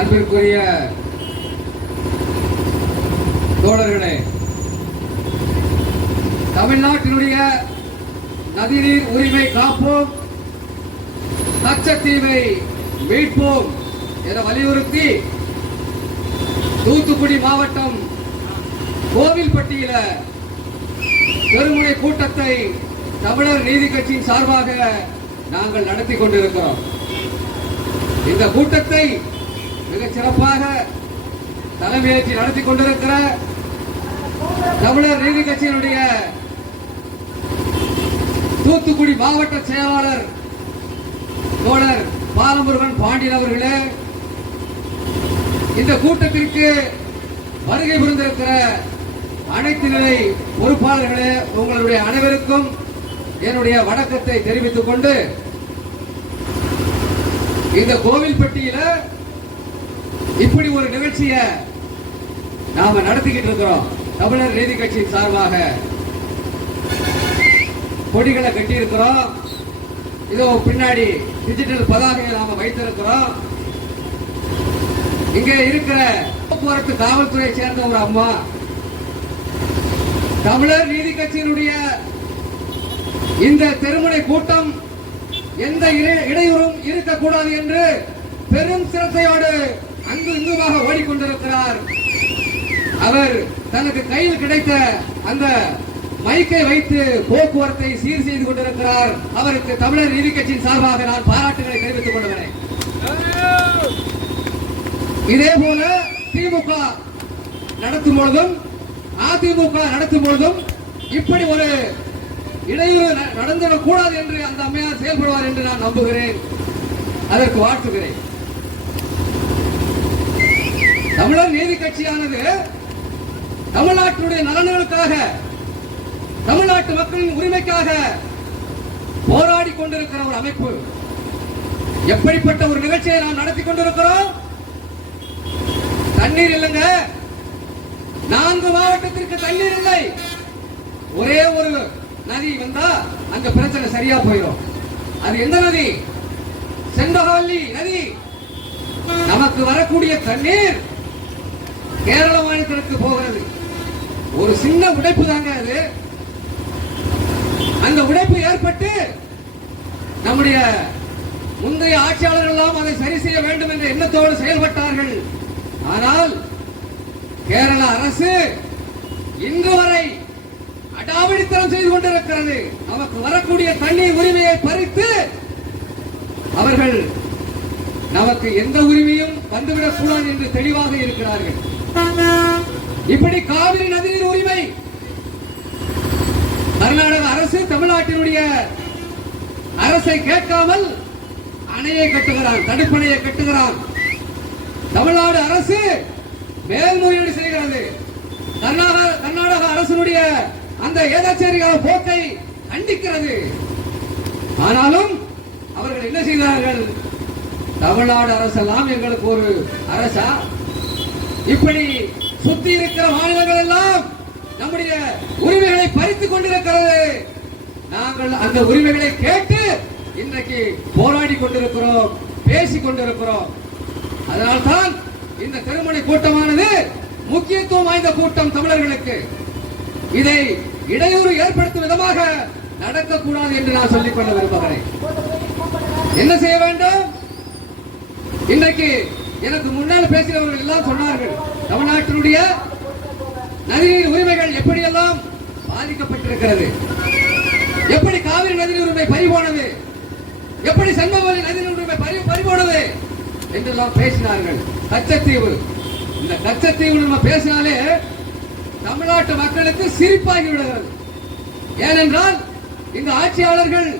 அன்பிற்குரிய தோழர்களே, தமிழ்நாட்டினுடைய நதிநீர் உரிமை காப்போம், கச்சத்தீவை மீட்போம் என வலியுறுத்தி தூத்துக்குடி மாவட்டம் கோவில்பட்டியில பெருமுனை கூட்டத்தை தமிழர் நீதி கட்சியின் சார்பாக நாங்கள் நடத்தி கொண்டிருக்கிறோம். இந்த கூட்டத்தை மிகச் சிறப்பாக தலைமையேற்றி நடத்தி கொண்டிருக்கிற தமிழர் நீதி கட்சியினுடைய தூத்துக்குடி மாவட்ட செயலாளர் தோழர் பாலமுருகன் பாண்டியன் அவர்களே, இந்த கூட்டத்திற்கு வருகை புரிந்திருக்கிற அனைத்து நிலை பொறுப்பாளர்களே, உங்களுடைய அனைவருக்கும் என்னுடைய வணக்கத்தை தெரிவித்துக் கொண்டு, இந்த கோவில்பட்டியில இப்படி ஒரு நிகழ்ச்சியை நாம நடத்திக்கிட்டு இருக்கிறோம். தமிழர் நீதி கட்சியின் சார்பாக கொடிகளை கட்டி இருக்கிறோம். இதோ பின்னாடி டிஜிட்டல் பதாகையை நாம வைத்திருக்கிறோம். இங்கே இருக்கிற போக்குவரத்து காவல்துறையை சேர்ந்த ஒரு அம்மா தமிழர் நீதி கட்சியினுடைய இந்த தெருமுனை கூட்டம் எந்த இடையூறும் இருக்கக்கூடாது என்று பெரும் சிரத்தையோடு அங்கு இங்குமாக ஓடிக்கொண்டிருக்கிறார். அவர் தனக்கு கையில் கிடைத்த அந்த மைக்கை வைத்து போக்குவரத்தை சீர் செய்து கொண்டிருக்கிறார். அவருக்கு தமிழர் நீதி கட்சியின் சார்பாக நான் பாராட்டுகளை தெரிவித்துக் கொள்கிறேன். இதே போல திமுக நடத்தும் பொழுதும் அதிமுக நடத்தும் பொழுதும் இப்படி ஒரு இடையூறு நடந்துவிடக் கூடாது என்று அந்த அம்மையார் செயல்படுவார் என்று நான் நம்புகிறேன். அதற்கு வாழ்த்துகிறேன். தமிழர் நீதி கட்சியானது தமிழ்நாட்டினுடைய நலன்களுக்காக, தமிழ்நாட்டு மக்களின் உரிமைக்காக போராடி கொண்டிருக்கிற ஒரு அமைப்பு. எப்படிப்பட்ட ஒரு நிகழ்ச்சியை நாம் நடத்தி கொண்டிருக்கிறோம். தண்ணீர் இல்லைங்க, 4 மாவட்டத்திற்கு தண்ணீர் இல்லை. ஒரே ஒரு நதி வந்தா அங்க பிரச்சனை சரியா போயிடும். அது எந்த நதி? செண்பகவல்லி நதி. நமக்கு வரக்கூடிய தண்ணீர் கேரள மாநிலத்திற்கு போகிறது. ஒரு சின்ன உடைப்பு தாங்க அது. அந்த உடைப்பு ஏற்பட்டு நம்முடைய முந்தைய ஆட்சியாளர்கள் எல்லாம் அதை சரி செய்ய வேண்டும் என்ற எண்ணத்தோடு செயல்பட்டார்கள். ஆனால் கேரள அரசு இன்று வரை அடாவடித்தனம் செய்து கொண்டிருக்கிறது. நமக்கு வரக்கூடிய தண்ணீர் உரிமையை பறித்து அவர்கள் நமக்கு எந்த உரிமையும் வந்துவிடக் கூடாது என்று தெளிவாக இருக்கிறார்கள். இப்படி காவிரி நதிநீர் உரிமை கர்நாடக அரசு தமிழ்நாட்டினுடைய அரசை கேட்காமல் அணையை கட்டுகிறான், தடுப்பணையை கட்டுகிறான். தமிழ்நாடு அரசு மேல்முறையீடு செய்கிறது. கர்நாடக அரசுடைய அந்த ஏதாச்சரிக போக்கை கண்டிக்கிறது. ஆனாலும் அவர்கள் என்ன செய்தார்கள்? தமிழ்நாடு அரசெல்லாம் எங்களுக்கு ஒரு அரசா? இப்படி சுத்தி இருக்கிற மாநிலங்கள் எல்லாம் நம்முடைய உரிமைகளை பறித்துக் கொண்டிருக்கிறது. நாங்கள் அந்த உரிமைகளை கேட்டு இன்றைக்கு போராடி கொண்டிருக்கிறோம், பேசிக் கொண்டிருக்கிறோம். அதனால்தான் இந்த திருமண கூட்டமானது முக்கியத்துவம் வாய்ந்த கூட்டம் தமிழர்களுக்கு. இதை இடையூறு ஏற்படுத்தும் விதமாக நடக்கக்கூடாது என்று நான் சொல்லிக் கொள்ள விரும்புகிறேன். என்ன செய்ய வேண்டும்? இன்றைக்கு எனக்கு முன்னால் பேசினவர்கள் எல்லாம் சொன்னார்கள், தமிழ்நாட்டினுடைய நதிநீர் உரிமைகள் எப்படியெல்லாம் பாதிக்கப்பட்டிருக்கிறது, எப்படி காவிரி நதிநீர் உரிமை பறிபோனது, எப்படி செண்பகவல்லி நதிநீர் உரிமை பறிபோனது என்றெல்லாம் பேசினார்கள். கச்சத்தீவு, இந்த கச்சத்தீவு நம்ம பேசினாலே தமிழ்நாட்டு மக்களுக்கு சிரிப்பாகி விடுகிறது. ஏனென்றால் இந்த ஆட்சியாளர்கள்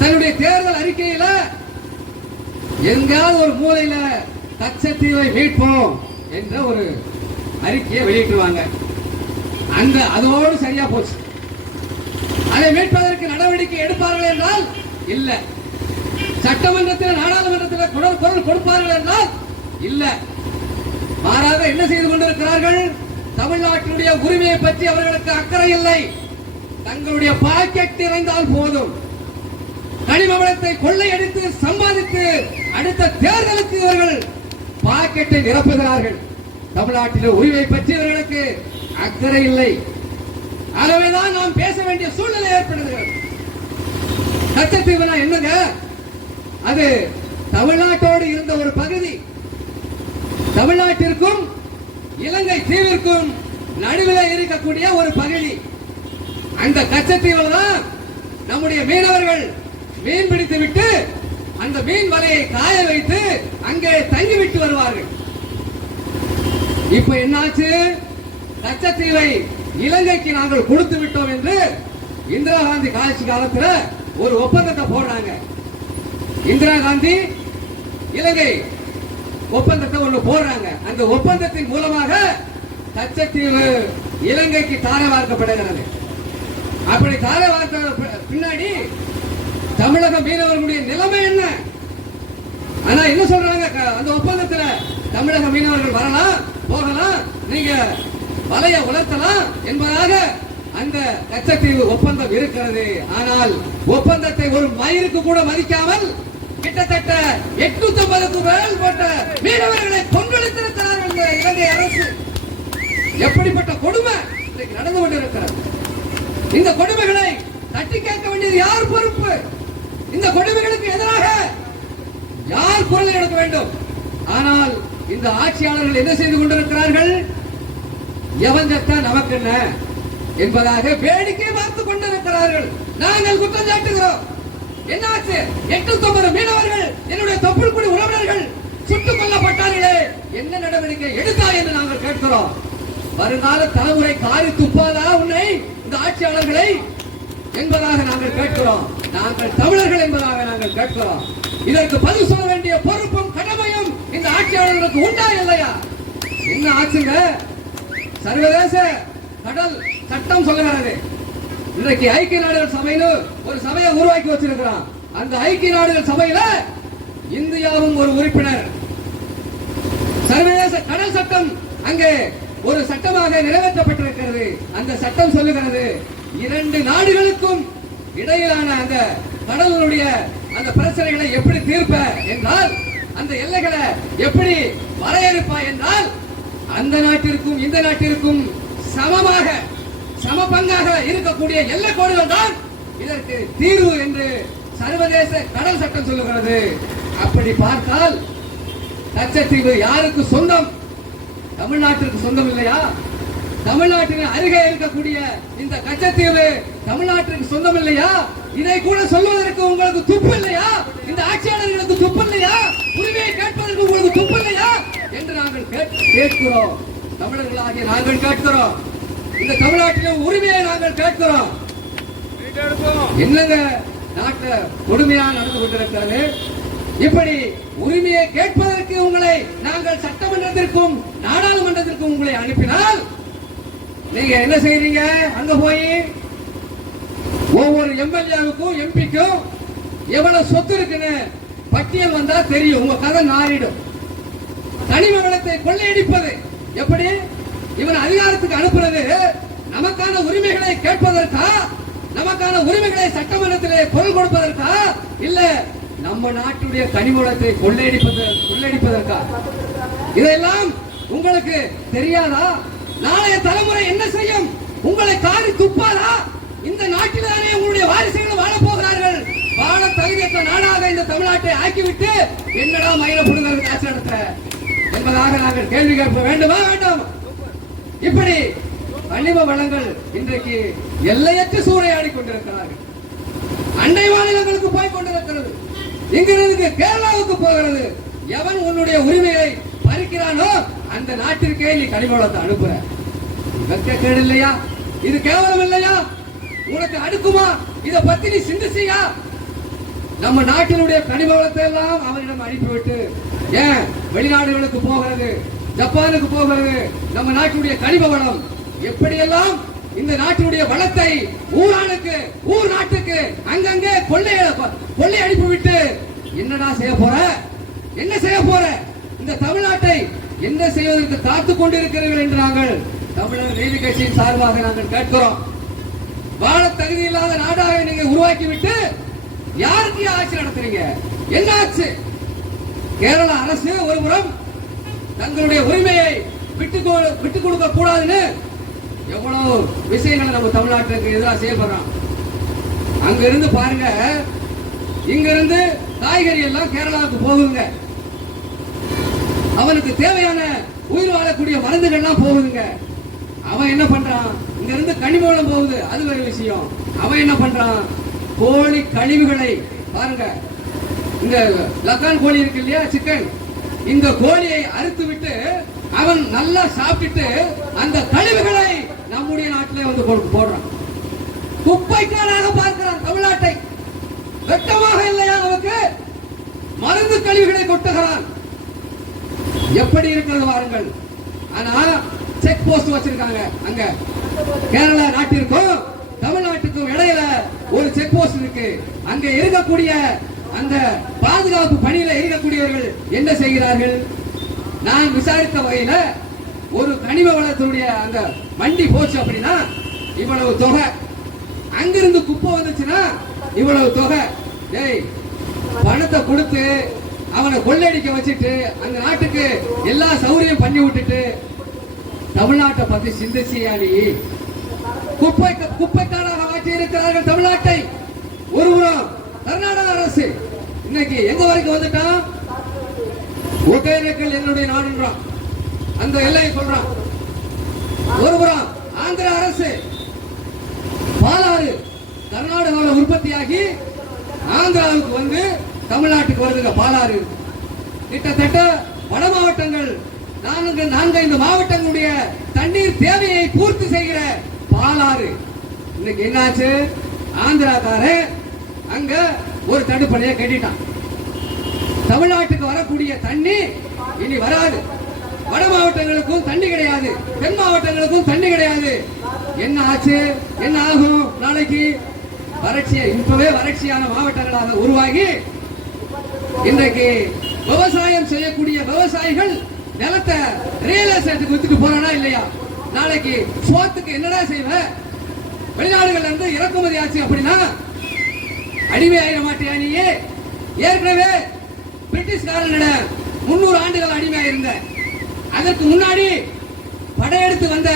தன்னுடைய தேர்தல் அறிக்கையில எங்காவது ஒரு மூலையில கச்சத்தீவை மீட்போம் என்ற ஒரு அறிக்கையை வெளியிட்டுவாங்க. அந்த அதோடு சரியா போச்சு. அதை மீட்பதற்கு நடவடிக்கை எடுப்பார்கள் என்றால் இல்ல. சட்டமன்றத்தில் நாடாளுமன்றத்தில் குரல் கொடுப்பார்கள் என்றால் இல்ல. மாறாக என்ன செய்து கொண்டிருக்கிறார்கள்? தமிழ்நாட்டினுடைய உரிமையை பற்றி அவர்களுக்கு அக்கறை இல்லை. தங்களுடைய பாக்கெட் நிறைந்தால் போதும், கனிம வளத்தை கொள்ளையடித்து சம்பாதித்து அடுத்த தேர்தலுக்கு இவர்கள் பாக்கெட்டை நிரப்புகிறார்கள். தமிழ்நாட்டில் உரிமை பற்றியவர்களுக்கு அக்கறை இல்லை. ஆகவேதான் நாம் பேச வேண்டிய சூழ்நிலை ஏற்படுகிறது. கச்சத்தீவுனா என்னங்க? அது தமிழ்நாட்டோடு இருந்த ஒரு பகுதி. தமிழ்நாட்டிற்கும் இலங்கை தீவிற்கும் நடுவில் இருக்கக்கூடிய ஒரு பகுதி. அந்த கச்சத்தீவில் தான் நம்முடைய மீனவர்கள் மீன் பிடித்து விட்டு அந்த மீன் வலையை காய வைத்து அங்கே தங்கிவிட்டு வருவார்கள். இப்ப என்னாச்சு? கச்சத்தீவை இலங்கைக்கு நாங்கள் கொடுத்து விட்டோம் என்று இந்திரா காந்தி ஆட்சி காலத்தில் ஒரு ஒப்பந்தத்தை போடுறாங்க. இந்திரா காந்தி இலங்கை ஒப்பந்தத்தை ஒன்று போடுறாங்க. அந்த ஒப்பந்தத்தின் மூலமாக கச்சத்தீவு இலங்கைக்கு தாரை வார்க்கப்படுகிறது. அப்படி தாரை வார்த்த பின்னாடி தமிழக மீனவர்களுடைய நிலைமை என்ன? ஆனா என்ன சொல்றாங்க? அந்த ஒப்பந்தத்தில் தமிழக மீனவர்கள் வரலாம், போகலாம், நீங்க வலைய உலர்த்தலாம் என்பதாக அந்த கச்சத்தீவு ஒப்பந்தம் இருக்கிறது. ஆனால் ஒப்பந்தத்தை ஒரு மயிருக்கு கூட மதிக்காமல் கிட்டத்தட்ட 850க்கும் மேற்பட்ட மீனவர்களை கொன்றெடுத்திருக்கிறார்கள் இந்த இலங்கை அரசு. எப்படிப்பட்ட கொடுமை இன்றைக்கு நடந்து கொண்டிருக்கிறது. இந்த கொடுமைகளை தட்டி கேட்க வேண்டியது யார் பொறுப்பு? இந்த கொடுமைகளுக்கு எதிராக யார் குரல் எடுக்க வேண்டும்? ஆனால் இந்த ஆட்சியாளர்கள் என்ன செய்து கொண்டிருக்கிறார்கள்? எவன் சத்தா நமக்கு என்ன என்பதாக வேடிக்கை பார்த்துக் கொண்டிருக்கிறார்கள். நாங்கள் குற்றம் சாட்டுகிறோம். என்னாச்சு? 850 மீனவர்கள் என்னுடைய தொப்புள்குடி உறவினர்கள் சுட்டுக் கொல்லப்பட்டார்களே, என்ன நடவடிக்கை எடுத்தா என்று நாங்கள் கேட்கிறோம். வருங்கால தலைமுறை காரி துப்பாதா உன்னை இந்த ஆட்சியாளர்களை என்பதாக நாங்கள் கேட்கிறோம். நாங்கள் தமிழர்கள் என்பதாக நாங்கள் கேட்கிறோம். இதற்கு பதில் சொல்ல வேண்டிய பொறுப்பும் கடமையும் இந்த ஆட்சியாளர்களுக்கு உண்டா இல்லையா? என்ன ஆச்சுங்க? சர்வதேச கடல் சட்டம் சொல்லுகிறது. இன்றைக்கு ஐக்கிய நாடுகள் சபையில் ஒரு சபையை உருவாக்கி வச்சிருக்கிறான். அந்த ஐக்கிய நாடுகள் சபையில இந்தியாவும் ஒரு உறுப்பினர். சர்வதேச கடல் சட்டம் அங்கே ஒரு சட்டமாக நிறைவேற்றப்பட்டிருக்கிறது. அந்த சட்டம் சொல்லுகிறது, 2 நாடுகளுக்கும் இடையிலான அந்த கடலுடைய அந்த பிரச்சனைகளை எப்படி தீர்ப்ப என்றால், அந்த எல்லைகளை எப்படி வரையறுப்பா என்றால், அந்த நாட்டிற்கும் இந்த நாட்டிற்கும் சமமாக சம பங்காக இருக்கக்கூடிய எல்லை கோடுகள் தான் இதற்கு தீர்வு என்று சர்வதேச கடல் சட்டம் சொல்லுகிறது. அப்படி பார்த்தால் கச்சத்தீவு யாருக்கு சொந்தம்? தமிழ்நாட்டிற்கு சொந்தம் இல்லையா? தமிழ்நாட்டின் அருகே இருக்கக்கூடிய இந்த கச்சத்தீவு தமிழ்நாட்டிற்கு சொந்தம் இல்லையா? இதை கூட சொல்வதற்கு உங்களுக்கு துப்பு இல்லையா? இந்த ஆட்சியாளர்களுக்கு துப்பு இல்லையா? உரிமையை கேட்பதற்கு உங்களுக்கு துப்பு இல்லையா என்று நாங்கள் கேட்கிறோம். தமிழர்களாகிய நாங்கள் கேட்கிறோம். இந்த தமிழ்நாட்டில் உரிமையை நாங்கள் கேட்கிறோம். என்னங்க நாட்டு கொடுமையா நடந்து கொண்டிருக்கிறது? இப்படி உரிமையை கேட்பதற்கு உங்களை நாங்கள் சட்டமன்றத்திற்கும் நாடாளுமன்றத்திற்கும் உங்களை அனுப்பினால் நீங்க என்ன செய்றீங்க? அங்க போய் ஒவ்வொரு எம்எல்ஏவுக்கும் எம்பிக்கும் எவ்வளவு சொத்து இருக்குன்னு பட்டியல் வந்தா தெரியும். உங்க கதை நாரிடும். கனிம வளத்தை கொள்ளையடிப்பது எப்படி? இவன் அதிகாரத்துக்கு அனுப்புறது நமக்கான உரிமைகளை கேட்பதற்கா? நமக்கான உரிமைகளை சட்டமன்றத்திலே பொருள் கொடுப்பதற்கா? இல்ல நம்ம நாட்டுடைய கனிமவளத்தை கொள்ளையடிப்பதற்கா? இதெல்லாம் உங்களுக்கு தெரியாதா? நாளைய தலைமுறை என்ன செய்யும்? உங்களை காரி துப்பாதா? இந்த நாட்டில்தானே உங்களுடைய வாரிசுகள் வாழ போகிறார்கள். வாழ தகுதியற்ற நாடாக இந்த தமிழ்நாட்டை ஆக்கிவிட்டு என்னடா மயில புடுங்கிறது காசு நடத்த என்பதாக நாங்கள் கேள்வி கேட்க வேண்டுமா வேண்டாம்? இப்படி கனிம வளங்கள் இன்றைக்கு எல்லையற்ற சூறையாடி கொண்டிருக்கிறார்கள். அண்டை மாநிலங்களுக்கு போய் கொண்டிருக்கிறது. இங்கிருந்து கேரளாவுக்கு போகிறது. எவன் உன்னுடைய உரிமையை பறிக்கிறானோ அந்த நாட்டிற்கே நீ கனிம வளத்தை அனுப்புற. வெட்கக்கேடு இல்லையா? இது கேவலம் இல்லையா? உனக்கு அடுக்குமா? இதை பத்தி நீ சிந்திச்சியா? நம்ம நாட்டினுடைய கனிம வளத்தை எல்லாம் அவரிடம் அனுப்பிவிட்டு ஏன் வெளிநாடுகளுக்கு போகிறது, ஜப்பானுக்கு போகிறது. நம்ம நாட்டுடைய கனிம வளம் எப்படியெல்லாம் இந்த நாட்டினுடைய வளத்தை ஊரானுக்கு ஊர் நாட்டுக்கு அங்கங்கே கொள்ளை அனுப்பிவிட்டு என்னடா செய்ய போற? என்ன செய்ய போற? இந்த தமிழ்நாட்டை என்ன செய்வதற்கு காத்துக் கொண்டிருக்கிறீர்கள் என்று நாங்கள் தமிழர் நீதி கட்சியின் சார்பாக நாங்கள் கேட்கிறோம். வாழ தகுதி இல்லாத நாடாக நீங்க உருவாக்கிவிட்டு யாருக்கு ஆட்சி நடத்துறீங்க? என்ன ஆச்சு? கேரள அரசு ஒரு புறம், தங்களுடைய உரிமையை விட்டு கொடுக்க கூடாதுன்னு எவ்வளவு விஷயங்களை நம்ம தமிழ்நாட்டுக்கு எதிராக செய்யப்படுறோம். அங்க இருந்து பாருங்க, இங்க இருந்து காய்கறி எல்லாம் கேரளாவுக்கு போகுதுங்க. அவனுக்கு தேவையான உயிர் வாழக்கூடிய மருந்துகள்லாம் போகுதுங்க. அவன் என்ன பண்றான்? இங்க இருந்து கனிமூலம் போகுது, அது வேற விஷயம். அவன் என்ன பண்றான்? கோழி கழிவுகளை பாருங்க, இந்த லக்கான் கோழி இருக்கு இல்லையா, சிக்கன், இந்த கோழியை அறுத்து விட்டு அவன் நல்லா சாப்பிட்டு அந்த கழிவுகளை நம்முடைய நாட்டிலே வந்து போடுறான். குப்பைக்காராக பார்க்கிறான் தமிழ்நாட்டை. வெட்டமாக இல்லையா நமக்கு? மருந்து கழிவுகளை கொட்டுகிறான். எப்படி இருக்கிறது வாருங்கள். ஆனா செக் போஸ்ட் வச்சிருக்காங்க. அங்க கேரளா நாட்டிற்கும் தமிழ்நாட்டுக்கும் இடையில ஒரு செக் போஸ்ட் இருக்கு. அங்க இருக்கக்கூடிய அந்த பாதுகாப்பு பணியில இருக்கக்கூடியவர்கள் என்ன செய்கிறார்கள்? நான் விசாரித்த வகையில ஒரு கனிம வளத்துடைய அந்த வண்டி போச்சு அப்படின்னா இவ்வளவு தொகை, அங்கிருந்து குப்பை வந்துச்சுன்னா இவ்வளவு தொகை. டேய், பணத்தை கொடுத்து அவனை கொள்ளையடிக்க வச்சுட்டு அந்த நாட்டுக்கு எல்லா சௌகரியம் பண்ணி விட்டுட்டு தமிழ்நாட்டை பத்தி சிந்திச்சியா நீ? குப்பைக்காராக மாற்றி இருக்கிறார்கள் தமிழ்நாட்டை. ஒருபுறம் கர்நாடக அரசு இன்னைக்கு எங்க வரைக்கும் வந்துட்டான்? ஒகேனக்கல் என்னுடைய நாடுன்றான், அந்த எல்லையை சொல்றான். ஒருபுறம் ஆந்திர அரசு பாலாறு கர்நாடகாவில் உற்பத்தியாகி ஆந்திராவுக்கு வந்து தமிழ்நாட்டுக்கு வருதுங்க பாலாறு. கிட்டத்தட்ட வட மாவட்டங்கள் 4-5 மாவட்டங்களுடைய தண்ணீர் தேவையை பூர்த்தி செய்கிற பாலாறு இன்னைக்கு என்னாச்சு? ஆந்திராக்காரன் அங்க ஒரு தடுப்பணையை கட்டிட்டான். தமிழ்நாட்டுக்கு வரக்கூடிய தண்ணி இனி வராது. வட மாவட்டங்களுக்கும் தண்ணி கிடையாது, தென் மாவட்டங்களுக்கும் தண்ணி கிடையாது. என்ன ஆச்சு? என்ன ஆகும்? நாளைக்கு இப்பவே வறட்சியான மாவட்டங்களாக உருவாகி இன்றைக்கு விவசாயம் செய்யக்கூடிய விவசாயிகள் நிலத்தை ரியல் எஸ்டேட்டுக்கு வித்துட்டு போறானா இல்லையா? நாளைக்கு சோத்துக்கு என்னடா செய்வ? வெளிநாடுகள்ல இருந்து இறக்குமதி ஆச்சு அப்படின்னா அடிமை ஆயிட மாட்டியா நீ? ஏற்கனவே பிரிட்டிஷ்காரனிடம் 300 ஆண்டுகள் அடிமையாக இருந்த, அதற்கு முன்னாடி படையெடுத்து வந்த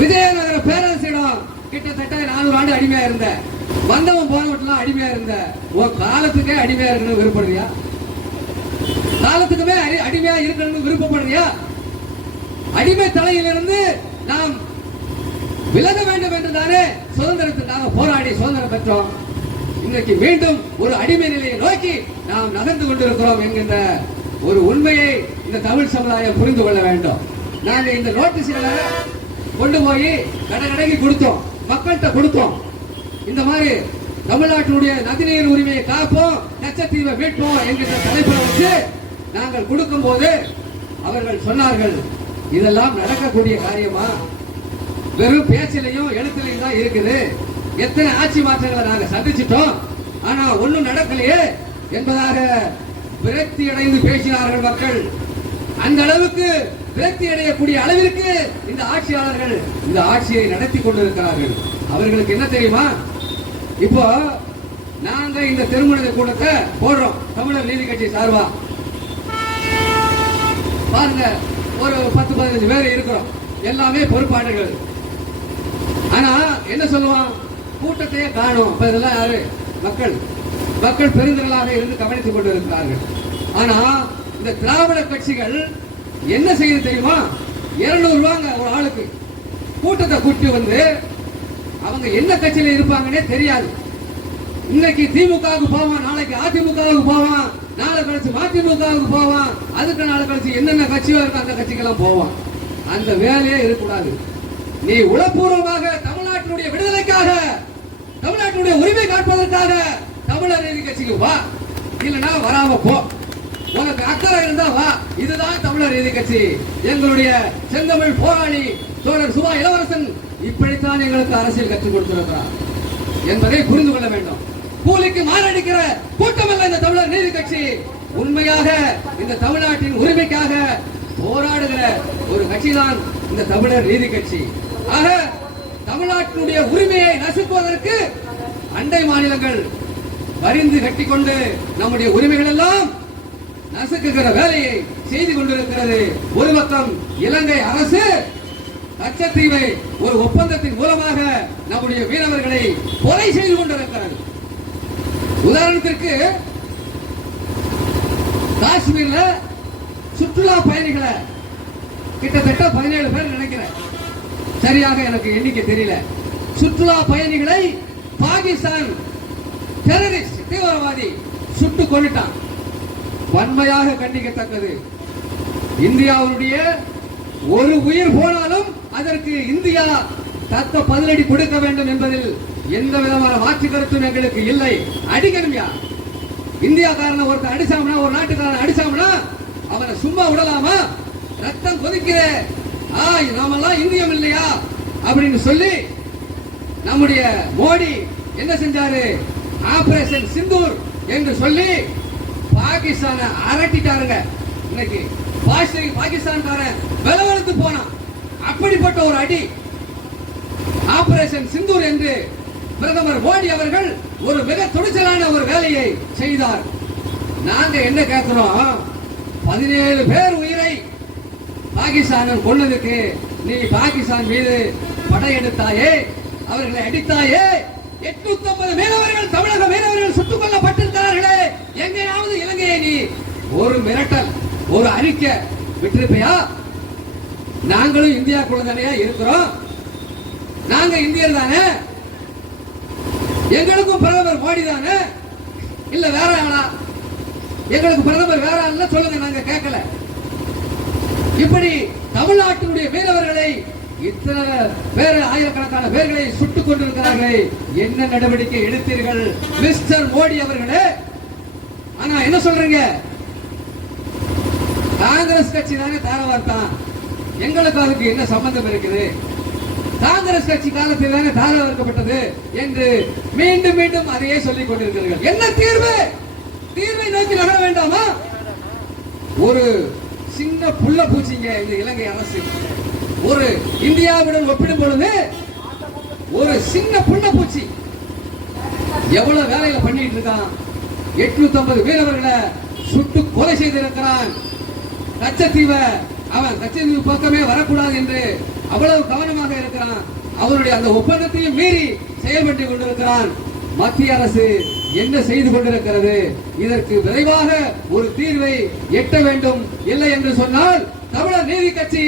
விஜயநகர பேரரசிடம் கிட்டத்தட்ட 400 ஆண்டு அடிமையா இருந்த, வந்தவன் போனவட்டெல்லாம் அடிமையா இருந்த, உன் காலத்துக்கே அடிமையா இருக்கணும் விருப்பப்படுறியா? காலத்துக்குமே அடிமையா இருக்கணும்னு விருப்பப்படுறியா? அடிமை தலையிலிருந்து நாம் விலக வேண்டும் என்று தானே சுதந்திரத்துக்காக போராடி சுதந்திரம் பெற்றோம். இன்னைக்கு மீண்டும் ஒரு அடிமை நிலையை நோக்கி நாம் நகர்ந்து கொண்டிருக்கிறோம் என்கின்ற ஒரு உண்மையை இந்த தமிழ் சமுதாயம் புரிந்து கொள்ள வேண்டும். நாங்க இந்த நோட்டீஸ்களை கொண்டு போய் கடைக்கு கொடுத்தோம், மக்கள்கிட்ட கொடுத்தோம். இந்த மாதிரி தமிழ்நாட்டினுடைய நதிநீர் உரிமையை காப்போம், லட்சத்தீவை மீட்போம் என்கின்ற தலைப்பில் வச்சு நாங்கள் கொடுக்கும் போது அவர்கள் சொன்னார்கள், இதெல்லாம் நடக்கக்கூடிய காரியமா? வெறும் பேச்சிலையும் எழுத்துலையும் தான் இருக்குது. எத்தனை ஆட்சி மாற்றங்களை நாங்க சந்திச்சிட்டோம், ஆனா ஒண்ணும் நடக்கலையே என்பதாக விரக்தி அடைந்து பேசினார்கள் மக்கள். அந்த அளவுக்கு விரக்தி அடையக்கூடிய அளவிற்கு இந்த ஆட்சியாளர்கள் இந்த ஆட்சியை நடத்தி கொண்டிருக்கிறார்கள். அவர்களுக்கு என்ன தெரியுமா? இப்போ நாங்க இந்த திருமண கூட்டத்தை போடுறோம் தமிழர் நீதி கட்சி சார்பா. பாருங்க, ஒரு 10-15 பேர் இருக்கிறோம், எல்லாமே பொறுப்பாளர்கள். ஆனா என்ன சொல்லுவான்? கூட்டத்தையே காணும். இதெல்லாம் யாரு? மக்கள் பெருந்திரளாக இருந்து கவனித்துக் கொண்டிருக்கிறார்கள். ஆனா இந்த திராவிட கட்சிகள் என்ன செய்யுது தெரியுமா? 200 ரூபாங்க ஒரு ஆளுக்கு. கூட்டத்தை கூட்டி வந்து அவங்க என்ன கட்சியில இருப்பாங்கன்னே தெரியாது. இன்னைக்கு திமுகவுக்கு போவான், நாளைக்கு அதிமுகவுக்கு போவான், நாளை கழிச்சு மதிமுகவுக்கு போவான், அதுக்கு நாளை கழிச்சு என்னென்ன கட்சியோ இருக்கு அந்த கட்சிக்கெல்லாம் போவான். அந்த வேலையே இருக்கக்கூடாது. நீ உளப்பூர்வமாக தமிழ்நாட்டினுடைய விடுதலைக்காக, தமிழ்நாட்டினுடைய உரிமை காப்பதற்காக தமிழர் நீதி கட்சிக்கு வா, இல்லைன்னா வராம போ. உனக்கு அக்கறை இருந்தா வா. இதுதான் தமிழர் நீதி கட்சி. எங்களுடைய செந்தமிழ் போராளி தோழர் சுபா இளவரசன் இப்படித்தான் எங்களுக்கு அரசியல் கற்றுக் கொடுத்திருக்கிறார் என்பதை புரிந்து கொள்ள வேண்டும். கூலிக்கு மாரடிக்கிற கூட்டம் அல்ல இந்த தமிழர் நீதி கட்சி. உண்மையாக இந்த தமிழ்நாட்டின் உரிமைக்காக போராடுகிற ஒரு கட்சி தான் இந்த தமிழர் நீதி கட்சி. ஆக தமிழ்நாட்டினுடைய உரிமையை நசுக்குவதற்கு அண்டை மாநிலங்கள் வரிந்து கட்டிக்கொண்டு நம்முடைய உரிமைகள் எல்லாம் நசுக்குகிற வேலையை செய்து கொண்டிருக்கிறது. ஒரு பக்கம் இலங்கை அரசு கச்சத்தீவை ஒரு ஒப்பந்தத்தின் மூலமாக நம்முடைய மீனவர்களை கொலை செய்து கொண்டிருக்கிறது. உதாரணத்திற்கு காஷ்மீர்ல சுற்றுலா பயணிகளை கிட்டத்தட்ட 17 பேர் நினைக்கிறேன், சரியாக எனக்கு எண்ணிக்கை தெரியல. சுற்றுலா பயணிகளை பாகிஸ்தான் டெரரிஸ்ட் தீவிரவாதி சுட்டு கொண்டுட்டான். வன்மையாக கண்டிக்கத்தக்கது. இந்தியாவுடைய ஒரு உயிர் போனாலும் அதற்கு இந்தியா தக்க பதிலடி கொடுக்க வேண்டும் என்பதில் எந்த விதமான மாற்று கருத்தும் எங்களுக்கு இல்லை. அடிக்கணும்யா. இந்தியாக்காரன ஒருத்தர் அடிச்சாமனா, ஒரு நாட்டுக்காரன் அடிச்சாமனா அவனை சும்மா விடலாமா? ரத்தம் கொதிக்கிற நாமெல்லாம் இந்தியம் இல்லையா அப்படின்னு சொல்லி நம்முடைய மோடி என்ன செஞ்சாரு? ஆபரேஷன் சிந்தூர் என்று சொல்லி பாகிஸ்தானை அரட்டிட்டாருங்க. இன்னைக்கு பாகிஸ்தான்காரன் விலவெடுத்து போனான். அப்படிப்பட்ட ஒரு அடி. ஆபரேஷன் சிந்தூர் என்று பிரதமர் மோடி அவர்கள் ஒரு மிக துணிச்சலான ஒரு வேலையை செய்தார். நாங்க என்ன கேட்கிறோம்? 17 பேர் உயிரை பாகிஸ்தான் கொண்டதுக்கு நீ பாகிஸ்தான் மீது படையெடுத்தாயே, அவர்களை அடித்தாயே. 850 மீனவர்கள், தமிழக மீனவர்கள் சுட்டுக் கொல்லப்பட்டிருக்கிறார்களே. எங்கேயாவது இலங்கையை நீ ஒரு மிரட்டல், ஒரு அறிக்கை விட்டிருப்பையா? நாங்களும் இந்தியாக்குள்ள தானே இருக்கிறோம், நாங்க இந்தியர் தானே, எங்களுக்கும் பிரதமர் மோடி தானே, இல்ல வேற ஆளா? எங்களுக்கு பிரதமர் வேற ஆளா சொல்லுங்க, நாங்க கேட்கல. இப்படி தமிழ்நாட்டினுடைய மீனவர்களை இத்தனை பேர், ஆயிரக்கணக்கான பேர்களை சுட்டுக் கொண்டிருக்கிறார்கள். என்ன நடவடிக்கை எடுத்தீர்கள் மிஸ்டர் மோடி அவர்களே? ஆனா என்ன சொல்றீங்க? காங்கிரஸ் கட்சி தானே தாரவார்த்தான், எங்களுக்கு அதுக்கு என்ன சம்பந்தம் இருக்குது? காங்கிரஸ் கட்சி காலத்தில் தானே தாரவார்க்கப்பட்டது என்று மீண்டும் மீண்டும் அதையே சொல்லிக் கொண்டிருக்கிறீர்கள். என்ன தீர்வு? தீர்வை நோக்கி நகர வேண்டாமா? ஒரு சின்ன புள்ள பூச்சிங்க இந்த இலங்கை அரசு. ஒரு இந்தியாவுடன் ஒப்பிடும் பொழுது ஒரு சின்ன புள்ள பூச்சி எவ்வளவு வேலையில பண்ணிட்டு இருக்கான். 850 மீனவர்களை சுட்டு கொலை செய்திருக்கிறான். கச்சத்தீவை அவன் கச்சத்தீவு பக்கமே வரக்கூடாது என்று அவ்வளவு கவனமாக இருக்கிறான். அவருடைய அந்த ஒப்பந்தத்தையும் மீறி செயல்பட்டு கொண்டிருக்கிறான். மத்திய அரசு என்ன செய்து கொண்டிருக்கிறது? இதற்கு விரைவாக ஒரு தீர்வை எட்ட வேண்டும். இல்லை என்று சொன்னால் தமிழர் நீதி கட்சி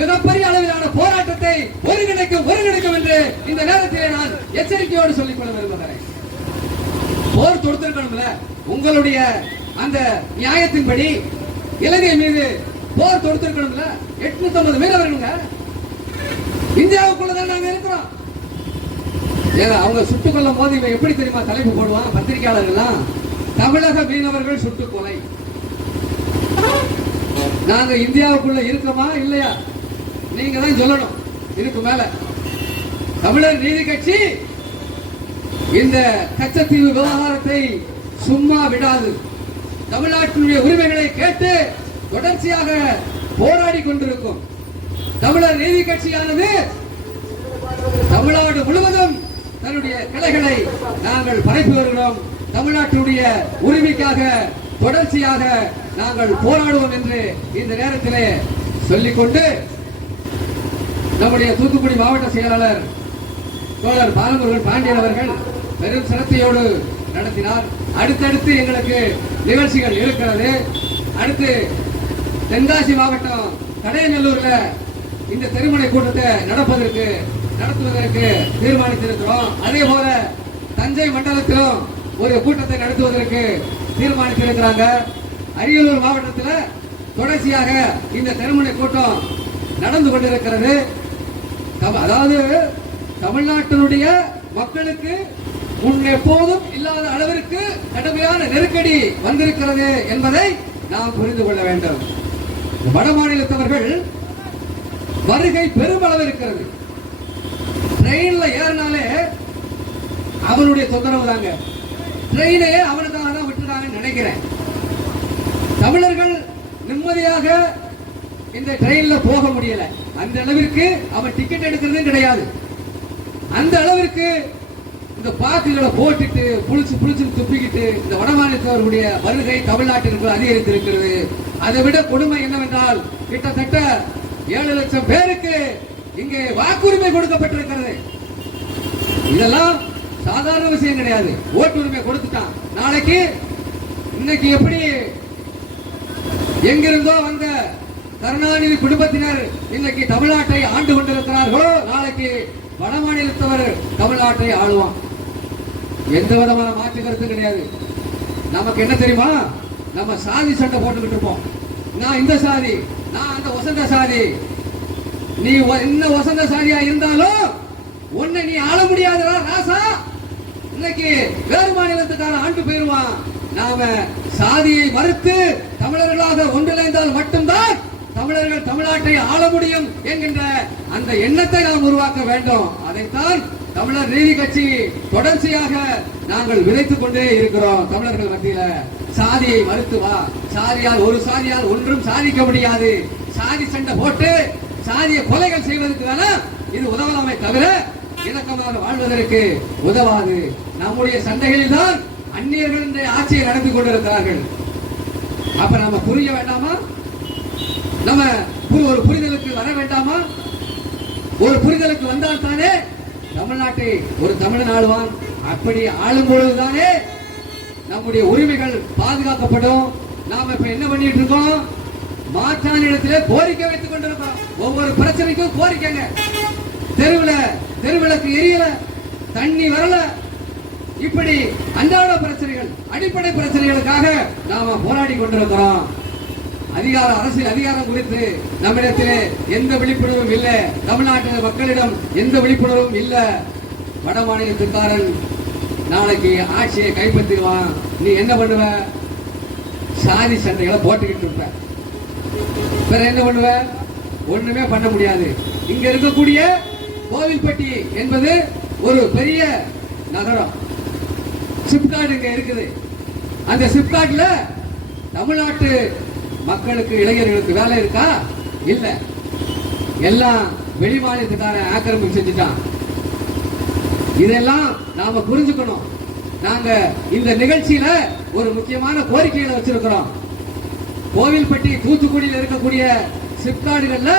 மிகப்பெரிய அளவிலான போராட்டத்தை ஒருங்கிணைக்கும் என்று இந்த நேரத்தில் நான் எச்சரிக்கையோடு சொல்லிக் கொள்ள விரும்புகிறேன். போர் தொடுத்திருக்கணும்ல, உங்களுடைய அந்த நியாயத்தின்படி இலங்கை மீது போர் தொடுத்திருக்கணும்ல. 850 மீனவர்களுங்க இந்தியாவுக்குள்ளதான் நாங்க இருக்கிறோம். அவங்க சுட்டுக் கொள்ளும் போது இவன் எப்படி தெரியுமா தலைப்பு போடுவான் பத்திரிகையாளர்கள்? தமிழக மீனவர்கள் சுட்டுக் கொலை. நாங்க இந்தியாவுக்குள்ள இருக்கோமா இல்லையா? நீங்க தான் சொல்லணும். இதுக்கு மேல தமிழர் நீதி கட்சி இந்த கச்சத்தீவு விவகாரத்தை சும்மா விடாது. தமிழ்நாட்டினுடைய உரிமைகளை கேட்டு தொடர்ச்சியாக போராடி கொண்டிருக்கும். தமிழர் நீதி கட்சியானது தமிழ்நாடு முழுவதும் தன்னுடைய கிளைகளை நாங்கள் பரப்பி வருகிறோம். தமிழ்நாட்டுடைய உரிமைக்காக தொடர்ச்சியாக நாங்கள் போராடுவோம் என்று இந்த நேரத்திலே சொல்லிக்கொண்டு நம்முடைய தூத்துக்குடி மாவட்ட செயலாளர் தோழர் பாலமுருகன் பாண்டியன் அவர்கள் பெரும் சிரத்தையோடு நடத்தினார். அடுத்தடுத்து எங்களுக்கு நிகழ்ச்சிகள் இருக்கிறது. அடுத்து தென்காசி மாவட்டம் கடையநல்லூர்ல இந்த திருமண கூட்டத்தை நடத்துவதற்கு தீர்மானித்திருக்கிறோம். அதே போல தஞ்சை மண்டலத்திலும் ஒரு கூட்டத்தை நடத்துவதற்கு தீர்மானித்திருக்கிறாங்க. அரியலூர் மாவட்டத்தில் தொடர்ச்சியாக இந்த திருமண கூட்டம் நடந்து கொண்டிருக்கிறது. அதாவது தமிழ்நாட்டினுடைய மக்களுக்கு முன் எப்போதும் இல்லாத அளவிற்கு கடுமையான நெருக்கடி வந்திருக்கிறது என்பதை நாம் புரிந்து கொள்ள வேண்டும். வட மாநிலத்தவர்கள் வருகை பெருமளவு இருக்கிறது. ட்ரெயின்ல ஏறினாலே அவனுடைய தொந்தரவு தாங்க. ட்ரெயினே அவனுக்காக தான் விட்டுருக்காங்கன்னு நினைக்கிறேன். தமிழர்கள் நிம்மதியாக இந்த ட்ரெயின்ல போக முடியல. அந்த அளவிற்கு அவன் டிக்கெட் எடுக்கிறது கிடையாது. அந்த அளவிற்கு இந்த பாக்குகளை போட்டுட்டு புளிச்சு துப்பிக்கிட்டு இந்த வடமாநிலத்தவர்களுடைய வருகை தமிழ்நாட்டிற்கு அதிகரித்திருக்கிறது. அதை விட கொடுமை என்னவென்றால் கிட்டத்தட்ட 7 லட்சம் பேருக்கு இங்கே வாக்குரிமை கொடுக்கப்பட்டிருக்கிறது. இதெல்லாம் சாதாரண விஷயம் கிடையாது. ஓட்டுரிமை கொடுத்துட்டான். நாளைக்கு இன்னைக்கு எப்படி எங்கிருந்தோ வந்த கருணாநிதி குடும்பத்தினர் இன்னைக்கு தமிழ்நாட்டை ஆண்டு கொண்டிருக்கிறார்களோ, நாளைக்கு வட மாநிலத்தவர் தமிழ்நாட்டை ஆளுவான். எந்த விதமான மாற்று கருத்து கிடையாது. நமக்கு என்ன தெரியுமா, நம்ம சாதி சண்டை போட்டுக்கிட்டு இருப்போம். நான் இந்த சாதி, நான் அந்த வசந்த சாதி. நீ என்ன வசந்த சாதியா இருந்தாலும் உன்னை நீ ஆள முடியாதா ராசா. இன்னைக்கு வேறு மாநிலத்துக்கார ஆண்டு போயிருவான். நாம சாதியை மறுத்து தமிழர்களாக ஒன்றிணைந்தால் மட்டும்தான் தமிழர்கள் தமிழ்நாட்டை ஆள முடியும் என்கின்ற அந்த எண்ணத்தை நாம் உருவாக்க வேண்டும். அதைத்தான் தமிழர் நீதி கட்சி தொடர்ச்சியாக நாங்கள் விதைத்துக் கொண்டே இருக்கிறோம். தமிழர்கள் மத்தியில சாதியை மறுத்து வா, சாதியால் ஒரு சாதியால் ஒன்றும் சாதிக்க முடியாது, சாதி சண்டை போட்டு சாதிய கொலைகள் செய்வதற்கு வேணா இது உதவலாமே தவிர இணக்கமாக வாழ்வதற்கு உதவாது. நம்முடைய சண்டைகளில் தான் அந்நியர்கள் இந்த ஆட்சியை நடத்தி கொண்டிருக்கிறார்கள். அப்ப நம்ம புரிய வேண்டாமா? நம்ம ஒரு புரிதலுக்கு வர வேண்டாமா? ஒரு புரிதலுக்கு வந்தால் தானே தமிழ்நாட்டை ஒரு தமிழன் ஆளுவான். அப்படி ஆளும் பொழுதுதானே நம்முடைய உரிமைகள் பாதுகாக்கப்படும். நாம இப்ப என்ன பண்ணிட்டு இருக்கோம்? மாற்றான இடத்திலே கோரிக்கை வைத்துக் கொண்டிருக்கிறோம். ஒவ்வொரு பிரச்சனைக்கும் கோரிக்கைங்க. தெருவிளக்கு எரியல, தண்ணி வரல, இப்படி அன்றாட பிரச்சனைகள், அடிப்படை பிரச்சனைகளுக்காக நாம போராடி கொண்டிருக்கிறோம். அரசியல் அதிகாரம் குறித்து நம்மிடத்திலே எந்த விழிப்புணர்வும் இல்லை. தமிழ்நாட்டு மக்களிடம் எந்த விழிப்புணர்வும் இல்லை. வட மாநிலத்துக்காரன் நாளைக்கு ஆட்சியை கைப்பற்றிடுவான். நீ என்ன பண்ணுவ? சாதி சண்டைகளை போட்டுக்கிட்டு இருப்ப. வேற என்ன பண்ணுவ? ஒண்ணுமே பண்ண முடியாது. இங்க இருக்கக்கூடிய கோவில்பட்டி என்பது ஒரு பெரிய நகரம். சிப்காட் இங்க இருக்குது. அந்த சிப்காட்ல தமிழ்நாட்டு மக்களுக்கு, இளைஞர்களுக்கு வேலை இருக்கா? இல்ல. எல்லாம் வெளி மாநிலத்துக்காரன் ஆக்கிரமிப்பு செஞ்சுட்டான். இதெல்லாம் நாம புரிஞ்சுக்கணும். நாங்க இந்த நிகழ்ச்சியில ஒரு முக்கியமான கோரிக்கைகளை வச்சிருக்கிறோம். கோவில்பட்டி, தூத்துக்குடியில் இருக்கக்கூடிய சிப்காடுகள்ல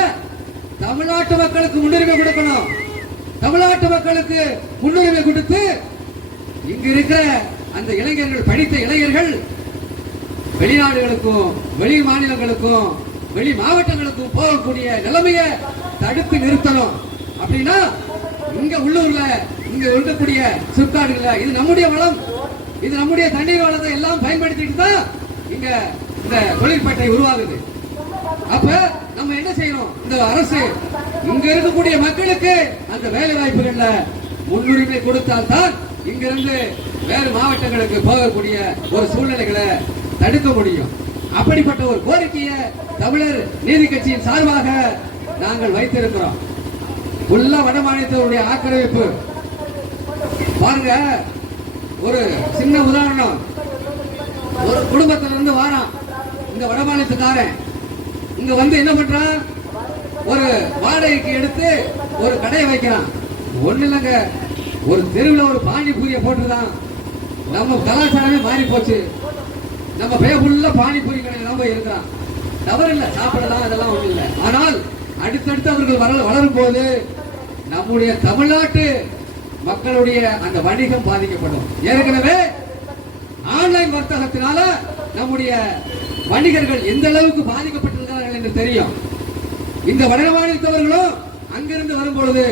தமிழ்நாட்டு மக்களுக்கு முன்னுரிமை கொடுக்கணும். தமிழ்நாட்டு மக்களுக்கு முன்னுரிமை கொடுத்து இங்க இருக்கிற அந்த இளைஞர்கள், படித்த இளைஞர்கள் வெளிநாடுகளுக்கும் வெளி மாநிலங்களுக்கும் வெளி மாவட்டங்களுக்கும் போகக்கூடிய நிலைமையை தடுத்து நிறுத்தணும். அப்படின்னா இங்க உள்ளூர்ல இங்க இருக்கக்கூடிய சிப்காடுகள்ல இது நம்முடைய வளம், இது நம்முடைய தண்ணீர் வளத்தை எல்லாம் பயன்படுத்திட்டு தான் இங்க இந்த தொழிற்பேட்டை உருவாகுது. அப்ப நம்ம என்ன செய்யணும்? இந்த அரசு இங்க இருக்கக்கூடிய மக்களுக்கு அந்த வேலை வாய்ப்புகள்ல முன்னுரிமை கொடுத்தால் தான் இங்கிருந்து வேறு மாவட்டங்களுக்கு போகக்கூடிய ஒரு சூழ்நிலைகளை தடுக்க முடியும். அப்படிப்பட்ட ஒரு கோரிக்கையை தமிழர் நீதி கட்சியின் சார்பாக நாங்கள் வைத்திருக்கிறோம். உள்ள வட மாநிலத்தினுடைய ஆக்கிரமிப்பு பாருங்க. ஒரு சின்ன உதாரணம். ஒரு குடும்பத்திலிருந்து வாரான் இந்த வட மாநிலத்துக்காரன். இங்க வந்து என்ன பண்றான்? ஒரு வாடகைக்கு எடுத்து ஒரு கடையை வைக்கிறான். ஒண்ணு இல்லைங்க, ஒரு தெருவில் ஒரு பானிபூரியை போட்டுதான். நம்ம கலாச்சாரமே மாறி போச்சு. நம்ம பேபுள்ள பானிபூரி கடையில் தான் போய் இருக்கிறான். தவறு இல்லை, சாப்பிடலாம், அதெல்லாம் ஒண்ணு இல்லை. ஆனால் அடுத்தடுத்து அவர்கள் வளரும் போது நம்முடைய தமிழ்நாட்டு மக்களுடைய அந்த வணிகம் பாதிக்கப்படும். ஏற்கனவே ஆன்லைன் வர்த்தகத்தினால நம்முடைய வணிகர்கள் எந்த அளவுக்கு பாதிக்கப்பட்டிருக்கிறார்கள் என்று தெரியும். இந்த வட மாநிலத்தவர்களும் அங்கிருந்து வரும்பொழுது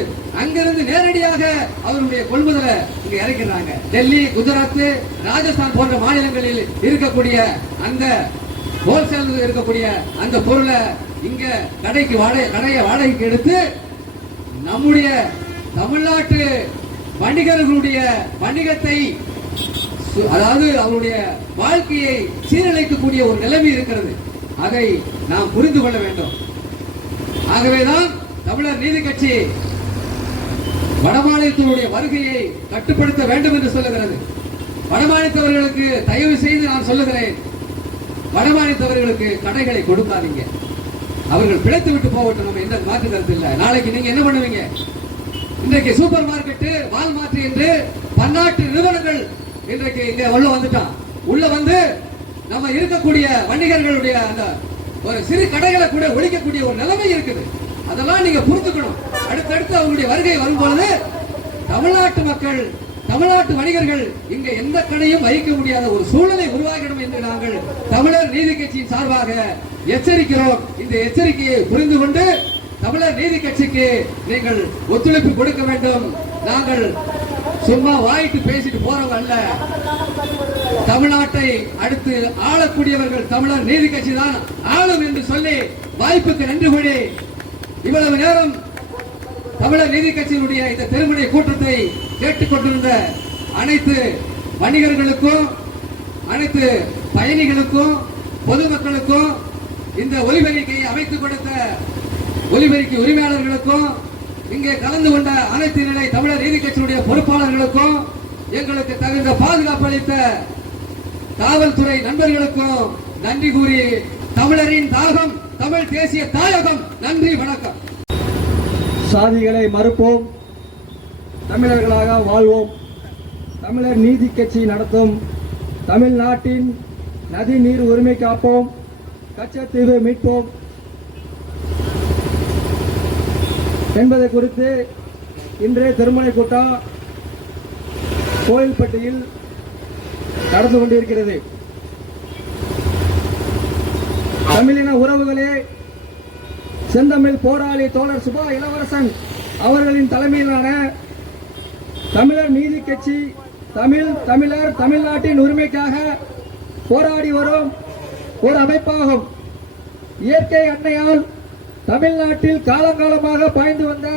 அங்கிருந்து நேரடியாக அவருடைய கொள்முதலை இங்க இறக்கிறாங்க. டெல்லி, குஜராத், ராஜஸ்தான் போன்ற மாநிலங்களில் இருக்கக்கூடிய அந்த ஹோல்சேல் இருக்கக்கூடிய அந்த பொருளை இங்க கடையை வாடகைக்கு எடுத்து நம்முடைய தமிழ்நாட்டு வணிகர்களுடைய வணிகத்தை, அதாவது அவருடைய வாழ்க்கையை சீரழிக்கக்கூடிய ஒரு நிலைமை இருக்கிறது. அதை நாம் புரிந்து கொள்ள வேண்டும். ஆகவேதான் தமிழர் நீதி கட்சி வடமாநிலத்தினுடைய வருகையை கட்டுப்படுத்த வேண்டும் என்று சொல்லுகிறது. வடமாநிலத்தவர்களுக்கு தயவு செய்து நான் சொல்லுகிறேன், வடமாநிலத்தவர்களுக்கு கடைகளை கொடுக்காதீங்க. அவர்கள் பிழைத்து விட்டு போகட்டும். நம்ம எந்த மாற்று கருத்து இல்லை. நாளைக்கு நீங்க என்ன பண்ணுவீங்க? இன்றைக்கு சூப்பர் மார்க்கெட், வால்மார்ட் என்று பன்னாட்டு நிறுவனங்கள் இன்றைக்கு இங்க உள்ள வந்துட்டான். உள்ள வந்து நம்ம இருக்கக்கூடிய வணிகர்களுடைய அந்த ஒரு சிறு கடைகளை கூட ஒழிக்கக்கூடிய ஒரு நிலைமை இருக்குது. அதெல்லாம் நீங்க புரிஞ்சுக்கணும். அடுத்தடுத்து அவங்களுடைய வருகை வரும்பொழுது தமிழ்நாட்டு மக்கள், தமிழ்நாட்டு வணிகர்கள் இங்க எந்த கடையும் வைக்க முடியாத ஒரு சூழ்நிலை உருவாகிடும் என்று நாங்கள் தமிழர் நீதி கட்சியின் சார்பாக எச்சரிக்கிறோம். இந்த எச்சரிக்கையை புரிந்து கொண்டு தமிழர் நீதி கட்சிக்கு நீங்கள் ஒத்துழைப்பு கொடுக்க வேண்டும். நாங்கள் சும்மா வாய்க்கு பேசிட்டு போறவங்க அல்ல. தமிழ்நாட்டை அடுத்து ஆளக்கூடியவர்கள் தமிழர் நீதி கட்சி தான் ஆளும் என்று சொல்லி வாய்ப்புக்கு நன்றி கூறி இவ்வளவு நேரம் தமிழர் நீதி கட்சியினுடைய இந்த தெருமுனை கூட்டத்தை கேட்டுக்கொண்டிருந்த அனைத்து வணிகர்களுக்கும், அனைத்து பயணிகளுக்கும், பொதுமக்களுக்கும், இந்த ஒலிபெருக்கியை அமைத்துக் கொடுத்த ஒலிபெருக்கி உரிமையாளர்களுக்கும், இங்கே கலந்து கொண்ட அனைத்து நிலை தமிழர் நீதி கட்சியினுடைய பொறுப்பாளர்களுக்கும், எங்களுக்கு தகுந்த பாதுகாப்பு அளித்த காவல்துறை நண்பர்களுக்கும் நன்றி கூறி தமிழரின் தாகம், தமிழ் தேசிய தாயகம். நன்றி, வணக்கம். சாதிகளை மறுப்போம், தமிழர்களாக வாழ்வோம். தமிழர் நீதி கட்சி நடத்தும் தமிழ்நாட்டின் நதி நீர் உரிமை காப்போம், கச்சத்தீவை மீட்போம் என்பதை குறித்து இன்றைய திருமண கூட்டம் கோயில்பட்டியில் நடந்து கொண்டிருக்கிறது. தமிழின உறவுகளே, செந்தமிழ் போராளி தோழர் சுபா இளவரசன் அவர்களின் தலைமையிலான தமிழர் நீதி கட்சி தமிழர் தமிழ்நாட்டின் உரிமைக்காக போராடி வரும் ஒரு அமைப்பாகும். இயற்கை அன்னையால் தமிழ்நாட்டில் காலங்காலமாக பாய்ந்து வந்த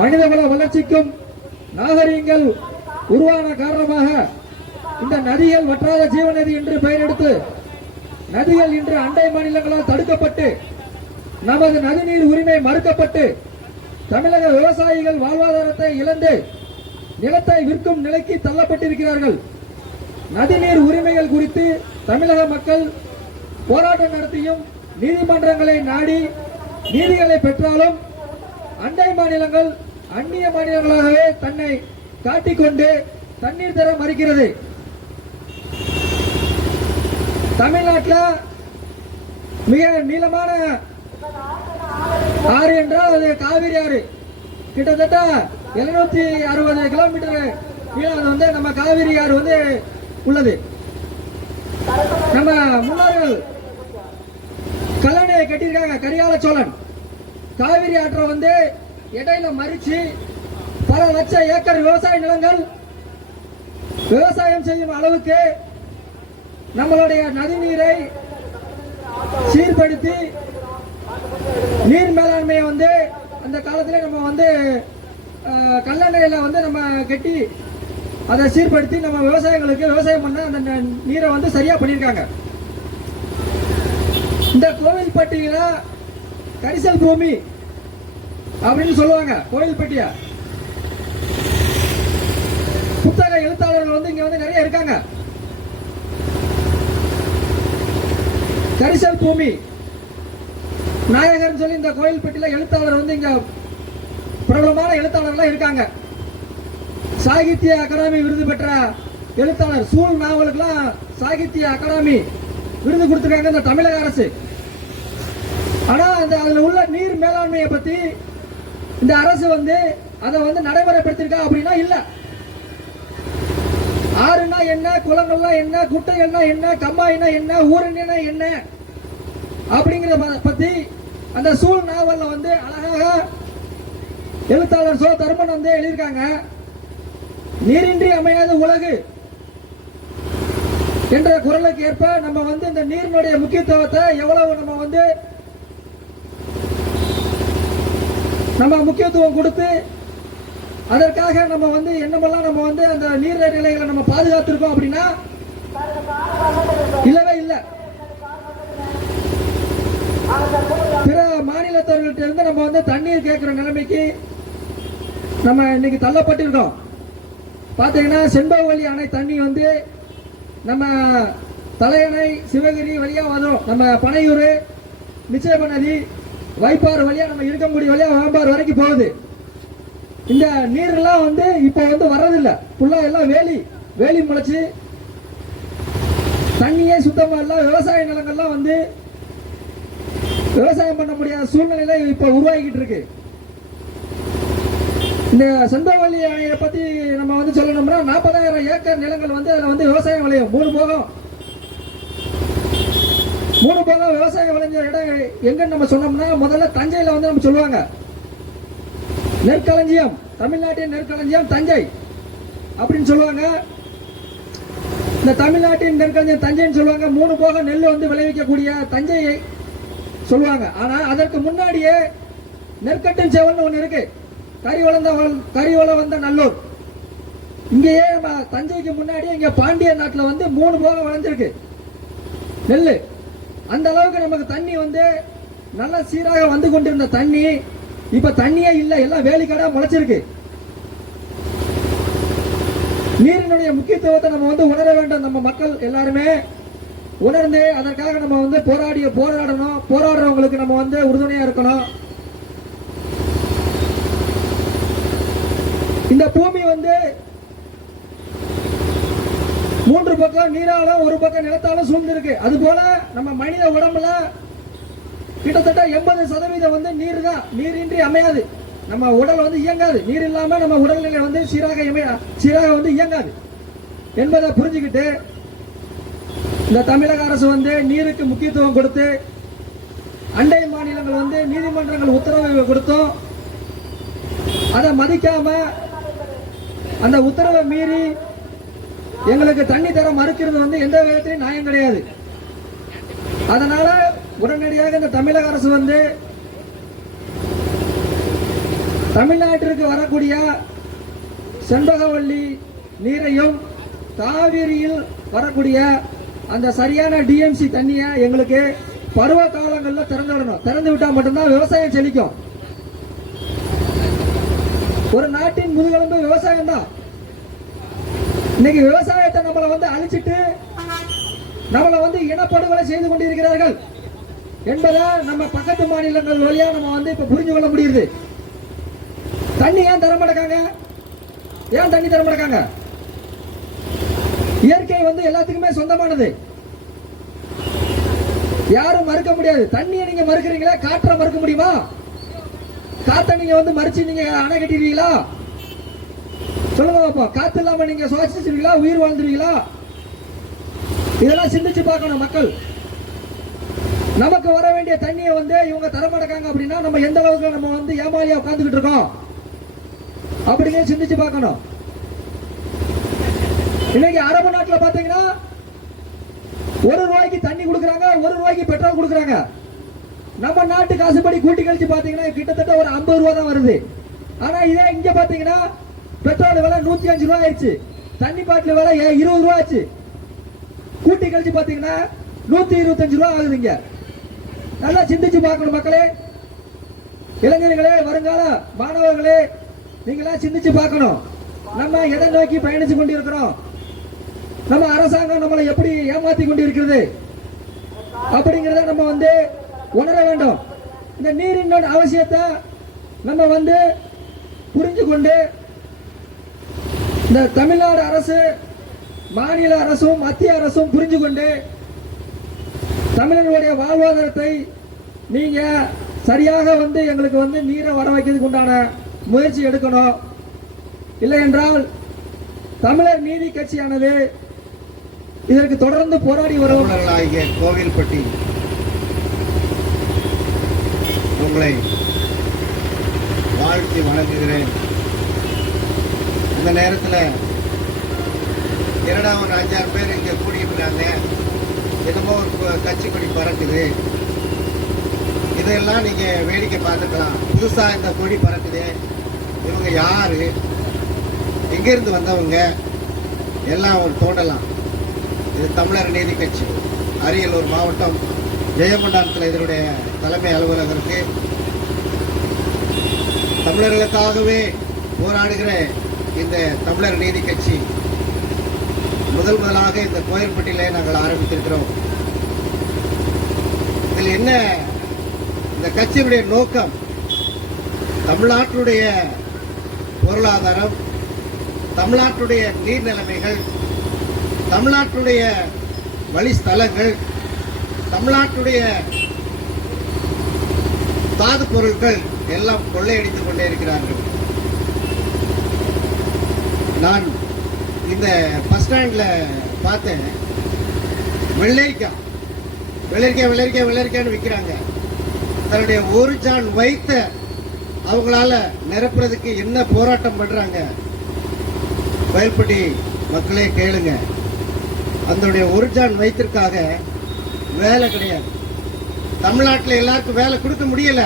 மனிதவள வளர்ச்சிக்கும் நாகரீகங்கள் உருவான காரணமாக இந்த நதிகள் வற்றாத ஜீவநதி என்று பெயர் எடுத்து நதிகள் இன்று அண்டை மாநிலங்களால் தடுக்கப்பட்டு நமது நதிநீர் உரிமை மறுக்கப்பட்டு தமிழக விவசாயிகள் வாழ்வாதாரத்தை இழந்து நிலத்தை விற்கும் நிலைக்கு தள்ளப்பட்டிருக்கிறார்கள். நதிநீர் உரிமைகள் குறித்து தமிழக மக்கள் போராட்டம் நடத்தியும் நீதிமன்றங்களை நாடி நீதிகளை பெற்றாலும் அண்டை மாநிலங்கள் அந்நிய மாநிலங்களாகவே தன்னை காட்டிக்கொண்டு தண்ணீர் தர மறுக்கிறது. தமிழ்நாட்டில் மிக நீளமான ஆறு என்றால் அது காவிரி ஆறு. கிட்டத்தட்ட 760 கிலோமீட்டர் நீளம் வந்து நம்ம காவிரி ஆறு வந்து உள்ளது. நம்ம முன்னோர்கள் கல்லணையை கட்டியிருக்காங்க. கரிகால சோழன் காவிரி ஆற்றை வந்து இடையில மறிச்சு பல லட்சம் ஏக்கர் விவசாய நிலங்கள் விவசாயம் செய்யும் அளவுக்கு நம்மளுடைய நதிநீரை சீர்படுத்தி நீர் மேலாண்மையை வந்து அந்த காலத்துல நம்ம வந்து கல்லணையில வந்து நம்ம கட்டி அதை சீர்படுத்தி நம்ம விவசாயிகளுக்கு விவசாயம் பண்ண அந்த நீரை வந்து சரியா பண்ணியிருக்காங்க. இந்த கோவில்பட்டியில கரிசல் பூமி அப்படின்னு சொல்லுவாங்க. கோவில்பட்டிய புத்தக எழுத்தாளர்கள் வந்து இங்க வந்து நிறைய இருக்காங்க. கரிசல் பூமி நாயகர் சொல்லி இந்த கோயில்பட்டியில எழுத்தாளர் வந்து இங்க பிரபலமான எழுத்தாளர்கள் இருக்காங்க. சாகித்ய அகாடமி விருது பெற்ற எழுத்தாளர் சூழ் நாவலுக்கெல்லாம் சாகித்ய அகாடமி விருது கொடுத்திருக்காங்க இந்த தமிழக அரசு. ஆனா அந்த அதுல உள்ள நீர் மேலாண்மையை பத்தி இந்த அரசு வந்து அதை வந்து நடைமுறைப்படுத்திருக்கா அப்படின்னா இல்ல. ஆறுனா என்ன, குளங்கள்னா என்ன, குட்டைகள்னா என்ன, கம்மாயினா என்ன, ஊரணினா என்ன அப்படிங்கறத பத்தி அந்த சூழ் நாவல்ல வந்து அழகாக எழுத்தாளர் சோ தர்மன் வந்து எழுதியிருக்காங்க. நீரின்றி அமையாத உலகு என்ற குரலுக்கு ஏற்ப நம்ம வந்து இந்த நீரினுடைய முக்கியத்துவத்தை எவ்வளவு நம்ம முக்கியத்துவம் கொடுத்து அதற்காக நம்ம வந்து என்னமெல்லாம் நம்ம வந்து அந்த நீர்நிலைகளை நம்ம பாதுகாத்திருக்கோம் அப்படின்னா இல்லவே இல்லை. பிற மாநிலத்தவர்கள்ட்ட இருந்து நம்ம வந்து தண்ணீர் கேட்கிற நிலைமைக்கு நம்ம இன்னைக்கு தள்ளப்பட்டிருக்கோம். பாத்தீங்கன்னா செண்பகவல்லி அணை தண்ணி வந்து நம்ம தலையணை சிவகிரி வழியா வரும். நம்ம பனையூர் நிச்சயம நதி வைப்பாறு வழியா நம்ம இருக்கக்கூடிய வழியா வாம்பாறு வரைக்கும் போகுது. இந்த நீர்லாம் வந்து இப்ப வந்து வர்றதில்ல. ஃபுல்லா எல்லாம் வேலி முளைச்சு தண்ணியே சுத்தமா இல்ல. விவசாய நிலங்கள்லாம் வந்து விவசாயம் பண்ண முடியாத சூழ்நிலையில இப்ப உருவாகிட்டு இருக்கு. இந்த செண்பகவல்லி அணையை பத்தி நம்ம வந்து சொல்லணும்னா 40,000 ஏக்கர் நிலங்கள் வந்து அதுல வந்து விவசாயம் விளையும். 3 போகம் விவசாயம் விளைஞ்ச இடம் எங்கன்னு நம்ம சொன்னோம்னா முதல்ல தஞ்சையில வந்து நம்ம சொல்லுவாங்க நெற்களஞ்சியம், தமிழ்நாட்டின் நெற்களஞ்சியம் தஞ்சை அப்படின்னு சொல்லுவாங்க. இந்த தமிழ்நாட்டின் நெற்களஞ்சியம் தஞ்சைன்னு சொல்லுவாங்க. 3 போகம் நெல் வந்து விளைவிக்கக்கூடிய தஞ்சையை சொல்லுவாங்க. ஆனா அதற்கு முன்னாடியே நெற்கட்டும் செவல்னு ஒண்ணு இருக்கு. கரிவளம் வந்த நல்லூர். இங்கேயே தஞ்சைக்கு முன்னாடியே இங்க பாண்டிய நாட்டுல வந்து 3 போகம் விளைஞ்சிருக்கு நெல்லு. அந்த அளவுக்கு நமக்கு தண்ணி வந்து நல்ல சீராக வந்து கொண்டிருந்த தண்ணி இப்ப தண்ணியே இல்ல, எல்லாம் வேலிக்காடா முளைச்சிருக்கு. நீரினுடைய முக்கியத்துவத்தை நம்ம வந்து உணர வேண்டும். நம்ம மக்கள் எல்லாருமே உணர்ந்து அதற்காக நம்ம வந்து போராடணும். போராடுறவங்களுக்கு நம்ம வந்து உறுதுணையா இருக்கணும். இந்த பூமி வந்து 3 பக்கம் நீராலும் 1 பக்கம் நிலத்தாலும் சூழ்ந்திருக்கு. அது போல நம்ம மனித உடம்புல கிட்டத்தட்ட 80% வந்து நீர் தான். நீரின்றி அமையாது. நம்ம உடல் வந்து இயங்காது. நீர் இல்லாம நம்ம உடல்நிலை வந்து சீராக வந்து இயங்காது என்பதை புரிஞ்சுக்கிட்டு இந்த தமிழக அரசு வந்து நீருக்கு முக்கியத்துவம் கொடுத்து அண்டை மாநிலங்கள் வந்து நீதிமன்றங்கள் உத்தரவு கொடுத்தோம். அதை மதிக்காம அந்த உத்தரவை மீறி எங்களுக்கு தண்ணி தர மறுக்கிறது வந்து எந்த விதத்திலும் நியாயம் கிடையாது. அதனால உடனடியாக இந்த தமிழக அரசு வந்து தமிழ்நாட்டிற்கு வரக்கூடிய செண்பகவல்லி நீரையும் காவிரியில் வரக்கூடிய அந்த சரியான டிஎம்சி தண்ணியை எங்களுக்கு பருவ காலங்களில் திறந்து விடணும். திறந்து விட்டா மட்டும்தான் விவசாயம் செழிக்கும். ஒரு நாட்டின் முதுகெலும்பு விவசாயம் தான். இன்னைக்கு விவசாயத்தை நம்மளை வந்து அழிச்சிட்டு நம்மளை வந்து இனப்படுகொலை செய்து கொண்டிருக்கிறார்கள் என்பதை நம்ம பக்கத்து மாநிலங்கள் வழியா நம்ம வந்து இப்ப புரிஞ்சு கொள்ள முடியுது. தண்ணி ஏன் தர மாட்டாங்க? ஏன் தண்ணி தர மாட்டாங்க? இயற்கை வந்து எல்லாத்துக்குமே சொந்தமானது. யாரும் மறுக்க முடியாது. தண்ணியை நீங்க மறுக்கிறீங்களா? காற்றை மறுக்க முடியுமா? காத்தை நீங்க வந்து மறிச்சு நீங்க அணை கட்டிடுவீங்களா? சொல்லுங்க பாப்போம். காத்து இல்லாம நீங்க சுவாசிச்சிருவீங்களா? உயிர் வாழ்ந்துருவீங்களா? இதெல்லாம் சிந்திச்சு பார்க்கணும் மக்கள். நமக்கு வர வேண்டிய தண்ணியை வந்து இவங்க தரமாட்டாங்க அப்படின்னா நம்ம எந்த அளவுக்கு நம்ம வந்து ஏமாளியா உட்கார்ந்துகிட்டு இருக்கோம் அப்படிங்க சிந்திச்சு பார்க்கணும். இன்னைக்கு அரபு நாட்டுல பாத்தீங்கன்னா 1 ரூபாய்க்கு தண்ணி கொடுக்கறாங்க, 1 ரூபாய்க்கு பெட்ரோல் கொடுக்கறாங்க. நம்ம நாட்டு காசுபடி கூட்டி கழிச்சு பாத்தீங்கன்னா கிட்டத்தட்ட ஒரு 50 ரூபாய் தான் வருது. ஆனா இதே இங்க பாத்தீங்கன்னா பெட்ரோல் விலை 105 ரூபாய் ஆயிடுச்சு. தண்ணி பாட்டில் விலை 20 ரூபாய் ஆச்சு. கூட்டி கழிச்சு பாத்தீங்கன்னா 125 ரூபாய் ஆகுதுங்க. நல்லா சிந்திச்சு பார்க்கணும் மக்களே. இளைஞர்களே, வருங்கால மாணவர்களே, நீங்களா சிந்திச்சு பார்க்கணும். நம்ம எதை நோக்கி பயணிச்சு கொண்டிருக்கிறோம்? நம்ம அரசாங்கம் நம்மளை எப்படி ஏமாத்தி கொண்டிருக்கிறது அப்படிங்கறத நம்ம வந்து உணர வேண்டும். இந்த நீரின் அவசியத்தை நம்ம வந்து புரிஞ்சு கொண்டு இந்த தமிழ்நாடு அரசு, மாநில அரசும் மத்திய அரசும் புரிஞ்சு கொண்டு தமிழர்களுடைய வாழ்வாதாரத்தை நீங்க சரியாக வந்து எங்களுக்கு வந்து நீரை வர வைக்கிறதுக்கு உண்டான முயற்சி எடுக்கணும். இல்லை என்றால் தமிழர் நீதி கட்சியானது இதற்கு தொடர்ந்து போராடி வரும். கோவில்பட்டி உங்களை வாழ்த்தி வணங்குகிறேன். இந்த நேரத்தில் இரண்டாவது ஒரு 5-6 பேர் இங்கே கூடியிருக்கிறாங்க. என்னமோ ஒரு கட்சி கொடி பறக்குது. இதெல்லாம் நீங்கள் வேடிக்கை பார்த்துக்கலாம். புதுசாக இந்த கொடி பறக்குது. இவங்க யாரு, எங்கேருந்து வந்தவங்க எல்லாம் ஒரு தோண்டலாம். இது தமிழர் நீதி கட்சி, அரியலூர் மாவட்டம் ஜெயமண்டலத்தில் இதனுடைய தலைமை அலுவலகருக்கு தமிழர்களுக்காகவே போராடுகிற இந்த தமிழர் நீதி கட்சி முதலாக இந்த கோயில்பட்டியிலே நாங்கள் ஆரம்பித்திருக்கிறோம். இதில் என்ன இந்த கட்சியினுடைய நோக்கம்? தமிழ்நாட்டினுடைய பொருளாதாரம், தமிழ்நாட்டுடைய நீர்நிலைமைகள், தமிழ்நாட்டுடைய வழிஸ்தலங்கள், தமிழ்நாட்டுடைய தாது பொருட்கள் எல்லாம் கொள்ளையடித்துக் கொண்டே இருக்கிறார்கள். நான் இந்த பஸ் ஸ்டாண்ட்ல பார்த்தேன், வெள்ளரிக்காய் விற்கிறாங்க. தன்னுடைய ஒரு ஜான் வைத்த அவங்களால நிரப்புறதுக்கு என்ன போராட்டம் பண்றாங்க? வயல்பட்டி மக்களே கேளுங்க. அதனுடைய ஒரு ஜான் வயிற்றிற்காக வேலை கிடையாது. தமிழ்நாட்டில் எல்லாருக்கும் வேலை கொடுக்க முடியல.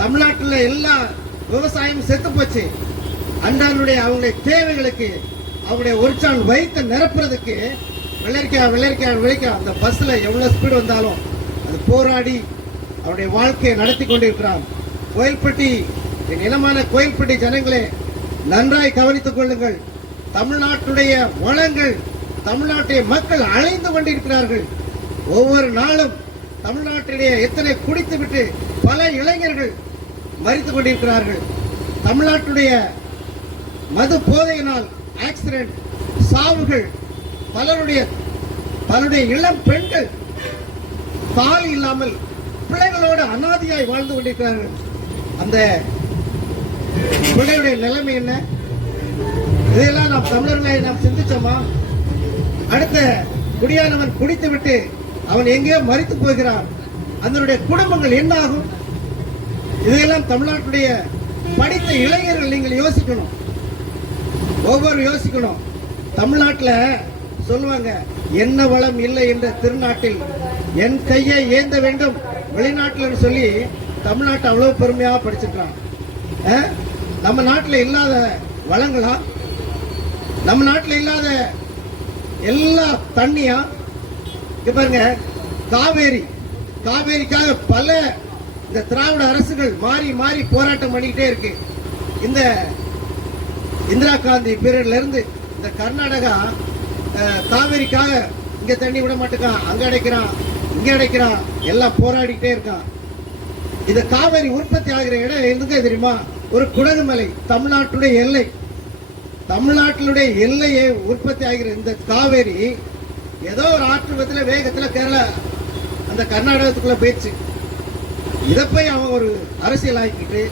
தமிழ்நாட்டில் எல்லா விவசாயம் செத்து போச்சு. அன்றாடைய அவங்களுடைய தேவைகளுக்கு அவங்களுடைய ஒரு ஜான் வயிற்றை நிரப்புறதுக்கு வெள்ளரிக்காய் அந்த பஸ்ல எவ்வளவு ஸ்பீடு வந்தாலும் அது போராடி அவருடைய வாழ்க்கையை நடத்தி கொண்டிருக்கிறான். கோயில்பட்டி, என் இனமான கோயில்பட்டி ஜனங்களே, நன்றாய் கவனித்துக் கொள்ளுங்கள். தமிழ்நாட்டுடைய வளங்கள், தமிழ்நாட்டுடைய மக்கள் அழைந்து கொண்டிருக்கிறார்கள். ஒவ்வொரு நாளும் தமிழ்நாட்டிலேயே எத்தனை குடித்துவிட்டு பல இளைஞர்கள் மரித்துக் கொண்டிருக்கிறார்கள். தமிழ்நாட்டுடைய மது போதையினால் ஆக்சிடென்ட், சாவுகள், பலருடைய இளம் பெண்கள் தாலி இல்லாமல் பிள்ளைகளோடு அனாதையாய் வாழ்ந்து கொண்டிருக்கிறார்கள். அந்த பிள்ளைகளுடைய நிலைமை என்ன? இதையெல்லாம் நாம் தமிழர்களை நாம் சிந்திச்சோமா? அடுத்த குடியானவன் குடித்து விட்டு அவன் எங்கேயோ மரித்து போகிறான். அதனுடைய குடும்பங்கள் என்ன ஆகும்? இதையெல்லாம் தமிழ்நாட்டுடைய படித்த இளைஞர்கள் நீங்கள் யோசிக்கணும். ஒவ்வொரு யோசிக்கணும். தமிழ்நாட்டில் சொல்லுவாங்க, என்ன வளம் இல்லை என்ற திருநாட்டில் என் கையை ஏந்த வேண்டும் வெளிநாட்டில் சொல்லி தமிழ்நாட்டை அவ்வளவு பெருமையா படிச்சிருக்கான். நம்ம நாட்டில் இல்லாத வளங்களா? நம்ம நாட்டில் இல்லாத எல்லா தண்ணியா? இங்க பாருங்க, காவேரிக்காக பல இந்த திராவிட அரசுகள் மாறி மாறி போராட்டம் பண்ணிக்கிட்டே இருக்கு. இந்த இந்திரா காந்தி பீரியட்ல இருந்து இந்த கர்நாடகா காவேரிக்காக இங்க தண்ணி விட மாட்டேங்கான், அங்க அடைக்கிறான், இங்க அடைக்கிறான், எல்லாம் போராடிக்கிட்டே இருக்கான். இந்த காவேரி உற்பத்தி ஆகிற இடம் எதுங்க தெரியுமா? ஒரு குடகுமலை, தமிழ்நாட்டுடைய எல்லை. தமிழ்நாட்டினுடைய எல்லையை உற்பத்தி ஆகிற இந்த காவேரி ஏதோ ஒரு ஆற்றுவத்தில் வேகத்தில் கேரளா அந்த கர்நாடகத்துக்குள்ள போயிடுச்சு. இதை போய் அவன் ஒரு அரசியல் ஆக்கிட்டு,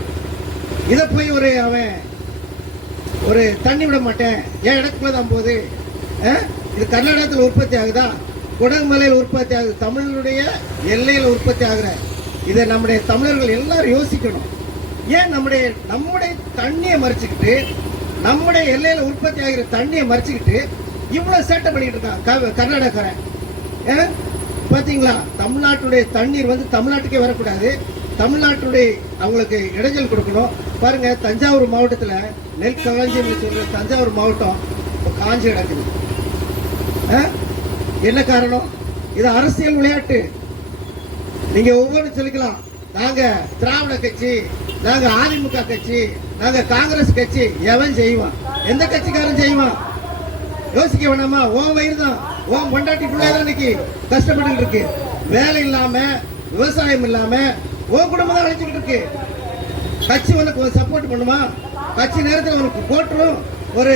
இதை போய் அவன் ஒரு தண்ணி விட மாட்டேன், என் இடத்துல தான் போகுது. இது கர்நாடகத்தில் உற்பத்தி ஆகுதா? குடகுமலையில் உற்பத்தி ஆகுது, தமிழனுடைய எல்லையில உற்பத்தி ஆகுற. இதை நம்முடைய தமிழர்கள் எல்லாரும் யோசிக்கணும். ஏன் நம்முடைய தண்ணியை மறைச்சுக்கிட்டு, நம்முடைய எல்லையில உற்பத்தி ஆகிற தண்ணியை மறைச்சுக்கிட்டு இவ்வளவு சேட்டை பண்ணிட்டு இருக்கான் கர்நாடகக்காரன்? பாத்தீங்களா? தமிழ்நாட்டுடைய தண்ணீர் தமிழ்நாட்டுக்கே வரக்கூடாது. தமிழ்நாட்டுடைய அவங்களுக்கு இடைஞ்சல் கொடுக்கணும். பாருங்க, தஞ்சாவூர் மாவட்டத்தில் நெல் களஞ்சியம் சொல்ற தஞ்சாவூர் மாவட்டம் காஞ்சி கிடக்குது. என்ன காரணம்? இது அரசியல் விளையாட்டு. நீங்க ஒவ்வொரு சொல்லிக்கலாம், நாங்க திராவிட கட்சி, நாங்க அதிமுக கட்சி, நாங்க காங்கிரஸ் கட்சி. எவன் செய்வான்? எந்த கட்சிக்காரன் செய்வான்? யோசிக்க வேணாமா? ஓன் வயிறு தான், ஓன் பொண்டாட்டி பிள்ளைதான் இன்னைக்கு கஷ்டப்பட்டு இருக்கு. வேலை இல்லாம, விவசாயம் இல்லாம உன் குடும்பம் தான் அழைச்சிட்டு இருக்கு. கட்சி உனக்கு சப்போர்ட் பண்ணுமா? கட்சி நேரத்தில் உனக்கு போட்டுரும், ஒரு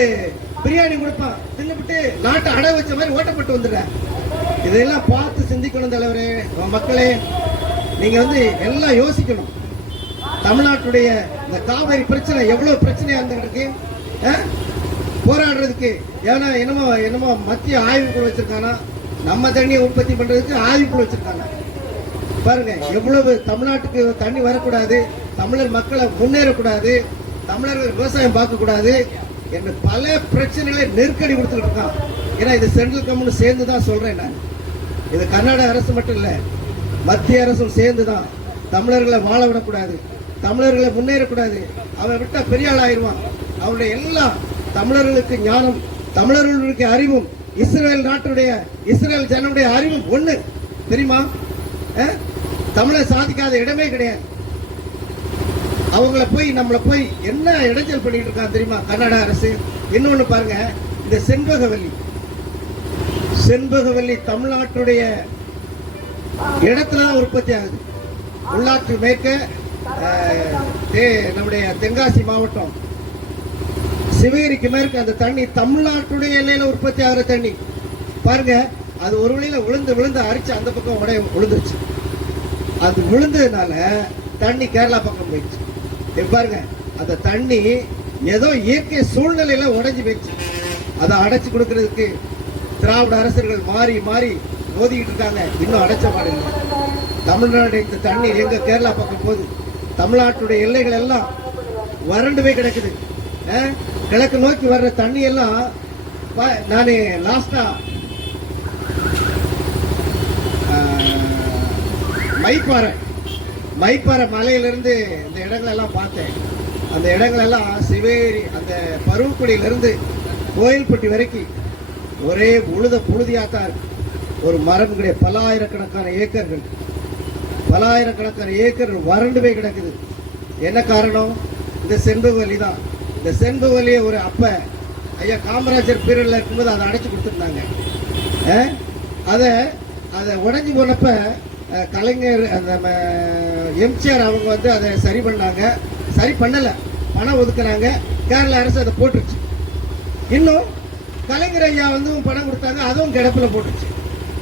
பிரியாணி கொடுப்பான், தின்னுபிட்டு நாட்டை அடை வச்ச மாதிரி ஓட்டப்பட்டு வந்துடுற. இதெல்லாம் பார்த்து சிந்திக்கணும் தலைவரே, மக்களே. நீங்க எல்லாம் யோசிக்கணும். தமிழ்நாட்டுடைய இந்த காவிரி பிரச்சனை எவ்வளவு பிரச்சனையா இருந்துகிட்டு இருக்கு. போராடுறதுக்கு என்னமோ மத்திய ஆய்வுக்குழு வச்சிருக்கானா? நம்ம தண்ணியை உற்பத்தி பண்றதுக்கு ஆய்வுக்குழு வச்சிருக்காங்க. பாருங்க, எவ்வளவு தமிழ்நாட்டுக்கு தண்ணி வரக்கூடாது, தமிழர் மக்களை முன்னேறக்கூடாது, தமிழர்கள் விவசாயம் பார்க்க கூடாது என்று பல பிரச்சனைகளை நெருக்கடி கொடுத்துட்டு இருக்கான். ஏன்னா இது சென்ட்ரல் கவர்மெண்ட் சேர்ந்து தான் சொல்றேன் நான். இது கர்நாடக அரசு மட்டும் இல்ல, மத்திய அரசும் சேர்ந்து தான். தமிழர்களை வாழ விடக்கூடாது, தமிழர்களை முன்னேறக்கூடாது. அவன் விட்டா பெரிய ஆள் ஆயிடுவான். அவருடைய எல்லா தமிழர்களுக்கு ஞானம், தமிழர்களுக்கு அறிவும், இஸ்ரேல் ஜனனுடைய அறிவும் ஒண்ணு தெரியுமா? தமிழை சாதிக்காத இடமே கிடையாது. அவங்கள போய் நம்மளை போய் என்ன இடைஞ்சல் பண்ணிட்டு இருக்காங்க தெரியுமா கர்நாடக அரசு? இன்னொன்னு பாருங்க, இந்த செண்பகவல்லி தமிழ்நாட்டுடைய இடத்துலதான் உற்பத்தி ஆகுது. உள்ளாற்று மேற்க நம்முடைய தென்காசி மாவட்டம் சிவகிரிக்கு மேற்கு அந்த தண்ணி தமிழ்நாட்டுடைய எல்லையில உற்பத்தி ஆகிற தண்ணி பாருங்க. அது ஒரு வழியில விழுந்து விழுந்து அரிச்சு அந்த பக்கம் உடைய விழுந்துருச்சு. அது விழுந்ததுனால தண்ணி கேரளா பக்கம் போயிடுச்சு. இப்ப பாருங்க, அந்த தண்ணி ஏதோ இயற்கை சூழ்நிலையில உடைஞ்சு போயிடுச்சு. அதை அடைச்சு கொடுக்கறதுக்கு திராவிட அரசர்கள் மாறி மாறி மோதிக்கிட்டு இருக்காங்க. இன்னும் அடைச்ச பாடுங்க. தமிழ்நாடு இந்த தண்ணீர் எங்க கேரளா பக்கம் போகுது. தமிழ்நாட்டுடைய எல்லைகள் எல்லாம் வறண்டு போய் கிடக்குது. கிழக்கு நோக்கி வர்ற தண்ணி எல்லாம் நானே லாஸ்டா மைப்பாறை மலையிலிருந்து இந்த இடங்கள் எல்லாம் பார்த்தேன். அந்த இடங்கள் எல்லாம் சிவேரி அந்த பருவக்குடியிலிருந்து கோயில்பட்டி வரைக்கும் ஒரே புழுதியாத்தான் இருக்கு. ஒரு மரம் கிடையாது. பல்லாயிரக்கணக்கான ஏக்கர்கள் வறண்டு போய் கிடக்குது. என்ன காரணம்? இந்த செண்பகவல்லி தான். இந்த செண்பகவல்லியை ஒரு அப்ப ஐயா காமராஜர் பீரியட்ல இருக்கும்போது அதை அடைச்சு கொடுத்துருந்தாங்க. அதை உடைஞ்சு போனப்ப கலைஞர் அந்த எம்ஜிஆர் அவங்க வந்து அதை சரி பண்ணாங்க. சரி பண்ணல, பணம் ஒதுக்குனாங்க. கேரள அரசு அதை போட்டுருச்சு. இன்னும் கலைஞர் ஐயா வந்து பணம் கொடுத்தாங்க, அதுவும் கிடப்புல போட்டுருச்சு.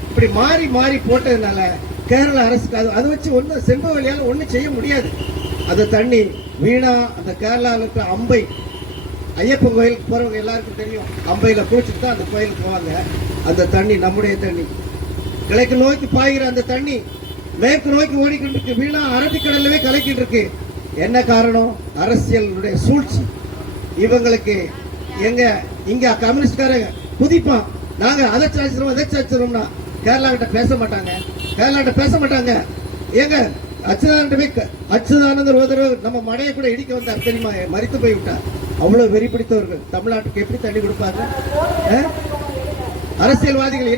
இப்படி மாறி மாறி போட்டதுனால கேரள அரசுக்கு அதை வச்சு ஒன்றும் செண்பகவல்லியால் ஒன்றும் செய்ய முடியாது. அந்த தண்ணி வீணா அந்த கேரளாவில் இருக்கிற அம்பை ஐயப்பன் கோயிலுக்கு போறவங்க எல்லாருக்கும் தெரியும். அம்பையில குளிச்சுட்டு தான் அந்த கோயிலுக்கு போவாங்க. அந்த தண்ணி நம்முடைய தண்ணி. கிழக்கு நோக்கி பாய்கிற அந்த தண்ணி மேற்கு நோக்கி ஓடிக்கிட்டு இருக்கு. வீணா அரபிக்கடல்லவே கலக்கிட்டு இருக்கு. என்ன காரணம்? அரசியலுடைய சூழ்ச்சி. இவங்களுக்கு இங்க கம்யூனிஸ்ட்காரங்க குதிப்பான். நாங்க அதை சாய்ச்சிருவோம்னா கேரளா கிட்ட பேச மாட்டாங்க. ஏங்க அச்சுதானந்தர் ஒரு தடவை நம்ம மடையை கூட இடிக்க வந்தார் தெரியுமா? மறித்து போய் விட்டார். அவ்வளவு வெறி பிடித்தவர்கள். தமிழ்நாட்டுக்கு எப்படி தண்ணி கொடுப்பாங்க? அரசியல்வாதிகள்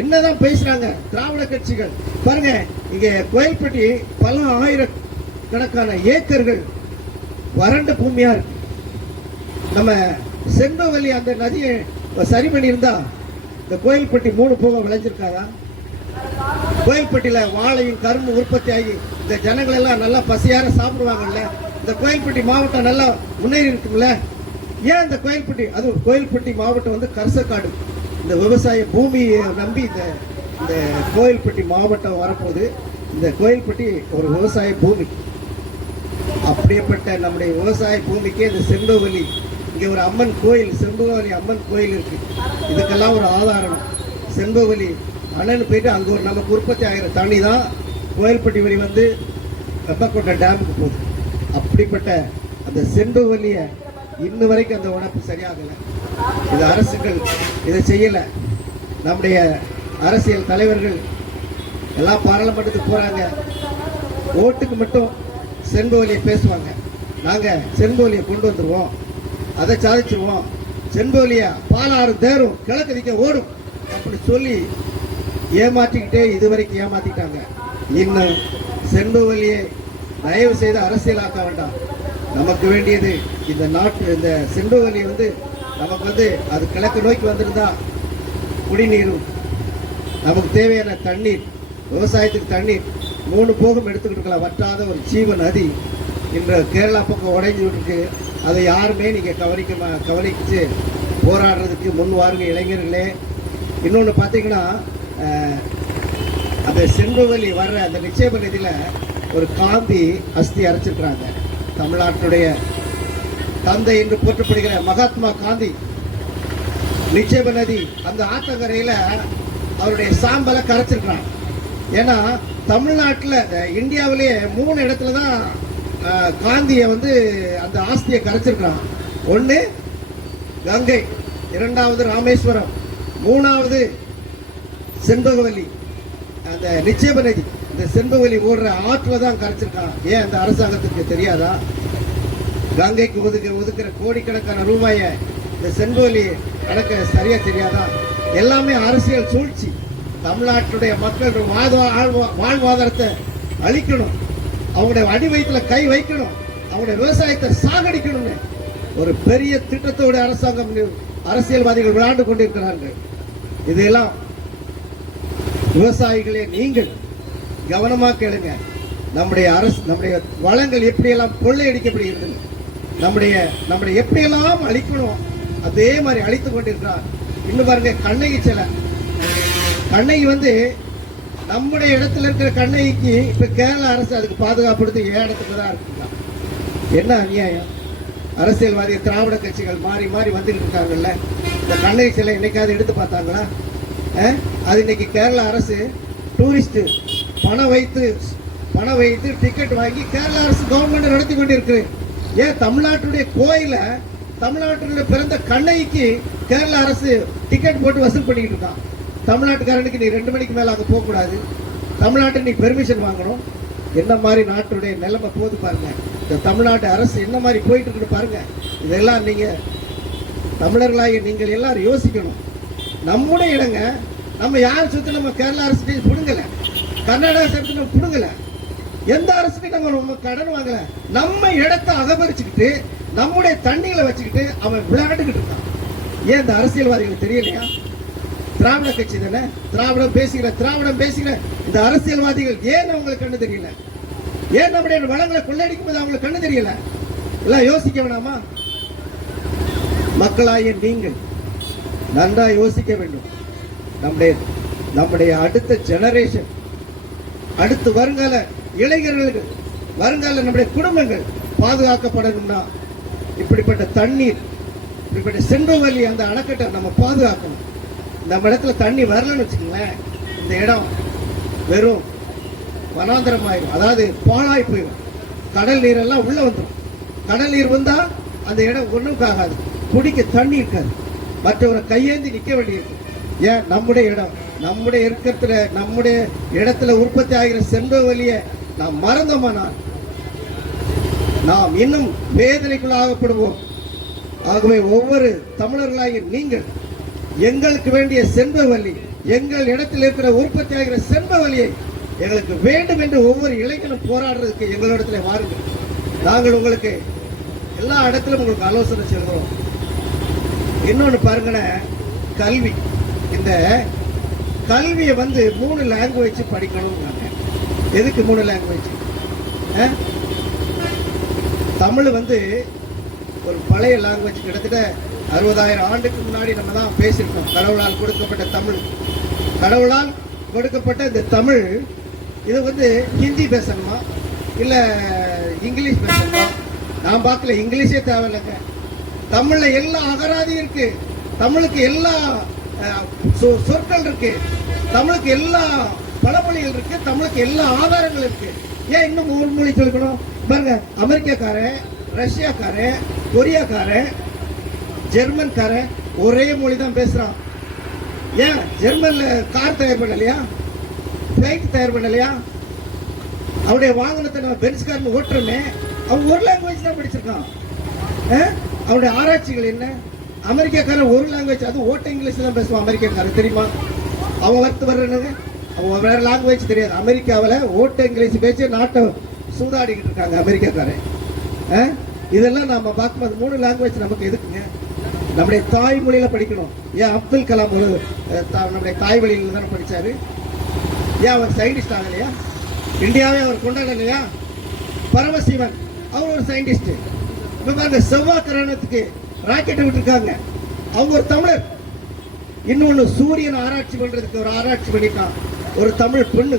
என்னதான் பேசுறாங்க? திராவிட கட்சிகள் பாருங்க. இங்க கோயில்பட்டி பல ஆயிரக்கணக்கான ஏக்கர்கள் வறண்ட பூமியா இருக்கு. நம்ம செண்பகவல்லி அந்த நதியை சரி பண்ணி இருந்தா இந்த கோயில்பட்டி 3 போகம் விளைஞ்சிருக்காதா? கோயில்பட்டியில வாழையும் கரும்பு உற்பத்தி ஆகி இந்த ஜனங்கள் எல்லாம் நல்லா பசியார சாப்பிடுவாங்கல்ல. இந்த கோயில்பட்டி மாவட்டம் நல்லா முன்னேறி இருக்குல்ல. ஏன் இந்த கோயில்பட்டி மாவட்டம் வந்து கரிசக்காடு, இந்த விவசாய பூமியை நம்பி இந்த கோயில்பட்டி மாவட்டம் வரப்போது. இந்த கோயில்பட்டி ஒரு விவசாய பூமி. அப்படியேப்பட்ட நம்முடைய விவசாய பூமிக்கே இந்த செண்பகவல்லி, இங்க ஒரு அம்மன் கோயில், செண்பகவல்லி அம்மன் கோயில் இருக்கு. இதுக்கெல்லாம் ஒரு ஆதாரம். செண்பகவல்லி அண்ணன் போயிட்டு அங்க ஒரு நமக்கு உற்பத்தி ஆகிற தண்ணி தான் கோயில்பட்டி வழி வந்து வெப்பக்கோட்டை டேமுக்கு போகுது. அப்படிப்பட்ட அந்த செண்பகவல்லிய இன்ன வரைக்கும் அந்த உணப்பு சரியாகலை. இது அரசுகள் இதை செய்யல. நம்முடைய அரசியல் தலைவர்கள் எல்லாம் பாராளுமன்றத்துக்கு போறாங்க. ஓட்டுக்கு மட்டும் செண்பகவல்லியை பேசுவாங்க. நாங்க செண்பகவல்லியை கொண்டு வந்துருவோம், அதை சாதிச்சிருவோம், செண்பகவல்லியா பாலாறு தேரும் கிழக்கதிக்க ஓடும் அப்படி சொல்லி ஏமாற்றிக்கிட்டே இதுவரைக்கும் ஏமாத்திட்டாங்க. இன்னும் செண்பகவல்லியை தயவு செய்து அரசியலாக்க வேண்டாம். நமக்கு வேண்டியது இந்த நாட்டு இந்த செண்பகவல்லி வந்து நமக்கு வந்து அது கிழக்கு நோக்கி வந்திருந்தா குடிநீரும் நமக்கு தேவையான தண்ணீர், விவசாயத்துக்கு தண்ணீர் 3 போகம் எடுத்துக்கிட்டு இருக்கலாம். வற்றாத ஒரு ஜீவ நதி இன்று கேரளா பக்கம் உடைஞ்சு இருக்கு. அதை யாருமே நீங்க கவனிச்சு போராடுறதுக்கு முன் வாருங்க இளைஞர்களே. இன்னொன்று பார்த்தீங்கன்னா அந்த செண்பகவல்லி வர்ற அந்த நிச்சேப நதியில ஒரு காந்தி அஸ்தி அரைச்சிருக்கிறாங்க. தமிழ்நாட்டுடைய தந்தை என்று போற்றப்படுகிற மகாத்மா காந்தி நிச்சேப நதி அந்த ஆற்றங்கரையில அவருடைய சாம்பலை கரைச்சிருக்கிறாங்க. ஏன்னா தமிழ்நாட்டில் இந்தியாவிலேயே 3 இடத்துல தான் காந்தியை வந்து அந்த ஆஸ்தியை கரைச்சிருக்கிறாங்க. 1 கங்கை, 2வது ராமேஸ்வரம், 3வது செண்பகவல்லி. அந்த நிச்சேப நதி இந்த செண்பகவல்லி ஓடுற ஆற்றுல தான் கரைச்சிருக்கான். ஏன் அந்த அரசாங்கத்துக்கு தெரியாதா? கங்கைக்கு ஒதுக்குற கோடிக்கணக்கான ரூபாயை இந்த செண்பகவல்லி கணக்க சரியா தெரியாதா? எல்லாமே அரசியல் சூழ்ச்சி. தமிழ்நாட்டுடைய மக்கள் வாழ்வாதாரத்தை அழிக்கணும், அவங்களுடைய அடி வயிற்றுல கை வைக்கணும், அவங்களுடைய விவசாயத்தை சாகடிக்கணும்னு ஒரு பெரிய திட்டத்தோட அரசாங்கம் அரசியல்வாதிகள் விளையாண்டு கொண்டிருக்கிறார்கள். இதெல்லாம் விவசாயிகளே நீங்கள் கவனமா கேளுங்க. நம்முடைய வளங்கள் எப்படியெல்லாம் கொள்ளையடிக்கப்படுகிறது. நம்முடைய எப்படியெல்லாம் அழிக்கணும் அதே மாதிரி அழித்து கொண்டிருக்கிறார். இன்னும் பாருங்க, கண்ணகி சிலை. கண்ணகி வந்து நம்முடைய இடத்துல இருக்கிற கண்ணகிக்கு இப்ப கேரள அரசு அதுக்கு பாதுகாப்பு கொடுத்து ஏன் இடத்துக்கு தான் இருக்குங்களா? என்ன அநியாயம்! அரசியல்வாதி திராவிட கட்சிகள் மாறி மாறி வந்துட்டு இருக்காங்கல்ல. இந்த கண்ணகி சிலை என்னைக்காவது எடுத்து பார்த்தாங்களா? அது இன்னைக்கு கேரள அரசு டூரிஸ்ட் பணம் வைத்து டிக்கெட் வாங்கி கேரள அரசு கவர்மெண்ட் நடத்தி கொண்டிருக்கு. ஏன் தமிழ்நாட்டுடைய கோயில, தமிழ்நாட்டினுடைய பிறந்த கண்ணகிக்கு கேரள அரசு டிக்கெட் போட்டு வசூல் பண்ணிக்கிட்டு இருக்கான். தமிழ்நாட்டுக்காரனுக்கு நீ 2 மணிக்கு மேல அங்க போக கூடாது, தமிழ்நாட்டை நீ பெர்மிஷன் வாங்கணும். என்ன மாதிரி நாட்டுடைய நிலைமை போது பாருங்க. இந்த தமிழ்நாட்டு அரசு என்ன மாதிரி போயிட்டு இருக்கு பாருங்க. இதெல்லாம் நீங்க தமிழர்களாகிய நீங்கள் எல்லாரும் யோசிக்கணும். நம்முடைய இடங்க, நம்ம யார் சொத்து நம்ம கேரள அரசு புடுங்கல, கர்நாடகா சொத்து நம்ம புடுங்கல, எந்த அரசுக்கு நம்ம கடன் வாங்கல. நம்ம இடத்தை அகபரிச்சுக்கிட்டு நம்முடைய தண்ணிகளை வச்சுக்கிட்டு அவன் விளையாண்டுகிட்டு இருக்கான். ஏன் இந்த அரசியல்வாதிகளுக்கு தெரியலையா? திராவிட கட்சி தானே, திராவிடம் பேசுகிற இந்த அரசியல்வாதிகள் ஏன் அவங்களுக்கு கண்ணு தெரியல? ஏன் நம்முடைய வளங்களை கொள்ளையடிக்கும் போது அவங்களுக்கு கண்ணு தெரியல? எல்லாம் யோசிக்க வேணாமா? மக்களாகிய நீங்கள் நன்றா யோசிக்க வேண்டும். நம்முடைய அடுத்த ஜெனரேஷன், அடுத்து வருங்கால இளைஞர்களுக்கு, வருங்கால நம்முடைய குடும்பங்கள் பாதுகாக்கப்படணும்னா இப்படிப்பட்ட தண்ணீர், இப்படிப்பட்ட செண்பவல்லி அந்த அணைக்கட்டை நம்ம பாதுகாக்கணும். நம்ம இடத்துல தண்ணி வரலன்னு வச்சுக்கோங்களேன், இந்த இடம் வெறும் வனாந்தரமாயிரும், அதாவது பாழாய் போயிடும். கடல் நீரெல்லாம் உள்ள வந்துடும். கடல் நீர் வந்தா அந்த இடம் ஒன்றும் ஆகாது, குடிக்க தண்ணி இருக்காது, மற்றவரை கையேந்தி நிற்க வேண்டியிருக்கு. ஏன் நம்முடைய இடம், நம்முடைய இடத்துல உற்பத்தி ஆகிற செண்பவல்லியை நாம் மறந்தோமானால் நாம் இன்னும் வேதனைக்குள்ளாகப்படுவோம். ஆகவே ஒவ்வொரு தமிழர்களாகிய நீங்கள் எங்களுக்கு வேண்டிய செண்பவல்லி, எங்கள் இடத்தில் இருக்கிற உற்பத்தி ஆகிற செண்பவல்லியை எங்களுக்கு வேண்டும் என்று ஒவ்வொரு இளைஞனும் போராடுறதுக்கு எங்களிடத்துல வாருங்கள். நாங்கள் உங்களுக்கு எல்லா இடத்திலும் உங்களுக்கு ஆலோசனை சொல்கிறோம். இன்னொன்று பாருங்கண்ணே, கல்வி. இந்த கல்வியை 3 லாங்குவேஜ் படிக்கணும். எதுக்கு 3 லாங்குவேஜ்? தமிழ் ஒரு பழைய லாங்குவேஜ். கிட்டத்தட்ட 60,000 ஆண்டுக்கு முன்னாடி நம்ம தான் பேசியிருக்கோம். கடவுளால் கொடுக்கப்பட்ட தமிழ், கடவுளால் கொடுக்கப்பட்ட இந்த தமிழ். இது ஹிந்தி பேசணுமா இல்ல இங்கிலீஷ் பேசணுமா? நான் பார்க்கல, இங்கிலீஷே தேவையில்லைங்க. தமிழ்ல எல்லா அகராதியும் இருக்கு, தமிழுக்கு எல்லா சொற்கள் இருக்கு, தமிழுக்கு எல்லா பழமொழிகள் இருக்கு, தமிழுக்கு எல்லா ஆதாரங்கள் இருக்கு. ஏன் இன்னும் ஒரு மொழி சொல்லணும் பாருங்க? அமெரிக்காக்காரன், ரஷ்யாக்காரன், கொரியாக்காரன், ஜெர்மன்காரன் ஒரே மொழி தான் பேசுறான். ஏன் ஜெர்மன்ல கார் தயார் பண்ணலையா? பிளைட் தயார் பண்ணலையா? அவருடைய வாகனத்தை நம்ம பென்ஸ்காரன் ஓட்டுறோமே, அவன் ஒரு லாங்குவேஜ் தான் படிச்சிருக்கான். அவருடைய ஆராய்ச்சிகள் என்ன? அமெரிக்காக்காரன் ஒரு லாங்குவேஜ், அது ஓட்ட இங்கிலீஷ் தான் பேசுவான் அமெரிக்காக்காரன், தெரியுமா? அவன் வர்றதுங்க, அவன் வேற லாங்குவேஜ் தெரியாது. அமெரிக்காவில் ஓட்ட இங்கிலீஷ் பேச்சு நாட்டை சூதாடிக்கிட்டு இருக்காங்க அமெரிக்காக்காரன். இதெல்லாம் நாம பார்க்கும்போது 3 லாங்குவேஜ் நமக்கு எதுக்குங்க? நம்முடைய தாய்மொழியில படிக்கணும். ஏன் அப்துல் கலாம் நம்முடைய தாய்மொழியில தானே படிச்சாரு? ஏன் அவர் சயின்டிஸ்ட் ஆகலையா? இந்தியாவே அவர் கொண்டாடலையா? பரமசிவன் அவர் ஒரு சயின்டிஸ்ட். இப்ப பாருங்க, செவ்வாய் கிரகணத்துக்கு ராக்கெட் விட்டுருக்காங்க, அவங்க ஒரு தமிழர். இன்னொன்னு சூரியன் ஆராய்ச்சி பண்றதுக்கு ஒரு ஆராய்ச்சி பண்ணிட்டான் ஒரு தமிழ் பெண்ணு.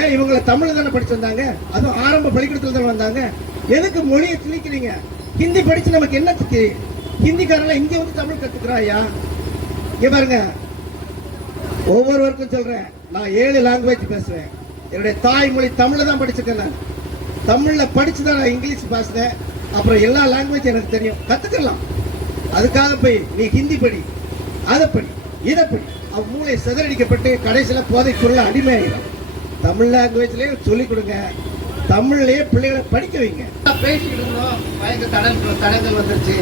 ஏன் இவங்களை தமிழ் தானே படிச்சு வந்தாங்க, அதுவும் ஆரம்ப பள்ளிக்கூடத்துல தானே வந்தாங்க. எதுக்கு மொழியை திணிக்கிறீங்க? ஹிந்தி படிச்சு நமக்கு என்னத்துக்கு? ஹிந்திக்காரன் இங்க தமிழ் கத்துக்கிறாயா? இங்க பாருங்க, ஒவ்வொருவருக்கும் சொல்றேன், நான் 7 லாங்குவேஜ் பேசுவேன். என்னுடைய தாய்மொழி தமிழ்ல தான் படிச்சிருக்கேன். நான் தமிழ்ல படிச்சுதான் நான் இங்கிலீஷ் பேசுறேன். அப்புறம் எல்லா லாங்குவேஜ் எனக்கு தெரியும், கத்துக்கலாம். அதுக்காக போய் நீ ஹிந்தி படி, அதை படி, இதை படி, அவன் மூளை சிதறடிக்கப்பட்டு கடைசியில போதைப் பொருள் அடிமையாயிடும். தமிழ் லாங்குவேஜ்லயே சொல்லிக் கொடுங்க, தமிழ்லயே பிள்ளைகளை படிக்க வைங்க. பேசிட்டு இருந்தோம், பயங்கர தடங்கள் வந்துருச்சு.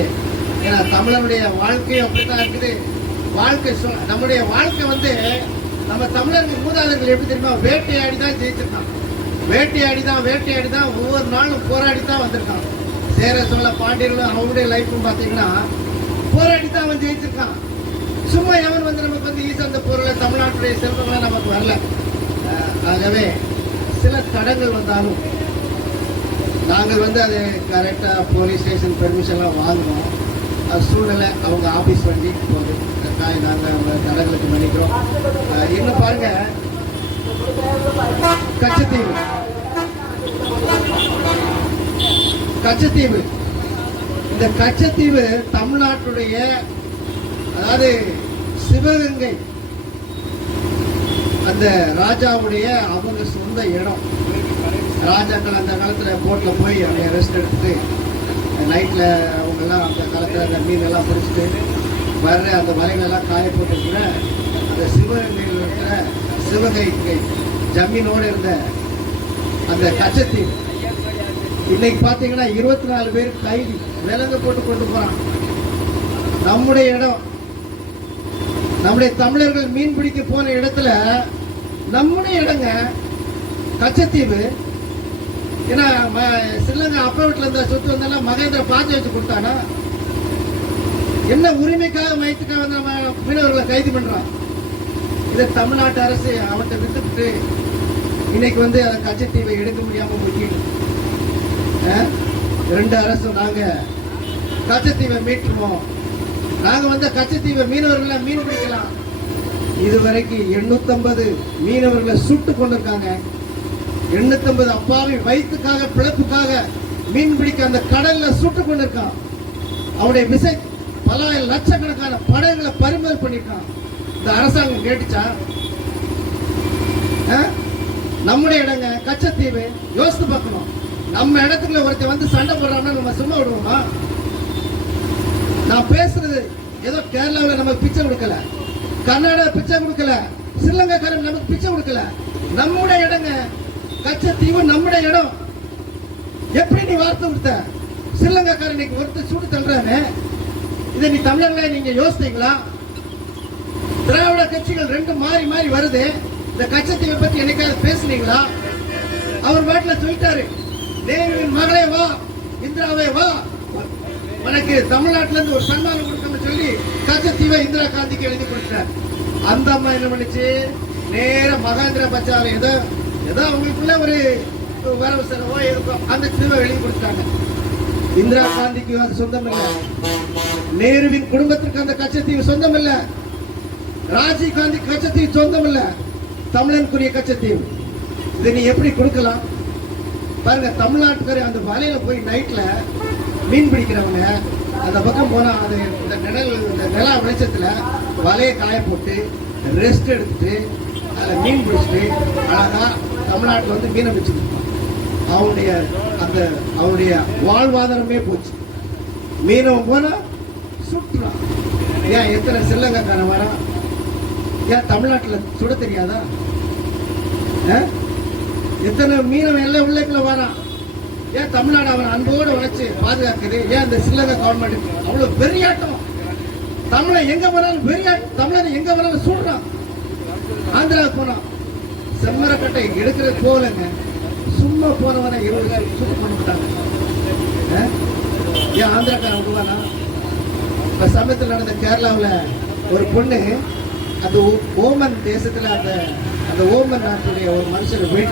ஏன்னா தமிழனுடைய வாழ்க்கையும் அப்படித்தான் இருக்குது. நம்முடைய வாழ்க்கை நம்ம தமிழர்கள் மூதாதையர்கள் எப்படி தெரியுமா? வேட்டையாடி தான் ஜெயிச்சிருக்கான். வேட்டையாடி தான் ஒவ்வொரு நாளும் போராடி தான் வந்திருக்கான். சேர சோழ பாண்டியர்களும் அவனுடைய லைஃப்பும் பார்த்தீங்கன்னா போராடி தான் அவன் ஜெயிச்சிருக்கான். சும்மா எவன் நமக்கு ஈசந்த பொருளை, தமிழ்நாட்டுடைய செல்வங்களை நமக்கு வரல. ஆகவே சில தடங்கள் வந்தாலும் நாங்கள் வந்து அது கரெக்டாக போலீஸ் ஸ்டேஷன் பெர்மிஷன்லாம் வாங்கினோம். அது சூழ்நிலை அவங்க ஆஃபீஸ் வண்டி போகுது. நாங்கள் அவங்க தடங்களுக்கு மன்னிக்கிறோம். இன்னும் பாருங்க, கச்சத்தீவு கச்சத்தீவு இந்த கச்சத்தீவு தமிழ்நாட்டுடைய, அதாவது சிவகங்கை அந்த ராஜாவுடைய அவங்க சொந்த இடம். ராஜாக்கள் அந்த காலத்தில் போட்டில் போய் அவங்க ரெஸ்ட் எடுத்துட்டு நைட்டில் அவங்கெல்லாம் அந்த காலத்தில் அந்த மீனெல்லாம் பிடிச்சிட்டு வர்ற அந்த வலைகளெல்லாம் காய போட்டுருக்கிற அந்த சிவகங்கையில் இருக்கிற சிவகங்கை ஜமீனோடு இருந்த அந்த கச்சத்தீவு இன்னைக்கு பார்த்தீங்கன்னா 24 பேர் கைதி விலங்கு போட்டு கொண்டு போறான். நம்முடைய இடம், நம்முடைய தமிழர்கள் மீன் பிடிக்க போன இடத்துல நம்முடைய இடங்க கச்சத்தீவு. ஏன்னா ஸ்ரீலங்கா அப்பா வீட்டில் இருந்த சொத்து வந்தாலும் மகேந்திர பாத்தி வச்சு கொடுத்தானா? என்ன உரிமைக்காக மயத்துக்காக வந்து நம்ம மீனவர்களை கைது பண்றான். இதை தமிழ்நாட்டு அரசு அவன்கிட்ட வித்துட்டு இன்னைக்கு வந்து அந்த கச்சத்தீவை எடுக்க முடியாம முக்கியம். 2 அரசும் நாங்க கச்சத்தீவை மீட்டுருவோம், நாங்க வந்து கச்சத்தீவை மீனவர்களை மீன் பிடிக்கலாம். இதுவரைக்கும் 850 மீனவர்களை சுட்டு கொண்டிருக்காங்க. 850 அப்பாவி வயிற்றுக்காக பிழைப்புக்காக மீன் பிடிக்க அந்த கடல்ல சுட்டு கொண்டிருக்கான். அவருடைய விசை பல லட்சக்கணக்கான படகுகளை பறிமுதல் பண்ணிருக்கான். இந்த அரசாங்கம் கேட்டுச்சா? நம்முடைய இடங்க கச்சத்தீவு. யோசித்து பார்க்கணும். நம்ம இடத்துல ஒருத்தர் வந்து சண்டை போடுறாங்கன்னா நம்ம சும்மா விடுவோமா? நான் பேசுறது ஏதோ கேரளாவில் நமக்கு பிச்சை கொடுக்கல, கர்நாடகா பிச்சை கொடுக்கல, ஸ்ரீலங்காக்காரன் நமக்கு பிச்சை கொடுக்கல. நம்முடைய இடங்க கச்சத்தீவு, நம்முடைய இடம். எப்படி நீ வார்த்தை கொடுத்த? ஸ்ரீலங்காக்காரன் இன்னைக்கு ஒருத்தர் சூடு தள்ளுறானே, இதை நீ தமிழர்களை நீங்க யோசித்தீங்களா? திராவிட கட்சிகள் 2 மாறி மாறி வருது. இந்த கச்சத்தீவை பத்தி என்னைக்காவது பேசுனீங்களா? அவர் பாட்டுல சொல்லிட்டாரு, தேவியின் மகளே வா, இந்திராவே வா, உனக்கு தமிழ்நாட்டில இருந்து ஒரு சன்மானம் கொடுக்கணும்னு சொல்லி கச்சத்தீவை இந்திரா காந்திக்கு எழுதி கொடுத்தார். அந்த அம்மா என்ன பண்ணுச்சு? நேர மகேந்திர பச்சாலை ஏதோ அவங்களுக்குள்ள ஒரு வரவு செலவோ இருக்கும், அந்த தீவை எழுதி கொடுத்தாங்க. இந்திரா காந்திக்கு அது சொந்தம் இல்ல, நேருவின் குடும்பத்திற்கு அந்த கச்சத்தீவு சொந்தம் இல்ல, ராஜீவ் காந்தி கச்சத்தீவு சொந்தம் இல்ல, தமிழனுக்குரிய கச்சத்தீவு. இதை நீ எப்படி கொடுக்கலாம்? பாருங்க, தமிழ்நாட்டுக்காரி அந்த வலையில போய் நைட்ல மீன் பிடிக்கிறவங்க அந்த பக்கம் போனா அது இந்த நில வெளிச்சத்துல வலையை காய போட்டு ரெஸ்ட் எடுத்துட்டு அதில் மீன் பிடிச்சிட்டு அழகா தமிழ்நாட்டில் வந்து மீனை பிடிச்சிருப்பான். அவனுடைய வாழ்வாதாரமே போச்சு. மீனவன் போனா சுற்றுறான். ஏன் எத்தனை ஸ்ரீலங்காக்காரன் வரான்? ஏன் தமிழ்நாட்டில் சுட தெரியாதா? எத்தனை மீனவன் எல்லாம் உள்ளக்குள்ள வரான்? ஏன் தமிழ்நாடு அவன் அன்போடு உழைச்சு பாதுகாக்குது? ஏன் இந்த ஸ்ரீலங்கா கவர்மெண்ட் அவ்வளவு வெறியாட்டம்? தமிழை எங்க போனாலும் வெறியாட்டம், தமிழனை எங்க போனாலும் சுடுறான். ஆந்திராவுக்கு போனான், செம்மரக்கட்டை எடுக்கிறது போலங்க, சும்மா போனவனை 20 சுட்டு பண்ணிவிட்டாங்க. ஏன் ஆந்திராக்காரன் விடுவானா? இப்ப சமயத்தில் நடந்த கேரளாவில் ஒரு பொண்ணு அந்த ஓமன் தேசத்துல அந்த ஓமன் நாட்டுடைய ஒரு மனுஷனை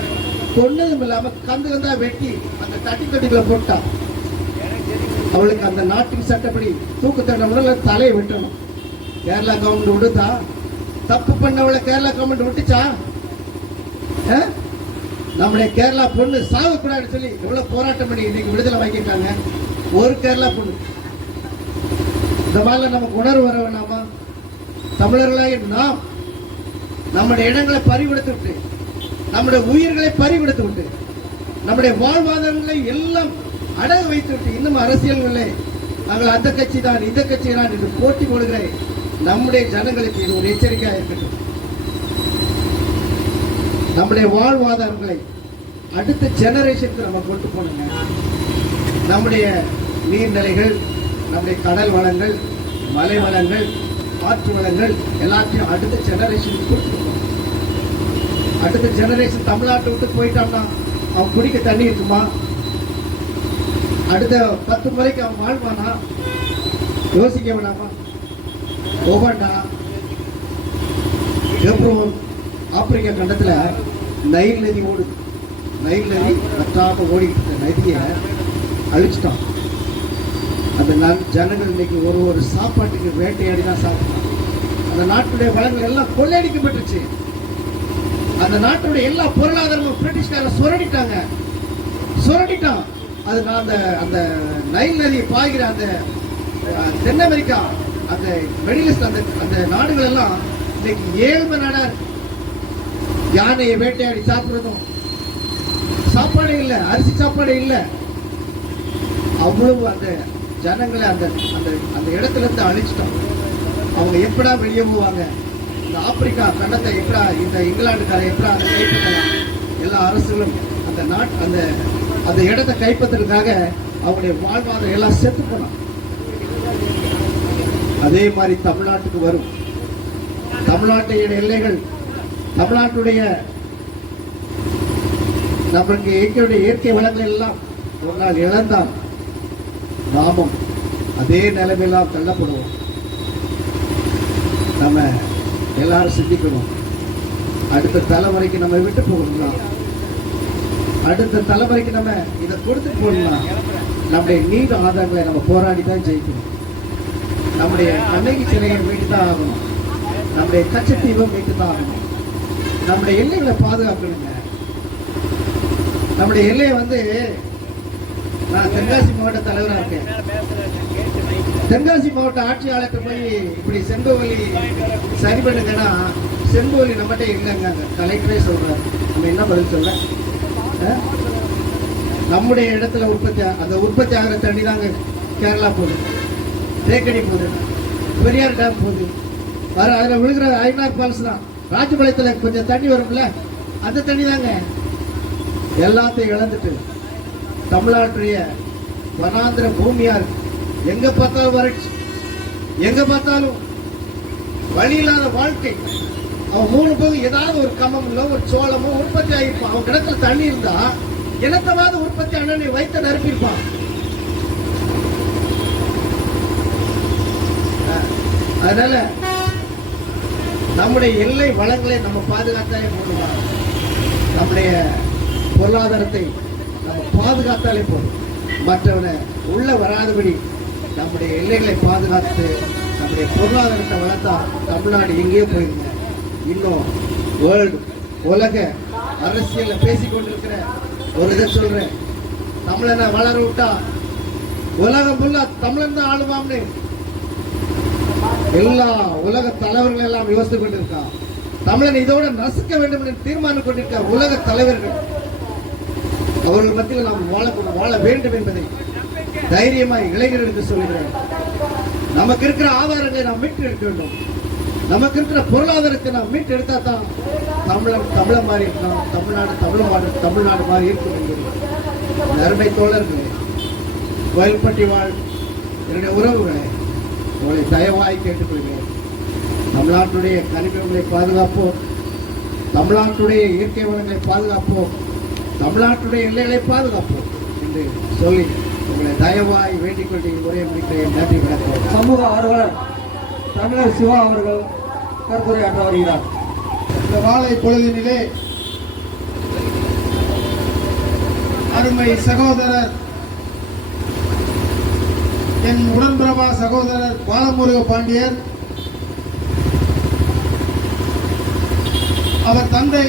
கொன்னதும் இல்லாம கந்தா வெட்டி அந்த தட்டிக்குள்ள போட்டான். அவளுக்கு அந்த நாட்டின் சட்டப்படி தூக்கு தண்டனை, தலையை வெட்டணும். கேரளா கவர்மெண்ட் விடுதா? தப்பு பண்ணவளை கேரளா கவர்மெண்ட் விட்டுச்சா? நம்முடைய கேரளா பொண்ணு சாகக்கூடாதுன்னு சொல்லி எவ்வளவு போராட்டம் பண்ணி இன்னைக்கு விடுதலை வாங்கிட்டாங்க. ஒரு கேரளா பொண்ணு. இந்த மாதிரி நமக்கு உணர்வு வர வேணாமா? தமிழர்களாக நாம் நம்முடைய இடங்களை பறிகொடுத்து விட்டு, நம்முடைய உயிர்களை பறிகொடுத்து விட்டு, நம்முடைய வாழ்வாதாரங்களை எல்லாம் அடகு வைத்து விட்டு, இன்னும் அரசியல்களே நாங்கள் அந்த கட்சி தான் இந்த கட்சி தான் என்று போட்டி போடுகிற நம்முடைய ஜனங்களுக்கு இது ஒரு எச்சரிக்கையாக இருக்கட்டும். நம்முடைய வாழ்வாதாரங்களை அடுத்த ஜெனரேஷனுக்கு நம்ம கொண்டு போனுங்க. நம்முடைய நீர்நிலைகள், நம்முடைய கடல் வளங்கள், மலை வளங்கள், ஆற்று வளங்கள் எல்லாத்தையும் அடுத்த ஜெனரேஷனுக்கு கொடுத்துருக்கோம். அடுத்த ஜெனரேஷன் தமிழ்நாட்டை விட்டு போயிட்டான்னா அவன் குடிக்க தண்ணி இருக்குமா? அடுத்த 10 முறைக்கு அவன் வாழ்வானா? யோசிக்க வேணாமா? ஒவ்வொன்றா ஆப்பிரிக்கா கண்டத்துல நைல் நதி ஓடுது. நைல் நதி வற்றாக ஓடிட்டு இருந்த நதியை அழிச்சிட்டான். அந்த ஜனங்கள் இன்னைக்கு ஒரு சாப்பாட்டுக்கு வேட்டையாடி தான் சாப்பிட்டாங்க. அந்த நாட்டுடைய வளங்கள் எல்லாம் கொள்ளையடிக்கப்பட்டுச்சு. அந்த நாட்டுடைய எல்லா பொருளாதாரமும் பிரிட்டிஷ்காரர் சுரண்டிட்டான். அது அந்த நைல் நதி பாய்கிற அந்த தென் அமெரிக்கா, அந்த மிடில் ஈஸ்ட், அந்த நாடுகள் எல்லாம் இன்னைக்கு ஏழ்மை நாடா இருக்கு. யானையை வேட்டையாடி சாப்பிடுறதும், சாப்பாடு இல்லை, அரிசி சாப்பாடு இல்லை. அவ்வளவு அந்த ஜனங்களை அந்த அந்த இடத்துல இருந்து அழிச்சிட்டோம். அவங்க எப்படா வெளியே போவாங்க? இந்த ஆப்பிரிக்கா கண்டத்தை எப்படா, இந்த இங்கிலாந்துக்கார எப்படா அதை கைப்பற்றலாம்? எல்லா அரசுகளும் அந்த இடத்தை கைப்பற்றுறதுக்காக அவங்களுடைய வாழ்வாதாரம் எல்லாம் செத்து போனான். அதே மாதிரி தமிழ்நாட்டுக்கு வரும். தமிழ்நாட்டுடைய எல்லைகள், தமிழ்நாட்டுடைய நமக்கு எங்களுடைய இயற்கை வளங்கள் எல்லாம் ஒரு நாள் இழந்தால் நாமும் அதே நிலைமையெல்லாம் தள்ளப்படுவோம். நம்ம எல்லாரும் சிந்திக்கணும். அடுத்த தலைமுறைக்கு நம்ம விட்டு போகணும். அடுத்த தலைமுறைக்கு நம்ம இதை கொடுத்துட்டு போகணும்னா நம்முடைய நீண்ட ஆதாரங்களை நம்ம போராடி தான் ஜெயிக்கணும். நம்முடைய கண்ணகி சிலையை மீட்டு தான் ஆகணும். நம்முடைய கச்சத்தீவை மீட்டு தான் ஆகணும். நம்முடைய எல்லைகளை பாதுகாக்கணுங்க. நம்முடைய எல்லையை நான் தென்காசி மாவட்ட தலைவராக இருக்கேன். தென்காசி மாவட்ட ஆட்சியாளர்கிட்ட போய் இப்படி செம்பவலி சரி பண்ணுங்கன்னா, செம்பவலி நம்மகிட்ட இல்லைங்க, கலெக்டரே சொல்றாரு. நம்ம என்ன பதில் சொல்ல? நம்முடைய இடத்துல அந்த உற்பத்தி ஆகிற தண்ணி தாங்க கேரளா போகுது, தேக்கடி போகுது, பெரியார் டேம் போகுது, அதில் விழுகிற ஐநார் ஃபால்ஸ் தான். ராஜபாளையத்தில் கொஞ்சம் தண்ணி வரும்ல, அந்த தண்ணி தாங்க. எல்லாத்தையும் இழந்துட்டு தமிழ்நாட்டுடைய வனாந்திர பூமியா இருக்கு. எங்க பார்த்தாலும் வறட்சி, எங்க பார்த்தாலும் வழி இல்லாத வாழ்க்கை. அவன் 3 பேரும் ஏதாவது ஒரு கமம்ல ஒரு சோளமோ உற்பத்தி ஆகிருப்பான். அவன் கிடத்துல தண்ணி இருந்தா இனத்தவாத உற்பத்தி அண்ணனை வைத்த நிரப்பியிருப்பான். அதனால நம்முடைய எல்லை வளங்களை நம்ம பாதுகாத்தாலே போதும். நம்முடைய பொருளாதாரத்தை நம்ம பாதுகாத்தாலே போதும். மற்றவனை உள்ள வராதபடி நம்முடைய எல்லைகளை பாதுகாத்து நம்முடைய பொருளாதாரத்தை வளர்த்தா தமிழ்நாடு எங்கேயோ போயிருங்க. இன்னும் வேர்ல்டு உலக அரசியல்ல பேசிக் கொண்டிருக்கிற ஒரு இதை சொல்றேன். தமிழனை வளர விட்டா உலகம் ஃபுல்லா தமிழன் தான் ஆளுவாம்னு எல்லா உலக தலைவர்கள் எல்லாம் யோசித்துக் கொண்டிருக்கான். தமிழன் இதோட நசுக்க வேண்டும் என்று தீர்மானம் கொண்டிருக்க உலக தலைவர்கள், அவர்கள் மத்தியில் நாம் வாழ வேண்டும் என்பதை தைரியமாய் இளைஞர்களுக்கு சொல்லுகிறேன். நமக்கு இருக்கிற ஆதாரங்களை நாம் மீட்டு எடுக்க வேண்டும். நமக்கு இருக்கிற பொருளாதாரத்தை நாம் மீட்டு எடுத்தா தான் தமிழ மாதிரி இருக்கலாம், தமிழ்நாடு மாதிரி இருக்கும் என்பது அருமை தோழர்களே, கோயில்பட்டி வாழ் என்னுடைய உறவுகளை உங்களை தயவாய் கேட்டுக்கொள்கிறேன். தமிழ்நாட்டுடைய கனிமங்களை பாதுகாப்போம், தமிழ்நாட்டுடைய இயற்கை வளங்களை பாதுகாப்போம், தமிழ்நாட்டுடைய எல்லைகளை பாதுகாப்போம் என்று சொல்லி உங்களை தயவாய் வேண்டிக் கொண்டு உரையை முடிக்கிறேன். நன்றி, வணக்கம். சமூக ஆர்வலர் தமிழர் சிவா அவர்கள் கருத்துரையாற்ற வருகிறார். இந்த வாழை பொழுதினிலே அருமை சகோதரர், என் உடன்பிரபா சகோதரர் பாலமுருக பாண்டியர், அவர் தந்தை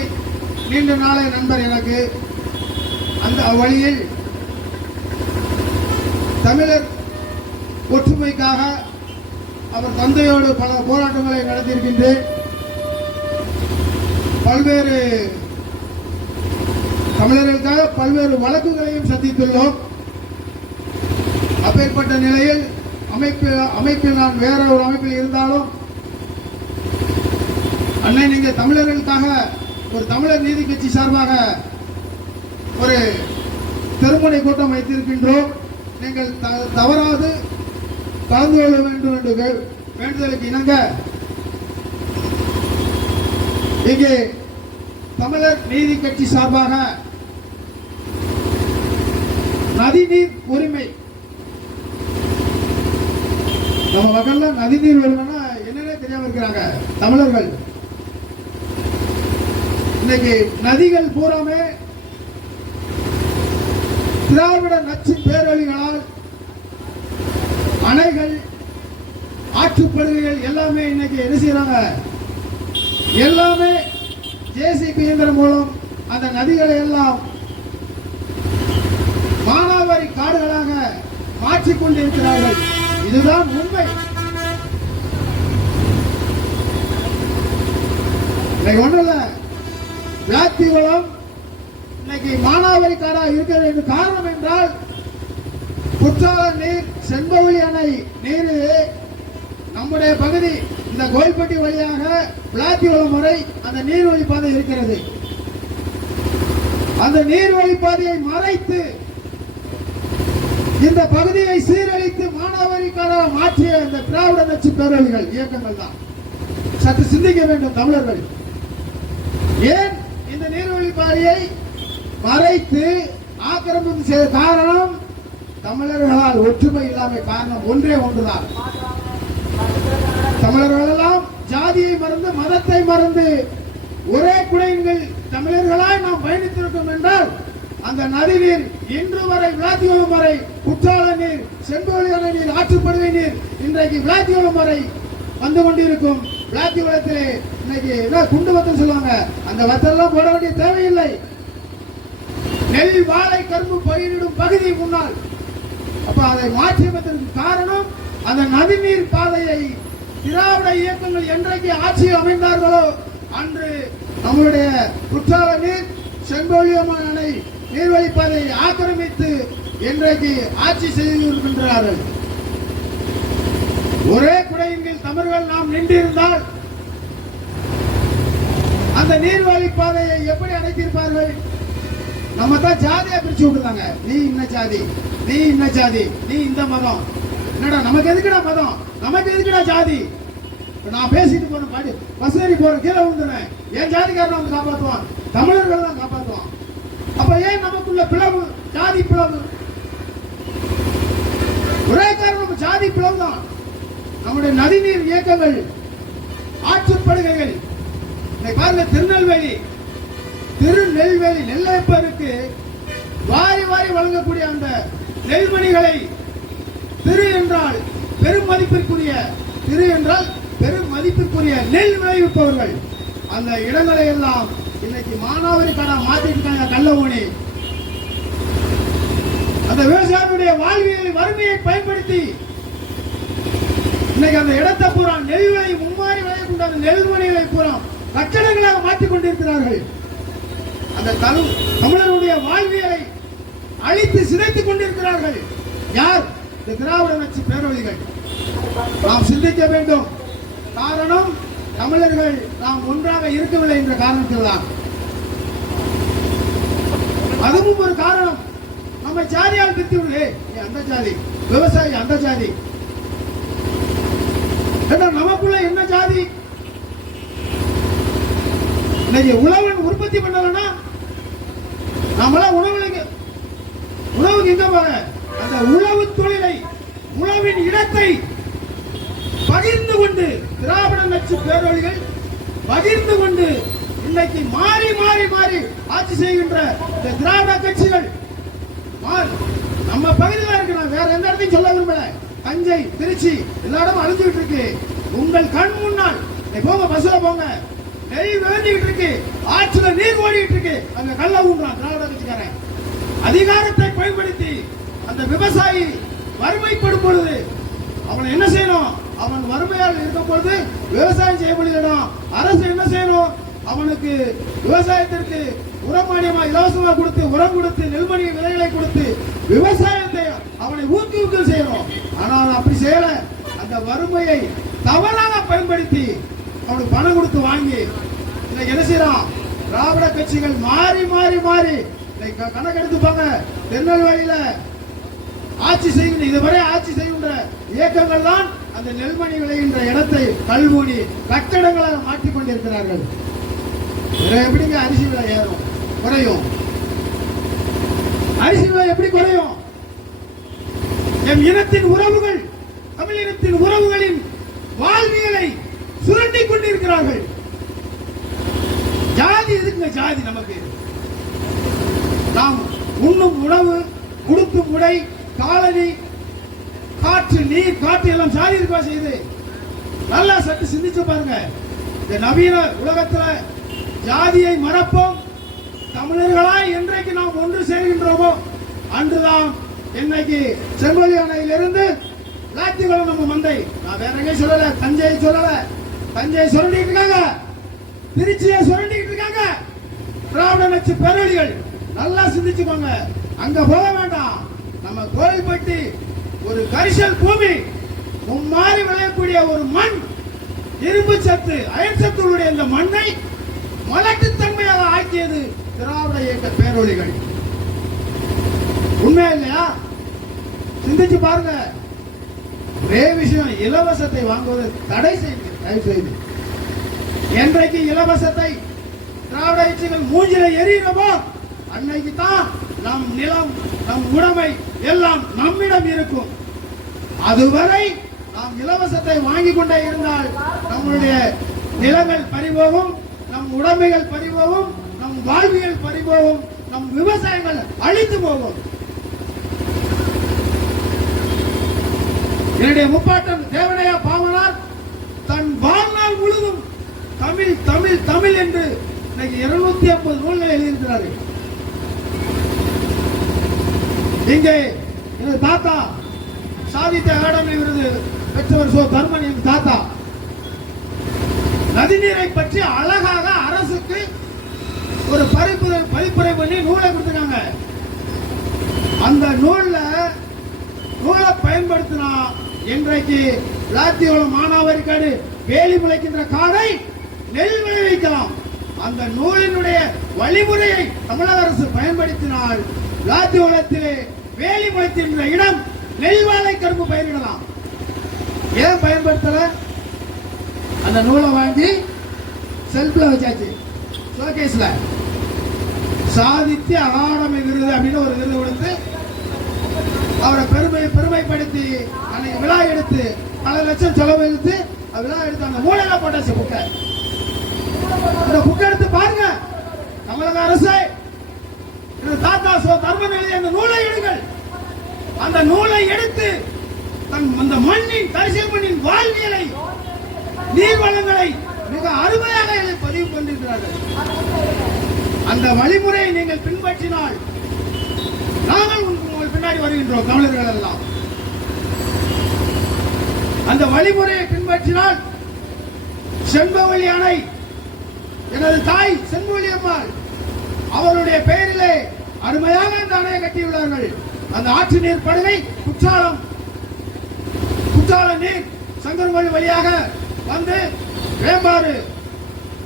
நீண்ட நாளை நண்பர் எனக்கு. அந்த வழியில் தமிழர் ஒற்றுமைக்காக அவர் தந்தையோடு பல போராட்டங்களை நடத்தியிருக்கின்றேன். பல்வேறு தமிழர்களுக்காக பல்வேறு வழக்குகளையும் சந்தித்துள்ளோம். அப்பேற்பட்ட நிலையில் அமைப்பில் நான் வேற ஒரு அமைப்பில் இருந்தாலும், அன்னை நீங்க தமிழர்களுக்காக ஒரு தமிழர் நீதி கட்சி சார்பாக ஒரு தெருமுனை கூட்டம் வைத்திருக்கின்றோம். நீங்கள் தவறாது கலந்து கொள்ள வேண்டும் என்று வேண்டுதலுக்கு இணங்க இங்கே தமிழர் நீதி கட்சி சார்பாக நதிநீர் உரிமை, நம்ம மக்கள்ல நதிநீர் உரிமைனா என்னன்னே தெரியாம இருக்கிறாங்க தமிழர்கள். இன்னைக்கு நதிகள் பூராமே திராவிட நச்சு பேரொழிகளால் அணைகள், ஆற்றுப்படுகைகள் எல்லாமே இன்னைக்கு என்ன செய்யறாங்க? எல்லாமே ஜேசிபி இயந்திரம் மூலம் அந்த நதிகளை எல்லாம் மானாவாரி காடுகளாக மாற்றிக் கொண்டிருக்கிறார்கள். இதுதான் உண்மை. இன்னைக்கு ஒண்ணு இல்ல, விளாத்திகுளம் இன்னைக்கு மானாவாரி காடாக இருக்கிறது. காரணம் என்றால் குற்றாலம் நீர், செண்பவழி அணை நீர் நம்முடைய பகுதி இந்த கோயில்பட்டி வழியாக விளாத்திகுளம் வரை அந்த நீர்வழி பாதை இருக்கிறது. அந்த நீர்வழி பாதையை மறைத்து இந்த பகுதியை சீரழித்து மானாவாரிக்காக மாற்றிய இந்த திராவிட நச்சு பேரொழிகள் இயக்கங்கள் தான். சற்று சிந்திக்க வேண்டும் தமிழர்கள். ஏன் இந்த நீர்வழி பாதையை மறைத்து ஆக்கிரமிப்பு செய்த காரணம் தமிழர்களால் ஒற்றுமை இல்லாமை. காரணம் ஒன்றே ஒன்றுதான். தமிழர்கள் எல்லாம் ஜாதியை மறந்து, மதத்தை மறந்து ஒரே குடையின்கள் தமிழர்களாய் நாம் பயணித்திருக்கோம் என்றால் அந்த நதி நீர் இன்று வரை விளாத்திகுளம் வரை, குற்றால நீர், செண்பவழி அணை நீர், ஆற்றுப்படுகை நீர் இன்றைக்கு விளாத்திகுளம் வரை வந்து கொண்டிருக்கும். விளாத்திகுளத்திலே இன்னைக்கு என்ன குண்டு வத்தல் சொல்லுவாங்க, அந்த வத்தெல்லாம் போட வேண்டிய தேவையில்லை. நெல், வாழை, கரும்பு பயிரிடும் பகுதி முன்னால். அப்ப அதை மாற்றியமைத்ததற்கு காரணம் அந்த நதிநீர் பாதையை திராவிட இயக்கங்கள் என்றைக்கு ஆட்சியில் அமைந்தார்களோ அன்று நம்முடைய குற்றால நீர், செண்பவழி அணை நீர்வழி பாதையை ஆக்கிரமித்து இன்றைக்கு ஆட்சி செய்திருக்கின்றார்கள். ஒரே குடையின் கீழ் தமிழர்கள் நாம் நின்றிருந்தால் அந்த நீர்வழி பாதையை எப்படி அடைத்திருப்பார்கள்? நம்ம தான் ஜாதியா பிரிச்சு விட்டுருந்தாங்க. நீ இன்ன ஜாதி, நீ இன்ன ஜாதி, நீ இந்த மதம். என்னடா நமக்கு எதுக்குடா மதம், நமக்கு எதுக்குடா ஜாதி? நான் பேசிட்டு போன பாடி பஸ் ஏறி போற கீழே விழுந்துறேன், என் ஜாதிக்காரன் வந்து காப்பாற்றுவான், தமிழர்கள் தான் காப்பாற்றுவான். அப்ப ஏன் நமக்குள்ள பிளவு, ஜாதி பிளவு? ஒரே காரணம் ஜாதி பிளவு தான். நம்முடைய நதிநீர் இயக்கங்கள், ஆற்றுப்படுகைகள் பாருங்க, திருநெல்வேலி நெல்லையப்பருக்கு வாரி வாரி வழங்கக்கூடிய அந்த நெல்மணிகளை திரு என்றால் பெரும் மதிப்பிற்குரிய, திரு என்றால் பெரும் மதிப்பிற்குரிய நெல் விளைவிப்பவர்கள் அந்த இடங்களை எல்லாம் இன்னைக்கு மானாவாரி காடா மாத்திருக்காங்க. கள்ளவோணி அந்த விவசாயிகளுடைய வாழ்வியல் வறுமையை பயன்படுத்தி இன்னைக்கு அந்த இடத்தை பூரா நெல் விளை மும்மாறி விளையக்கூடிய அந்த நெல்மணிகளை பூரா கட்டடங்களாக மாற்றிக் கொண்டிருக்கிறார்கள். அந்த தமிழருடைய வாழ்வியலை அழித்து சிதைத்துக் கொண்டிருக்கிறார்கள். யார்? இந்த திராவிட நச்சு பேரொழிகள். நாம் சிந்திக்க வேண்டும். காரணம் தமிழர்கள் நாம் ஒன்றாக இருக்கவில்லை என்ற காரணத்தில் தான். அதுவும் ஒரு காரணம். நம்ம ஜாதியால் பிரித்து விடு, அந்த ஜாதி விவசாயி, அந்த ஜாதி. நமக்குள்ள என்ன ஜாதி? இன்னைக்கு உழவன் உற்பத்தி பண்ணலன்னா நம்மளாம் உணவுக்கு எங்க போற? அந்த உழவு தொழிலை, உழவின் இடத்தை பகிர்ந்து கொண்டு திராவிட நச்சு பேரொழிகள் பகிர்ந்து கொண்டு இன்னைக்கு மாறி மாறி மாறி ஆட்சி செய்கின்ற இந்த திராவிட கட்சிகள் நம்ம பகுதியில் இருக்கு. நான் வேற எந்த இடத்தையும் சொல்ல விரும்பல. தஞ்சை, திருச்சி எல்லா இடமும் அழிஞ்சுட்டு இருக்கு. உங்கள் கண் முன்னால் போங்க, பஸ்ல போங்க, நெல் விளைஞ்சிட்டு இருக்கு, ஆற்றுல நீர் ஓடிட்டு இருக்கு. அங்க கள்ள ஊன்றான் திராவிட கட்சிக்காரன். அதிகாரத்தை பயன்படுத்தி அந்த விவசாயி வறுமைப்படும் பொழுது அவனை என்ன செய்யணும்? அவன் வறுமையால் இருக்கும் பொழுது விவசாயம் செய்ய முடியல. அரசு என்ன செய்யணும்? அவனுக்கு விவசாயத்திற்கு உரமானியமா இலவசமா கொடுத்து, உரம் கொடுத்து, நெல்மணி விலைகளை கொடுத்து விவசாயத்தை அவனை ஊக்குவிக்க செய்யணும். ஆனால் அப்படி செய்யல. அந்த வறுமையை தவறாக பயன்படுத்தி அவனுக்கு பணம் கொடுத்து வாங்கி இன்னைக்கு என்ன செய்யறான்? திராவிட கட்சிகள் மாறி மாறி மாறி கணக்கெடுத்துப்பாங்க. திருநெல்வேலியில ஆட்சி செய்கின்ற, இதுவரை ஆட்சி செய்கின்ற இயக்கங்கள் தான் அந்த நெல்மணி விளைகின்ற இடத்தை கல்முனி கட்டடங்களாக மாற்றிக் கொண்டிருக்கிறார்கள். எப்படிங்க அரிசி விலை ஏறும், குறையும்? அரிசி விலை எப்படி குறையும்? என் இனத்தின் உறவுகள், தமிழ் இனத்தின் உறவுகளின் வாழ்வியலை சுரண்டி கொண்டிருக்கிறார்கள். ஜாதி எதுக்குங்க? ஜாதி நமக்கு நாம் உண்ணும் உணவு, உடுத்தும் உடை, காலனி, காற்று, நீர், காற்று எல்லாம் சாதி இருக்கா செய்யுது. நல்லா சற்று சிந்திச்சு பாருங்க. இந்த நவீன உலகத்துல ஜாதியை மறப்போம். தமிழர்களாய் என்றைக்கு நாம் ஒன்று சேர்கின்றோமோ அன்றுதான் இன்னைக்கு செங்கோலி அணையிலிருந்து லாத்திகுளம் நம்ம மந்தை. நான் வேற எங்கேயும் சொல்லல, தஞ்சையை சொல்லல. தஞ்சையை சுரண்டிட்டு இருக்காங்க, திருச்சியை சுரண்டிட்டு இருக்காங்க திராவிட நச்சு பேரொழிகள். நல்லா சிந்திச்சுக்கோங்க. அங்க போக வேண்டாம். நம்ம கோயில்பட்டி ஒரு கரிசல் பூமி, மும்மாறி விளையக்கூடிய ஒரு மண், இரும்பு சத்து, அயன் சத்துடைய இந்த மண்ணை மலட்டுத்தன்மையாக ஆக்கியது திராவிட இயக்க பேரொழிகள். உண்மையா இல்லையா? சிந்திச்சு பாருங்க. ஒரே விஷயம், இலவசத்தை வாங்குவதை தடை செய்யுங்க தயவு செய்து. என்றைக்கு இலவசத்தை திராவிட கட்சிகள் மூஞ்சில எறிகிறோமோ அன்னைக்கு தான் நம் நிலம், நம் உடைமை எல்லாம் நம்மிடம் இருக்கும். அதுவரை நாம் இலவசத்தை வாங்கிக் கொண்டே இருந்தால் நம்முடைய நிலங்கள் பறிபோகும், நம் உடைமைகள் பறிபோகும், நம் வாழ்வியல் பறிபோகும், நம் விவசாயங்கள் அழித்து போகும். என்னுடைய முப்பாட்டன் தேவனையா பாவனார் தன் வாழ்நாள் முழுதும் தமிழ் தமிழ் தமிழ் என்று இன்னைக்கு 250 நூல்களை எழுதியிருக்கிறார்கள். இங்கே எனது தாத்தா சாகித்ய அகாடமி விருது பெற்றவர் சோ தர்மன். என் தாத்தா நதிநீரை பற்றி அழகாக அரசுக்கு ஒரு பதிப்புரை பண்ணி நூலை கொடுத்திருக்காங்க. அந்த நூலை பயன்படுத்தினா இன்றைக்கு லாத்திகுளம் மானாவாரிக்காடு வேலி முளைக்கின்ற காடை நெல் விளைவிக்கலாம். அந்த நூலினுடைய வழிமுறையை தமிழக அரசு பயன்படுத்தினால் லாத்திகுளத்திலே வேலி முளைக்கின்ற இடம் நெல் வாழை கரும்பு பயிரிடலாம். ஏன் பயன்படுத்தல? அந்த நூலை வாங்கி செல்ஃப்ல வச்சாச்சு, ஷோகேஸ்ல. சாகித்ய அகாடமி விருது அப்படின்னு ஒரு விருது கொடுத்து அவரை பெருமைப்படுத்தி அன்னைக்கு விழா எடுத்து பல லட்சம் செலவு எடுத்து விழா எடுத்து அந்த மூலையில போட்டாச்சு புக்கை. அந்த புக்கை எடுத்து பாருங்க. தமிழக அரசு தாத்தா சோ தர்மன் எழுதிய அந்த நூலை எடுங்கள். அந்த நூலை எடுத்து அந்த மண்ணின் கரிசல் மண்ணின் வாழ்வியலை, நீர் வளங்களை மிக அருமையாக பதிவு கொண்டிருக்கிறார்கள். அந்த வழிமுறையை நீங்கள் பின்பற்றினால் நாங்கள் உங்கள் பின்னாடி வருகின்றோம். தமிழர்கள் எல்லாம் அந்த வழிமுறையை பின்பற்றினால் செண்பவழி அணை, எனது தாய் செண்பவழி அம்மாள் அவருடைய பெயரிலே அருமையாக அந்த அணையை கட்டியுள்ளார்கள். அந்த ஆற்று நீர் படுகை குற்றாலம் நீர் சங்கரங்கோயில் வழியாக வந்து வேம்பாறு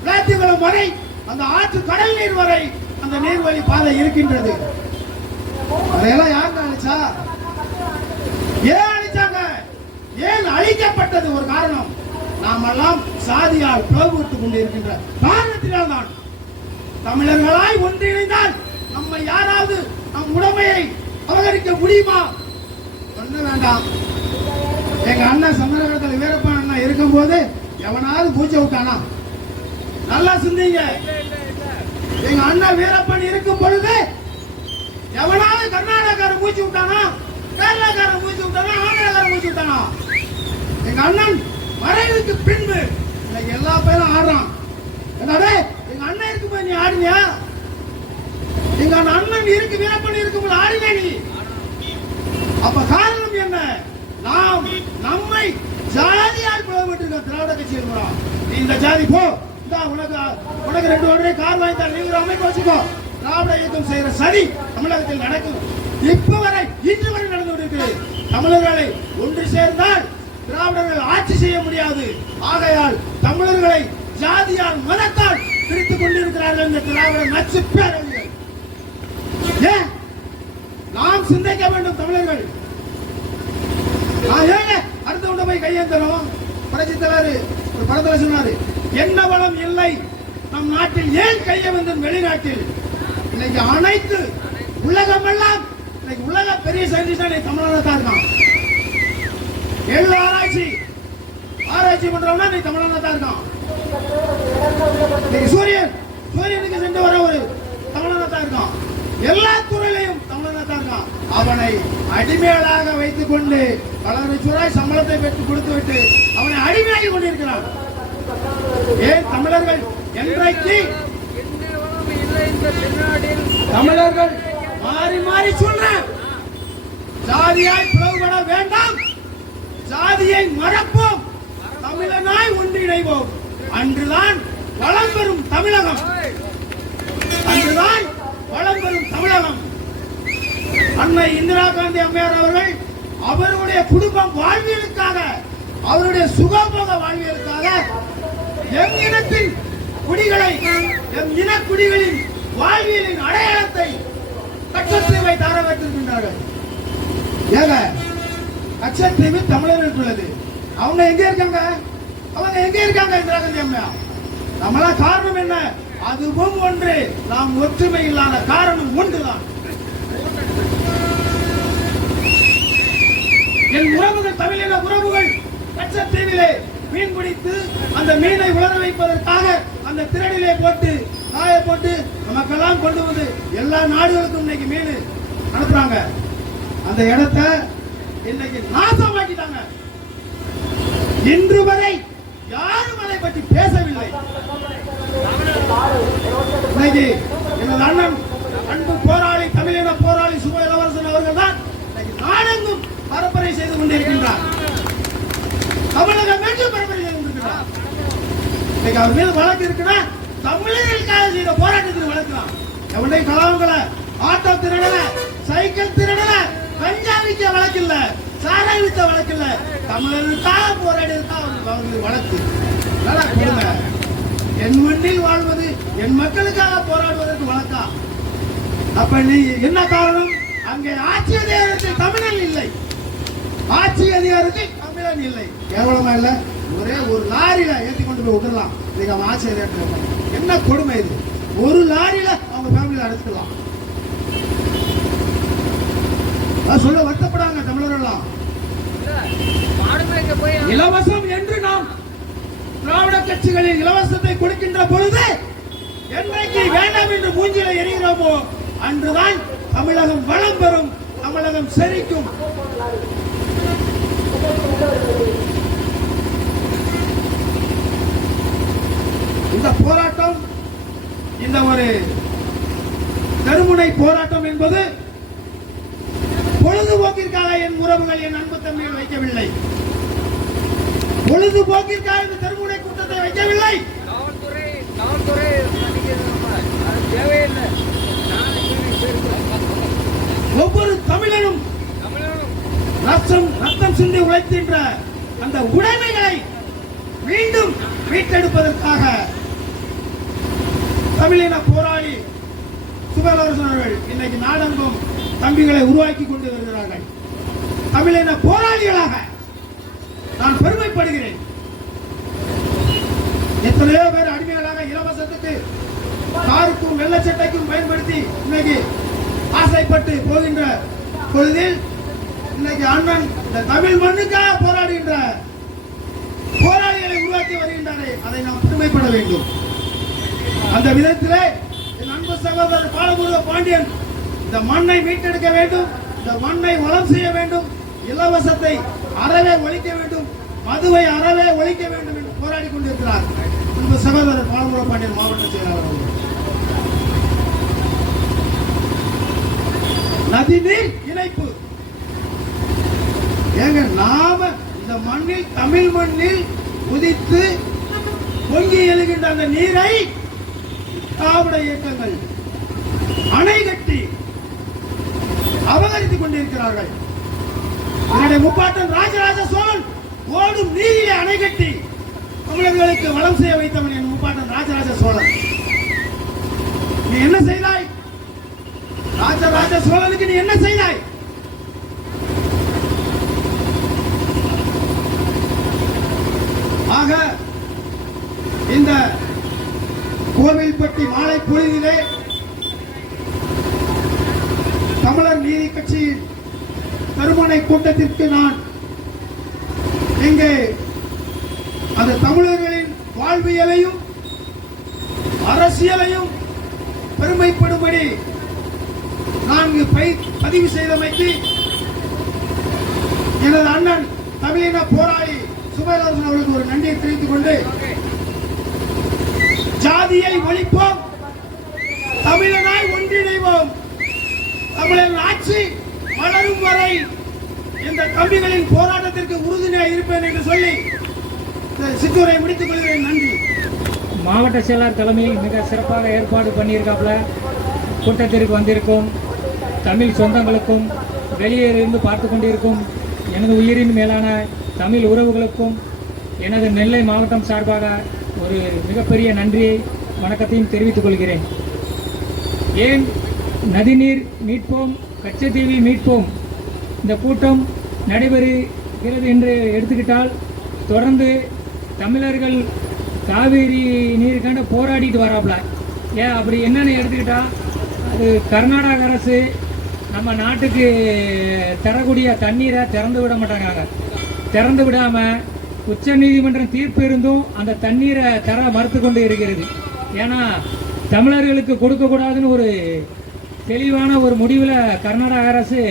லாத்திகுளம் வரை அந்த ஆற்று கடல் நீர் வரை அந்த நீர்வழி பாதை இருக்கின்றது. அதையெல்லாம் யாருங்க அழிச்சா? ஏன் அழிச்சாங்க? ஏன் அழிக்கப்பட்டது? ஒரு காரணம், நாமெல்லாம் சாதியால் பிளவுபட்டுக் கொண்டிருக்கின்ற காரணத்தினால் தான். தமிழர்களாய் ஒன்றிணைந்தால் நம்மை யாராவது நம் உடைமையை அபகரிக்க முடியுமா? ஒண்ணு வேண்டாம். எங்க அண்ணன் சமரகத்தில் வீரப்பன் அண்ணன் இருக்கும் போது எவனாவது பூஜை விட்டானா? நல்லா சிந்திங்க. எங்க அண்ணன் வீரப்பன் இருக்கும் பொழுது எவனாவது கர்நாடகாரன் மூச்சு விட்டானா? கேரளாக்காரன் மூச்சு விட்டானா? ஆந்திராக்காரன் மூச்சு விட்டானா? எங்க அண்ணன் மறைவுக்கு பின்பு இன்னைக்கு எல்லா பேரும் ஆடுறான். என்னடே எங்க அண்ணன் இருக்கும்போது நீ ஆடுனியா? எங்க அண்ணன் இருக்கு, வீரப்பன் இருக்கும்போது ஆடினா நீ? அப்ப காரணம் என்ன? நாம் நம்மை ஜாதியால் பிளவுபட்டு திராவிட கட்சி இருக்கிறோம். நீ இந்த ஜாதி போ, உனக்கு 2 வருடம் கார் வாங்கி தர, நீங்க அமைப்பு வச்சுக்கோ. திராவிட இயக்கம் செய்யற சதி தமிழகத்தில் நடக்கும். இப்ப வரை, இன்று வரை நடந்து கொண்டிருக்கிறது. தமிழர்களை ஒன்று சேர்ந்தால் திராவிடர்கள் ஆட்சி செய்ய முடியாது. ஆகையால் தமிழர்களை ஜாதியால் மதத்தால் பிரித்துக் கொண்டிருக்கிறார்கள் இந்த திராவிட நச்சு பேரழிகள். ஏன் நாம் சிந்திக்க வேண்டும் தமிழர்கள். அடுத்த போய் கையேந்தரும். புரட்சி தலைவர் ஒரு படத்துல சொன்னாரு, என்ன வளம் இல்லை நம் நாட்டில், ஏன் கையேந்தன் வெளிநாட்டில். இன்னைக்கு அனைத்து உலகம் எல்லாம், இன்னைக்கு உலக பெரிய சயின்டிஸ்ட் தமிழ்நாடு தான் இருக்கான். எல்லா ஆராய்ச்சி பண்றவனா நீ தமிழ்நாடு தான் இருக்கான். சூரியனுக்கு சென்று வர ஒரு தமிழ்நாடு தான் இருக்கான். எல்லா துறையிலையும் தமிழ்நாடு தான் இருக்கான். அவனை அடிமையாக வைத்துக் கொண்டு பல லட்சம் ரூபாய் சம்பளத்தை பெற்று கொடுத்துவிட்டு அவனை அடிமையாகி கொண்டிருக்கிறான். ஏன் தமிழர்கள் என்றைக்கு தமிழர்கள் மாறி மாறி சொல்ற ஜாதியாய் பிளவுபட வேண்டாம், ஜாதியை மறப்போம், தமிழனாய் ஒன்றிணைவோம். அன்றுதான் வளம் பெறும் தமிழகம், அன்றுதான் வளம் பெறும் தமிழகம். அன்னை இந்திரா காந்தி அம்மையார் அவர்கள் அவருடைய குடும்பம் வாழ்வியலுக்காக, அவருடைய சுகபோக வாழ்வியலுக்காக எம் இனத்தின் குடிகளை, எம் இன குடிகளின் வாழ்வியலின் அடையாளத்தை கச்சத்தீவை தார வைத்திருக்கின்றார்கள். ஏங்க கச்சத்தீவு தமிழர்களுக்கு உள்ளது. அவங்க எங்க இருக்காங்க? அவங்க எங்க இருக்காங்க? இந்திரா காந்தி அம்மையார் நம்மளா காரணம் என்ன? அதுவும் ஒன்று, நாம் ஒற்றுமை இல்லாத காரணம் ஒன்றுதான். என் உறவுகள், தமிழின உறவுகள் கச்சத்தீவிலே மீன் பிடித்து அந்த மீனை உலர வைப்பதற்காக அந்த திரடிலே போட்டு காய போட்டு நமக்கெல்லாம் கொண்டு வந்து எல்லா நாடுகளுக்கும் இன்னைக்கு மீன் அனுப்புறாங்க. அந்த இடத்தை இன்னைக்கு நாசமாக்கிட்டாங்க. இன்று வரை யாரும் அதை பற்றி பேசவில்லை. இன்னைக்கு எனது அண்ணன் அன்பு போராளி, தமிழின போராளி சுப இளவரசன் அவர்கள் தான் இன்னைக்கு நாடெங்கும் பரப்புரை செய்து கொண்டிருக்கின்றார். தமிழகம் மீண்டும் பரப்புரை செய்து கொண்டிருக்கிறார். இன்னைக்கு அவர் மீது வழக்கு இருக்குன்னா தமிழர்களுக்காக செய்த போராட்டத்தில் வழக்கலாம். எவனையும் கலாவங்களை ஆட்டோ திருடல, சைக்கிள் திருடல, கஞ்சா விற்க வழக்கில்ல, சாராய் விற்க வழக்கில்ல, தமிழர்களுக்காக போராடி இருக்கா அவங்களுக்கு வழக்கு. நல்லா கொடுங்க. என் மண்ணில் வாழ்வது, என் மக்களுக்காக போராடுவதற்கு வழக்கா? அப்ப நீ என்ன காரணம்? அங்கே ஆட்சி அதிகாரத்தில் தமிழன் இல்லை, ஆட்சி அதிகாரத்தில் தமிழன் இல்லை. கேவலமா இல்ல? ஒரே ஒரு லாரியில ஏற்றி கொண்டு போய் விட்டுலாம். இன்னைக்கு அவன் ஆட்சி அதிகாரத்தில் என்ன கொடுமை இது? ஒரு லாரியில அவங்க ஃபேமிலியில அடைச்சுக்கலாம். சொல்ல வருத்தப்படாங்க தமிழர்கள். இலவசம் என்று நாம் திராவிட கட்சிகளின் இலவசத்தை கொடுக்கின்ற பொழுது என்றைக்கு வேண்டாம் என்று மூஞ்சில எறிகிறோமோ அன்றுதான் தமிழகம் வளம் பெறும், தமிழகம் செழிக்கும். இந்த போராட்டம், இந்த ஒரு தெருமுனை போராட்டம் என்பது பொழுதுபோக்கிற்காக என் உறவுகள், என் அன்பு தம்பிகள் வைக்கவில்லை. பொழுதுபோக்கிற்காக இந்த தெருமுனை கூட்டத்தை வைக்கவில்லை. ஒவ்வொரு தமிழனும் ரத்தம் சிந்தி உழைக்கின்ற அந்த உடைமைகளை மீண்டும் மீட்டெடுப்பதற்காக தமிழின போராளி சுபலரசன் அவர்கள் இன்னைக்கு நாடெங்கும் தம்பிகளை உருவாக்கி கொண்டு வருகிறார்கள். தமிழின போராளிகளாக நான் பெருமைப்படுகிறேன். எத்தனையோ பேர் அடிமைகளாக இலவசத்துக்கு காருக்கும் வெள்ளச்சட்டைக்கும் பயன்படுத்தி இன்னைக்கு ஆசைப்பட்டு போகின்ற பொழுதில் இன்னைக்கு அண்ணன் இந்த தமிழ் மண்ணுக்காக போராடுகின்ற போராளிகளை உருவாக்கி வருகின்றாரே, அதை நாம் பெருமைப்பட வேண்டும். அந்த விதத்திலே என் அன்பு சகோதரர் பாலமுருக பாண்டியன் இந்த மண்ணை மீட்டெடுக்க வேண்டும், இந்த மண்ணை வளம் செய்ய வேண்டும், இலவசத்தை அறவே ஒழிக்க வேண்டும், மதுவை அறவே ஒழிக்க வேண்டும் என்று போராடி கொண்டிருக்கிறார் அன்பு சகோதரர் பாலமுருக பாண்டியன் மாவட்ட செயலாளர். நதிநீர் இணைப்பு ஏங்க, நாம இந்த மண்ணில், தமிழ் மண்ணில் உதித்து பொங்கி எழுகின்ற அந்த நீரை திராவிட இயக்கங்கள் அணை கட்டி அபகரித்துக் கொண்டிருக்கிறார்கள். என்னுடைய முப்பாட்டன் ராஜராஜ சோழன் ஓடும் நீரிலே அணை கட்டி தமிழர்களுக்கு வளம் செய்ய வைத்தவன் என் முப்பாட்டன் ராஜராஜ சோழன். நீ என்ன செய்தாய்? ராஜராஜ சோழனுக்கு நீ என்ன செய்தாய்? ஆக இந்த கோவில்பட்டி மாலை பொழுதிலே தமிழர் நீதி கட்சியின் கருமனை கூட்டத்திற்கு நான் இங்கே அந்த தமிழர்களின் வாழ்வியலையும் அரசியலையும் பெருமைப்படும்படி 4 பதிவு செய்தமைக்கு எனது அண்ணன் தமிழின போராளி சுபேதாசன் அவர்களுக்கு ஒரு நன்றியை தெரிவித்துக் கொண்டு, ஜாதியை ஒழிப்போம், தமிழனாய் ஒன்றிணைவோம், தமிழர் ஆட்சி மலரும் வரை இந்த தம்பிகளின் போராட்டத்திற்கு உறுதுணையாக இருப்பேன் என்று சொல்லி இந்த சிற்றுரை முடித்துக் கொள்கிறேன். நன்றி. மாவட்ட செயலாளர் தலைமையில் மிக சிறப்பாக ஏற்பாடு பண்ணியிருக்காப்புல. கூட்டத்திற்கு வந்திருக்கும் தமிழ் சொந்தங்களுக்கும் வெளியே இருந்து பார்த்து கொண்டிருக்கும் எனது உயிரின் மேலான தமிழ் உறவுகளுக்கும் எனது நெல்லை மாவட்டம் சார்பாக ஒரு மிகப்பெரிய நன்றியை வணக்கத்தையும் தெரிவித்துக் கொள்கிறேன். ஏன் நதிநீர் மீட்போம், கச்சத்தீவை மீட்போம் இந்த கூட்டம் நடைபெறுகிறது என்று எடுத்துக்கிட்டால், தொடர்ந்து தமிழர்கள் காவேரி நீருக்காண்ட போராடிட்டு வராப்புல. ஏன் அப்படி என்னன்னு எடுத்துக்கிட்டா, அது கர்நாடக அரசு நம்ம நாட்டுக்கு தரக்கூடிய தண்ணீரை திறந்து விட மாட்டாங்க. திறந்து விடாமல் உச்ச நீதிமன்றம் தீர்ப்பு இருந்தும் அந்த தண்ணீரை தர மறுத்து கொண்டு இருக்கிறது. ஏன்னா தமிழர்களுக்கு கொடுக்கக்கூடாதுன்னு ஒரு தெளிவான ஒரு முடிவில் கர்நாடக அரசு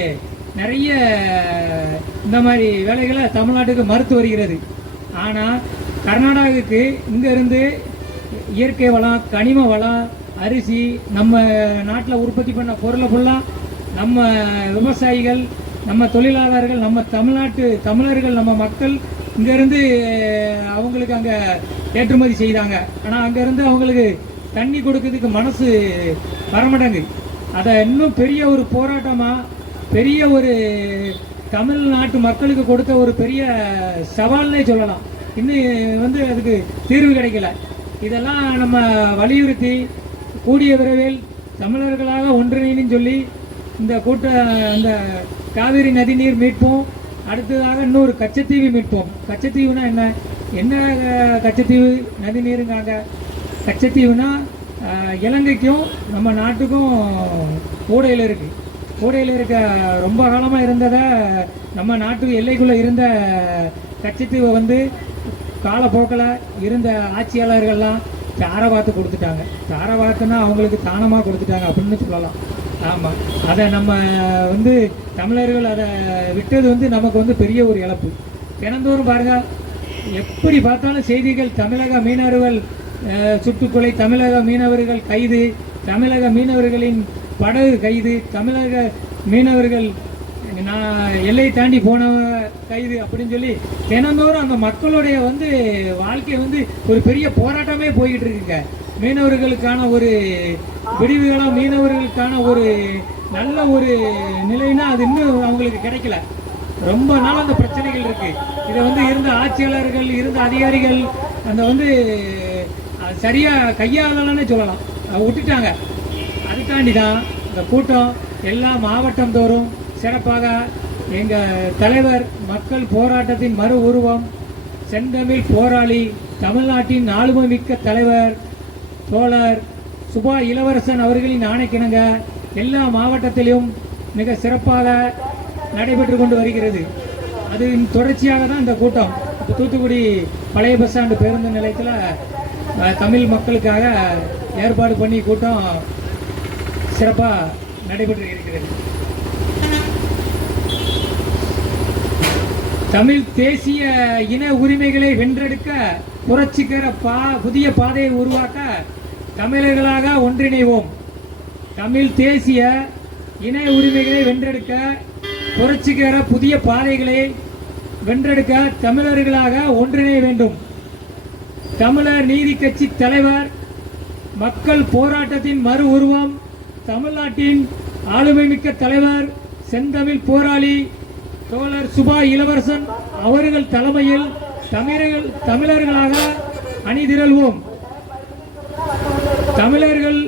நிறைய இந்த மாதிரி வேலைகளை தமிழ்நாட்டுக்கு மறுத்து வருகிறது. ஆனால் கர்நாடகாவுக்கு இங்கேருந்து இயற்கை வளம், கனிம வளம், அரிசி, நம்ம நாட்டில் உற்பத்தி பண்ண பொருளை ஃபுல்லாக நம்ம விவசாயிகள், நம்ம தொழிலாளர்கள், நம்ம தமிழர்கள், நம்ம மக்கள் இங்கேருந்து அவங்களுக்கு அங்கே ஏற்றுமதி செய்தாங்க. ஆனால் அங்கேருந்து அவங்களுக்கு தண்ணி கொடுக்கறதுக்கு மனசு வரமாட்டேங்குது. அதை இன்னும் பெரிய ஒரு போராட்டமாக, பெரிய ஒரு தமிழ்நாட்டு மக்களுக்கு கொடுத்த ஒரு பெரிய சவால்னே சொல்லலாம். இன்னும் அதுக்கு தீர்வு கிடைக்கல. இதெல்லாம் நம்ம வலியுறுத்தி கூடிய விரைவில் தமிழர்களாக ஒன்றிணைன்னு சொல்லி இந்த இந்த காவிரி நதிநீர் மீட்போம், அடுத்ததாக இன்னொரு கச்சத்தீவு மீட்போம். கச்சத்தீவுனா என்ன கச்சத்தீவு நதிநீருங்காங்க. கச்சத்தீவுனா இலங்கைக்கும் நம்ம நாட்டுக்கும் கூடையில் இருக்குது. கூடையில் இருக்க ரொம்ப காலமாக இருந்ததை நம்ம நாட்டு எல்லைக்குள்ளே இருந்த கச்சத்தீவை காலப்போக்கில் இருந்த ஆட்சியாளர்கள்லாம் தாரவாத்து கொடுத்துட்டாங்க. தாரவாத்துன்னா அவங்களுக்கு தானமாக கொடுத்துட்டாங்க அப்படின்னு சொல்லலாம். ஆமாம், அதை நம்ம தமிழர்கள் அதை விட்டது நமக்கு பெரிய ஒரு இழப்பு. தினந்தோறும் பாருங்க, எப்படி பார்த்தாலும் செய்திகள் தமிழக மீனவர்கள் சுட்டுக்கொலை, தமிழக மீனவர்கள் கைது, தமிழக மீனவர்களின் படகு கைது, தமிழக மீனவர்கள் எல்லை தாண்டி போன கைது அப்படின்னு சொல்லி தினந்தோறும் அந்த மக்களுடைய வாழ்க்கை ஒரு பெரிய போராட்டமே போய்கிட்டு இருக்குங்க. மீனவர்களுக்கான ஒரு விடிவுகளும், மீனவர்களுக்கான ஒரு நல்ல ஒரு நிலைனா அது இன்னும் அவங்களுக்கு கிடைக்கல. ரொம்ப நாள் அந்த பிரச்சனைகள் இருக்கு. இதை இருந்த ஆட்சியாளர்கள், இருந்த அதிகாரிகள் அந்த சரியா கையாளலன்னு சொல்லலாம், விட்டுட்டாங்க. அதுக்காண்டி தான் இந்த கூட்டம் எல்லா மாவட்டம் தோறும் சிறப்பாக எங்கள் தலைவர் மக்கள் போராட்டத்தின் மறு உருவம், செந்தமிழ் போராளி, தமிழ்நாட்டின் ஆளுமை மிக்க தலைவர் தோழர் சுபா இளவரசன் அவர்களின் ஆணைக்கிணங்க எல்லா மாவட்டத்திலும் மிக சிறப்பாக நடைபெற்று கொண்டு வருகிறது. அதன் தொடர்ச்சியாக தான் இந்த கூட்டம் தூத்துக்குடி பழைய பஸ் ஸ்டாண்டு பேருந்து நிலையத்தில் தமிழ் மக்களுக்காக ஏற்பாடு பண்ணி கூட்டம் சிறப்பாக நடைபெற்று இருக்கிறது. தமிழ் தேசிய இன உரிமைகளை வென்றெடுக்க புரட்சிகர புதிய பாதையை உருவாக்க தமிழர்களாக ஒன்றிணைவோம். தமிழ் தேசிய இன உரிமைகளை வென்றெடுக்க புரட்சிகர புதிய பாதைகளை வென்றெடுக்க தமிழர்களாக ஒன்றிணைய வேண்டும். தமிழர் நீதி கட்சி தலைவர் மக்கள் போராட்டத்தின் மறு உருவம், தமிழ்நாட்டின் ஆளுமை மிக்க தலைவர் செந்தமிழ் போராளி தோழர் சுபா இளவரசன் அவர்கள் தலைமையில் தமிழர்களாக அணிதிரள்வோம். தமிழர்கள்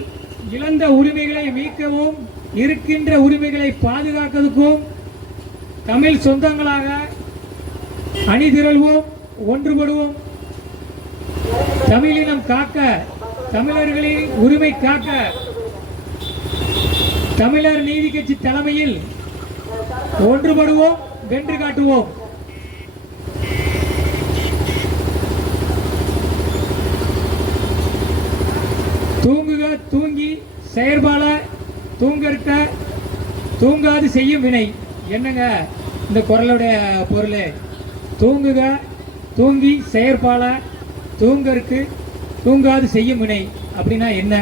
இழந்த உரிமைகளை மீட்கவும், இருக்கின்ற உரிமைகளை பாதுகாக்கிறதுக்கும் தமிழ் சொந்தங்களாக அணிதிரள்வோம், ஒன்றுபடுவோம். தமிழினம் காக்க, தமிழர்களின் உரிமை காக்க தமிழர் நீதி கட்சி தலைமையில் ஒன்றுபடுவோம், வென்று காட்டுவோம். தூங்குக, தூங்கி செயற்பால, தூங்கற்க தூங்காது செய்யும் வினை. என்னங்க இந்த குறளுடைய பொருள்? தூங்குக, தூங்கி செயற்பால, தூங்கற்கு, தூங்காது செய்யும் வினை அப்படின்னா என்ன?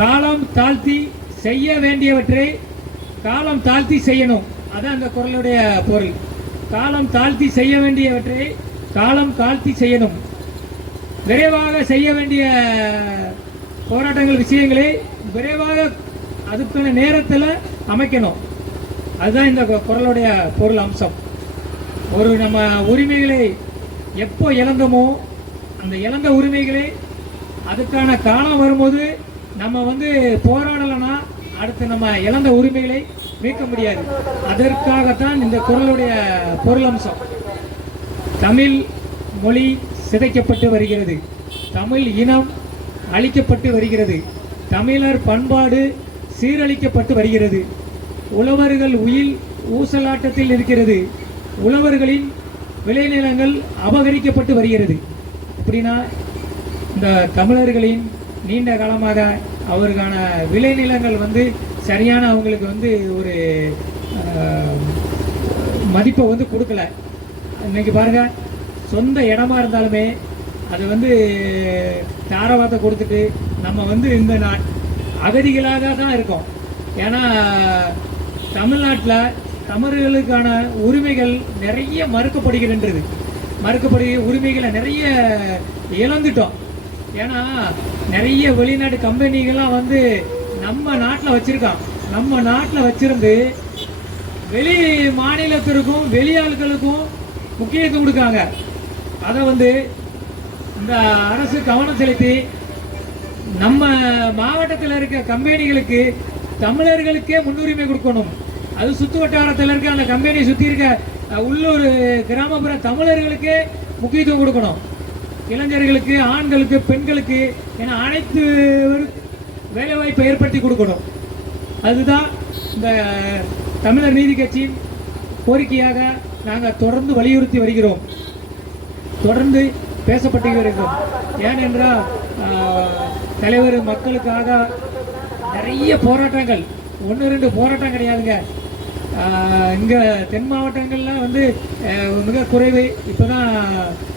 காலம் தாழ்த்தி செய்ய வேண்டியவற்றை காலம் தாழ்த்தி செய்யணும். அதான் அந்த குறளுடைய பொருள். காலம் தாழ்த்தி செய்ய வேண்டியவற்றை காலம் தாழ்த்தி செய்யணும். விரைவாக செய்ய வேண்டிய போராட்டங்கள் விஷயங்களை விரைவாக அதுக்கான நேரத்தில் அமைக்கணும். அதுதான் இந்த குறளுடைய பொருள் அம்சம். ஒரு நம்ம உரிமைகளை எப்போ இழந்தோமோ அந்த இழந்த உரிமைகளை அதுக்கான காலம் வரும்போது நம்ம வந்து போராடலைன்னா அடுத்து நம்ம இழந்த உரிமைகளை மீட்க முடியாது. அதற்காகத்தான் இந்த குறளுடைய பொருள் அம்சம். தமிழ் மொழி சிதைக்கப்பட்டு வருகிறது, தமிழ் இனம் அழிக்கப்பட்டு வருகிறது, தமிழர் பண்பாடு சீரழிக்கப்பட்டு வருகிறது, உழவர்கள் உயில் ஊசலாட்டத்தில் இருக்கிறது, உழவர்களின் விளைநிலங்கள் அபகரிக்கப்பட்டு வருகிறது. அப்படின்னா இந்த தமிழர்களின் நீண்ட காலமாக அவருக்கான விளைநிலங்கள் வந்து சரியான அவங்களுக்கு வந்து ஒரு மதிப்பை வந்து கொடுக்கல. இன்னைக்கு பாருங்க, சொந்த இடமா இருந்தாலுமே அது வந்து தாரவாத்தை கொடுத்துட்டு நம்ம வந்து இந்த அகதிகளாக தான் இருக்கோம். ஏன்னா தமிழ்நாட்டில் தமிழர்களுக்கான உரிமைகள் நிறைய மறுக்கப்படுகின்றது. உரிமைகளை நிறைய இழந்துட்டோம். ஏன்னா நிறைய வெளிநாட்டு கம்பெனிகள்லாம் வந்து நம்ம நாட்டில் வச்சிருக்கான். நம்ம நாட்டில் வச்சிருந்து வெளி மாநிலத்திற்கும் வெளியாட்களுக்கும் முக்கியத்துவம் கொடுக்காங்க. அதை வந்து இந்த அரசு கவனம் செலுத்தி நம்ம மாவட்டத்தில் இருக்க கம்பெனிகளுக்கு தமிழர்களுக்கே முன்னுரிமை கொடுக்கணும். அது சுற்று வட்டாரத்தில் இருக்க அந்த கம்பெனியை சுற்றி இருக்க உள்ளூர் கிராமப்புற தமிழர்களுக்கே முக்கியத்துவம் கொடுக்கணும். இளைஞர்களுக்கு, ஆண்களுக்கு, பெண்களுக்கு என அனைத்து வேலைவாய்ப்பை ஏற்படுத்தி கொடுக்கணும். அதுதான் இந்த தமிழர் நீதி கட்சியின் கோரிக்கையாக நாங்கள் தொடர்ந்து வலியுறுத்தி வருகிறோம், தொடர்ந்து பேசப்பட்டு வருகிறோம். ஏனென்றால் தலைவர் மக்களுக்காக நிறைய போராட்டங்கள், 1-2 போராட்டம் கிடையாதுங்க. இங்கே தென் மாவட்டங்களில் வந்து மிக குறைவு. இப்போ தான்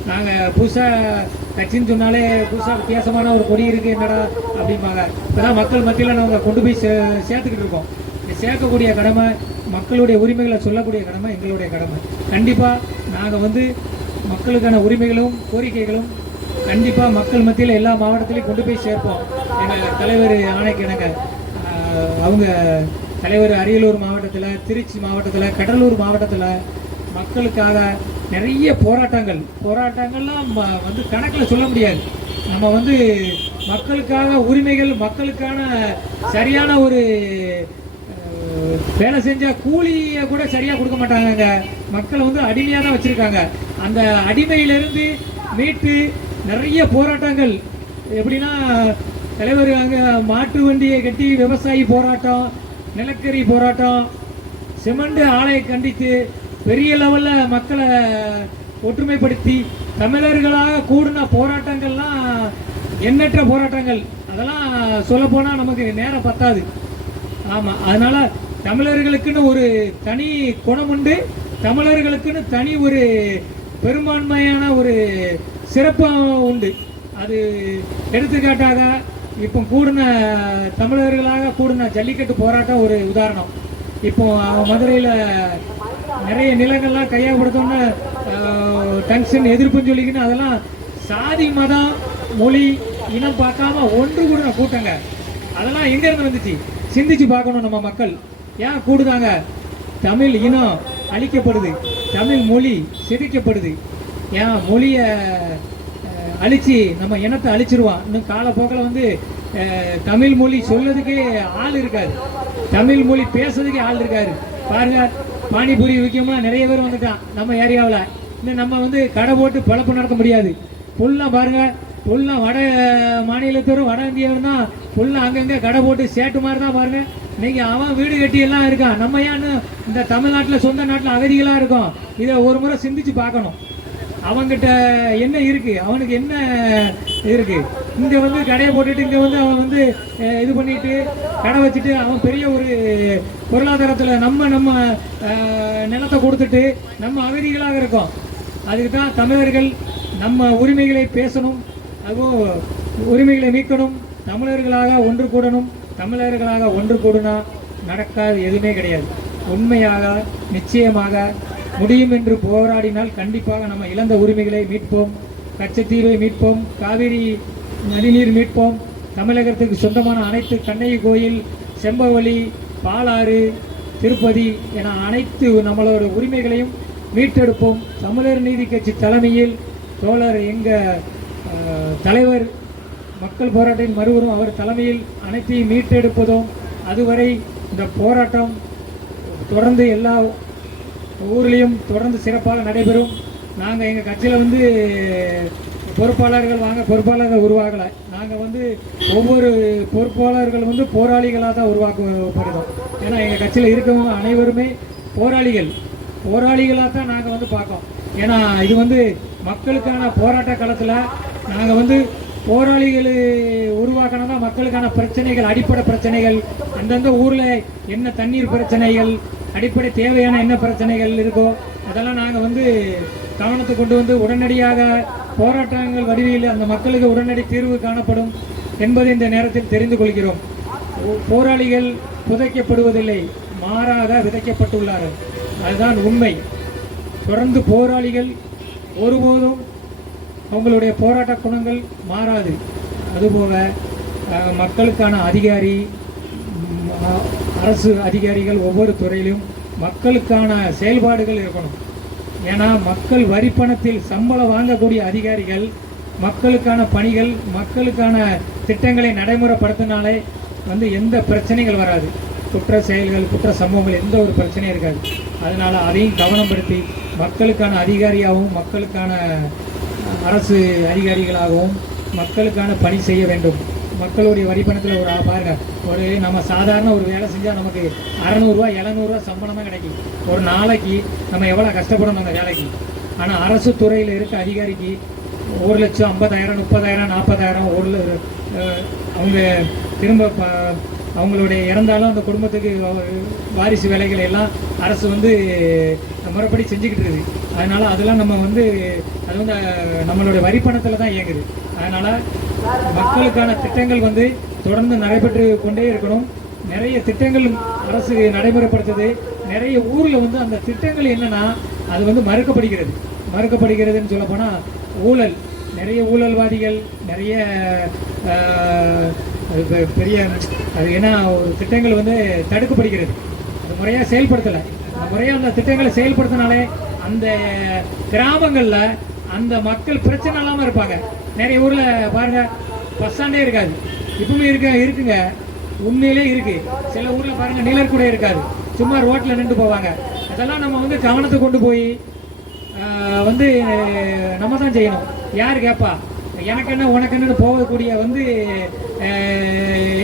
நாங்கள் புதுசாக கட்சின்னு சொன்னாலே புதுசாக வித்தியாசமான ஒரு கொடி இருக்குது என்னடா அப்படிம்பாங்க. இப்போ தான் மக்கள் மத்தியில் நாங்கள் கொண்டு போய் சேர்த்துக்கிட்டு இருக்கோம். சேர்க்கக்கூடிய கடமை, மக்களுடைய உரிமைகளை சொல்லக்கூடிய கடமை எங்களுடைய கடமை. கண்டிப்பாக நாங்கள் வந்து மக்களுக்கான உரிமைகளும் கோரிக்கைகளும் கண்டிப்பாக மக்கள் மத்தியில் எல்லா மாவட்டத்திலையும் கொண்டு போய் சேர்ப்போம். எங்கள் தலைவர் ஆணைக்கு இணங்க அவங்க தலைவர் அரியலூர் மாவட்டத்தில், திருச்சி மாவட்டத்தில், கடலூர் மாவட்டத்தில் மக்களுக்காக நிறைய போராட்டங்கள்லாம் வந்து கணக்கில் சொல்ல முடியாது. நம்ம வந்து மக்களுக்காக உரிமைகள், மக்களுக்கான சரியான ஒரு வேலை செஞ்சால் கூலியை கூட சரியாக கொடுக்க மாட்டாங்க. மக்களை வந்து அடிமையாக தான் வச்சுருக்காங்க. அந்த அடிமையிலிருந்து மீட்டு நிறைய போராட்டங்கள். எப்படின்னா தலைவர் அங்கே மாட்டு வண்டியை கட்டி விவசாயி போராட்டம், நிலக்கரி போராட்டம், சிமெண்ட் ஆலையை கண்டித்து பெரிய லெவலில் மக்களை ஒற்றுமைப்படுத்தி தமிழர்களாக கூடின போராட்டங்கள்லாம் எண்ணற்ற போராட்டங்கள். அதெல்லாம் சொல்லப்போனால் நமக்கு நேரம் பத்தாது. ஆமாம், அதனால் தமிழர்களுக்குன்னு ஒரு தனி குணம் உண்டு, தமிழர்களுக்குன்னு தனி ஒரு பெரும்பான்மையான ஒரு சிறப்பு உண்டு. அது எடுத்துக்காட்டாக இப்போ கூடின தமிழர்களாக கூடின ஜல்லிக்கட்டு போராட்டம் ஒரு உதாரணம். இப்போ மதுரையில் நிறைய நிலங்கள்லாம் கையகப்படுத்தோன்னு டங்ஷன் எதிர்ப்புன்னு சொல்லிக்கின்னு அதெல்லாம் சாதி, மதம், மொழி, இனம் பார்க்காம ஒன்று கூடின கூட்டங்க. அதெல்லாம் எங்கேருந்து வந்துச்சு சிந்திச்சு பார்க்கணும் நம்ம மக்கள். ஏன் கூடுதாங்க? தமிழ் இனம் அழிக்கப்படுது, தமிழ் மொழி சிதைக்கப்படுது. ஏன் மொழியை அழிச்சு நம்ம இனத்தை அழிச்சிருவான். இன்னும் காலப்போக்கில் வந்து தமிழ் மொழி சொல்லதுக்கே ஆள் இருக்காது, தமிழ் மொழி பேசுறதுக்கே ஆள் இருக்காரு. பாருங்க, பானிபூரி விற்கோம்னா நிறைய பேர் வந்துட்டான் நம்ம ஏரியாவில். இன்னும் நம்ம வந்து கடை போட்டு பழப்பு நடத்த முடியாது. ஃபுல்லாக பாருங்க, ஃபுல்லாக வட மாநிலத்தோரும் வட இந்தியாவும் தான் ஃபுல்லாக அங்கங்கே கடை போட்டு சேட்டு மாதிரி தான் பாருங்க. இன்னைக்கு அவன் வீடு கட்டி எல்லாம் இருக்கான். நம்ம ஏன்னு இந்த தமிழ்நாட்டில் சொந்த நாட்டில் அகதிகளாக இருக்கோம். இதை ஒரு முறை சிந்திச்சு பார்க்கணும். அவங்கிட்ட என்ன இருக்கு, அவனுக்கு என்ன இருக்கு. இங்கே வந்து கடையை போட்டுட்டு இங்கே வந்து அவன் வந்து இது பண்ணிட்டு கடை வச்சுட்டு அவன் பெரிய ஒரு பொருளாதாரத்தில் நம்ம நிலத்தை கொடுத்துட்டு நம்ம அகதிகளாக இருக்கோம். அதுக்கு தான் தமிழர்கள் நம்ம உரிமைகளை பேசணும், அதுவும் உரிமைகளை மீட்கணும், தமிழர்களாக ஒன்று கூடணும். தமிழர்களாக ஒன்று கூடுனா நடக்காது எதுவுமே கிடையாது. உண்மையாக நிச்சயமாக முடியும் என்று போராடினால் கண்டிப்பாக நம்ம இழந்த உரிமைகளை மீட்போம், கச்சத்தீவை மீட்போம், காவிரி நதிநீர் மீட்போம், தமிழகத்துக்கு சொந்தமான அனைத்து கண்ணகி கோயில், செம்பவழி, பாலாறு, திருப்பதி என அனைத்து நம்மளோட உரிமைகளையும் மீட்டெடுப்போம். தமிழர் நீதி கட்சி தலைமையில் தோழர் எங்கள் தலைவர் மக்கள் போராட்டத்தின் மறுவரும் அவர் தலைமையில் அனைத்தையும் மீட்டெடுப்பதும். அதுவரை இந்த போராட்டம் தொடர்ந்து எல்லா ஊர்லேயும் தொடர்ந்து சிறப்பாக நடைபெறும். நாங்கள் எங்கள் கட்சியில் வந்து பொறுப்பாளர்கள் உருவாகலை. நாங்கள் வந்து ஒவ்வொரு பொறுப்பாளர்கள் வந்து போராளிகளாக தான் உருவாக்கப்படுறோம். ஏன்னா எங்கள் கட்சியில் இருக்கவங்க அனைவருமே போராளிகளாக தான் நாங்கள் வந்து பார்க்கோம். ஏன்னா இது வந்து மக்களுக்கான போராட்ட காலத்தில் நாங்கள் வந்து போராளிகள் உருவாக்கணும் தான். மக்களுக்கான பிரச்சனைகள், அடிப்படை பிரச்சனைகள், அந்தந்த ஊரில் என்ன தண்ணீர் பிரச்சனைகள், அடிப்படை தேவையான என்ன பிரச்சனைகள் இருக்கோ அதெல்லாம் நாங்கள் வந்து கவனத்தை கொண்டு வந்து உடனடியாக போராட்டங்கள் வடிவில் அந்த மக்களுக்கு உடனடி தீர்வு காணப்படும் என்பதை இந்த நேரத்தில் தெரிந்து கொள்கிறோம். போராளிகள் புதைக்கப்படுவதில்லை, மாறாக விதைக்கப்பட்டுள்ளார்கள். அதுதான் உண்மை. தொடர்ந்து போராளிகள் ஒருபோதும் அவங்களுடைய போராட்ட குணங்கள் மாறாது. அதுபோக மக்களுக்கான அதிகாரி, அரசு அதிகாரிகள் ஒவ்வொரு துறையிலும் மக்களுக்கான செயல்பாடுகள் இருக்கணும். ஏன்னா மக்கள் வரிப்பணத்தில் சம்பளம் வாங்கக்கூடிய அதிகாரிகள் மக்களுக்கான பணிகள், மக்களுக்கான திட்டங்களை நடைமுறைப்படுத்தினாலே வந்து எந்த பிரச்சனைகள் வராது. குற்ற செயல்கள், குற்ற சம்பவங்கள் எந்த ஒரு பிரச்சனையும் இருக்காது. அதனால் அதையும் கவனப்படுத்தி மக்களுக்கான அதிகாரியாகவும் மக்களுக்கான அரசு அதிகாரிகளாகவும் மக்களுக்கான பணி செய்ய வேண்டும். மக்களுடைய வரிப்பணத்தில் ஒரு பாருங்க, ஒரு நம்ம சாதாரண ஒரு வேலை செஞ்சால் நமக்கு 600 700 சம்பளம் தான் கிடைக்கும். ஒரு நாளைக்கு நம்ம எவ்வளோ கஷ்டப்படணும் அந்த வேலைக்கு. ஆனால் அரசு துறையில் இருக்க அதிகாரிக்கு 1,50,000 30,000 40,000 அவங்க திரும்ப அவங்களுடைய இறந்தாலும் அந்த குடும்பத்துக்கு வாரிசு வேலைகளை எல்லாம் அரசு வந்து முறைப்படி செஞ்சுக்கிட்டு இருக்குது. அதனால் அதெல்லாம் நம்ம வந்து அது வந்து நம்மளுடைய வரிப்பணத்தில் தான் இயங்குது. அதனால் மக்களுக்கான திட்டங்கள் வந்து தொடர்ந்து நடைபெற்று கொண்டே இருக்கணும். நிறைய திட்டங்கள் அரசு நடைமுறைப்படுத்துது. நிறைய ஊரில் வந்து அந்த திட்டங்கள் என்னென்னா அது வந்து மறுக்கப்படுகிறதுன்னு சொல்லப்போனால் ஊழல், நிறைய ஊழல்வாதிகள், நிறைய பெரிய அது ஏன்னா ஒரு திட்டங்கள் வந்து தடுக்கப்படுகிறது. அது முறையாக செயல்படுத்தலை. முறையாக அந்த திட்டங்களை செயல்படுத்தினாலே அந்த கிராமங்களில் அந்த மக்கள் பிரச்சனை இல்லாமல் இருப்பாங்க. நிறைய ஊரில் பாருங்கள் பஸ் ஸ்டாண்டே இருக்காது. இப்பவுமே இருக்குங்க, உண்மையிலே இருக்குது. சில ஊரில் பாருங்கள் நிழல் கூட இருக்காது, சும்மா ரோட்டில் நின்று போவாங்க. அதெல்லாம் நம்ம வந்து கவனத்தை கொண்டு போய் வந்து நம்ம தான் செய்யணும். யார் கேட்பா எனக்கு என்ன உனக்கு என்னன்னு போகக்கூடிய வந்து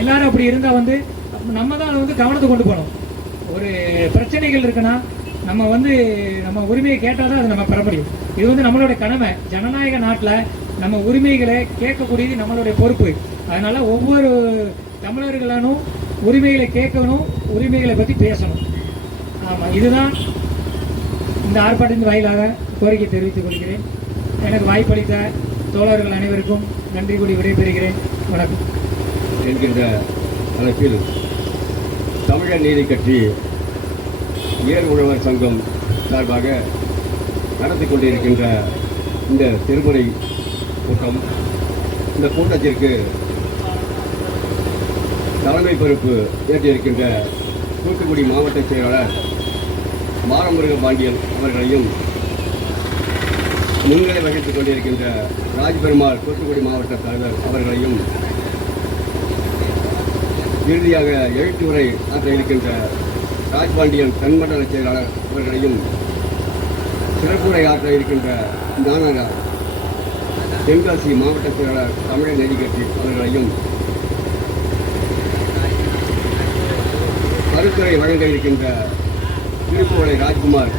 எல்லாரும் அப்படி இருந்தால் வந்து நம்ம தான் அதை வந்து கவனத்தை கொண்டு போகணும். ஒரு பிரச்சனைகள் இருக்குன்னா நம்ம வந்து நம்ம உரிமையை கேட்டால் தான் அது நம்ம பெற முடியும். இது வந்து நம்மளுடைய கடமை. ஜனநாயக நாட்டில் நம்ம உரிமைகளை கேட்கக்கூடியது நம்மளுடைய பொறுப்பு. அதனால் ஒவ்வொரு தமிழர்களானும் உரிமைகளை கேட்கணும், உரிமைகளை பற்றி பேசணும். ஆமாம், இதுதான் இந்த ஆர்ப்பாட்டத்தின் வாயிலாக கோரிக்கை தெரிவித்துக் கொள்கிறேன். எனக்கு வாய்ப்பளித்த தோழர்கள் அனைவருக்கும் நன்றி கூறி விடைபெறுகிறேன். வணக்கம். என்கின்ற தலைப்பில் தமிழர் நீதி கட்சி ஏர் உழவர் சங்கம் சார்பாக நடத்தி கொண்டிருக்கின்ற இந்த திருமுறை கூட்டம், இந்த கூட்டத்திற்கு தலைமை பொறுப்பு ஏற்றிருக்கின்ற தூத்துக்குடி மாவட்ட செயலாளர் மாரமுருக பாண்டியன் அவர்களையும், முன்னிலை வகித்துக் கொண்டிருக்கின்ற ராஜ்பெருமாள் தூத்துக்குடி மாவட்ட தலைவர் அவர்களையும், இறுதியாக எழுத்துரை ஆற்ற இருக்கின்ற ராஜ்பாண்டியன் தென்மண்டல செயலாளர் அவர்களையும், சிறப்புரை ஆற்ற இருக்கின்ற ஞானரா தென்காசி மாவட்ட செயலாளர் தமிழர் நீதி கட்சி அவர்களையும், கருத்துரை வழங்க இருக்கின்ற திருப்புவளை ராஜ்குமார்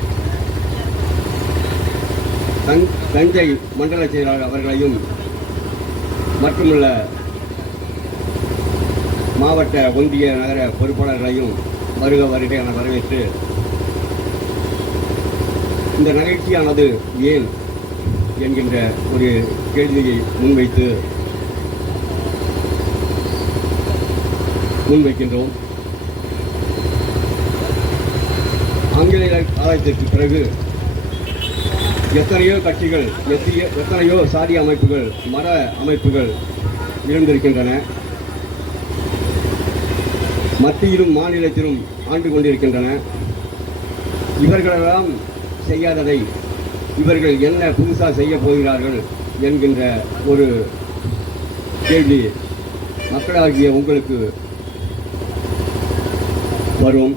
தஞ்சை மண்டல செயலாளர் அவர்களையும், மட்டுமல்ல மாவட்ட ஒன்றிய நகர பொறுப்பாளர்களையும் வருக வருகை என வரவேற்று இந்த நிகழ்ச்சியானது ஏன் என்கின்ற ஒரு கேள்வியை முன்வைக்கின்றோம். ஆங்கிலேய காலத்திற்கு பிறகு எத்தனையோ கட்சிகள், எத்தனையோ சாதி அமைப்புகள், மத அமைப்புகள் இருந்திருக்கின்றன. மத்தியிலும் மாநிலத்திலும் ஆண்டு கொண்டிருக்கின்றன. இவர்களெல்லாம் செய்யாததை இவர்கள் என்ன புதுசாக செய்ய போகிறார்கள் என்கின்ற ஒரு கேள்வி மக்களாகிய உங்களுக்கு வரும்.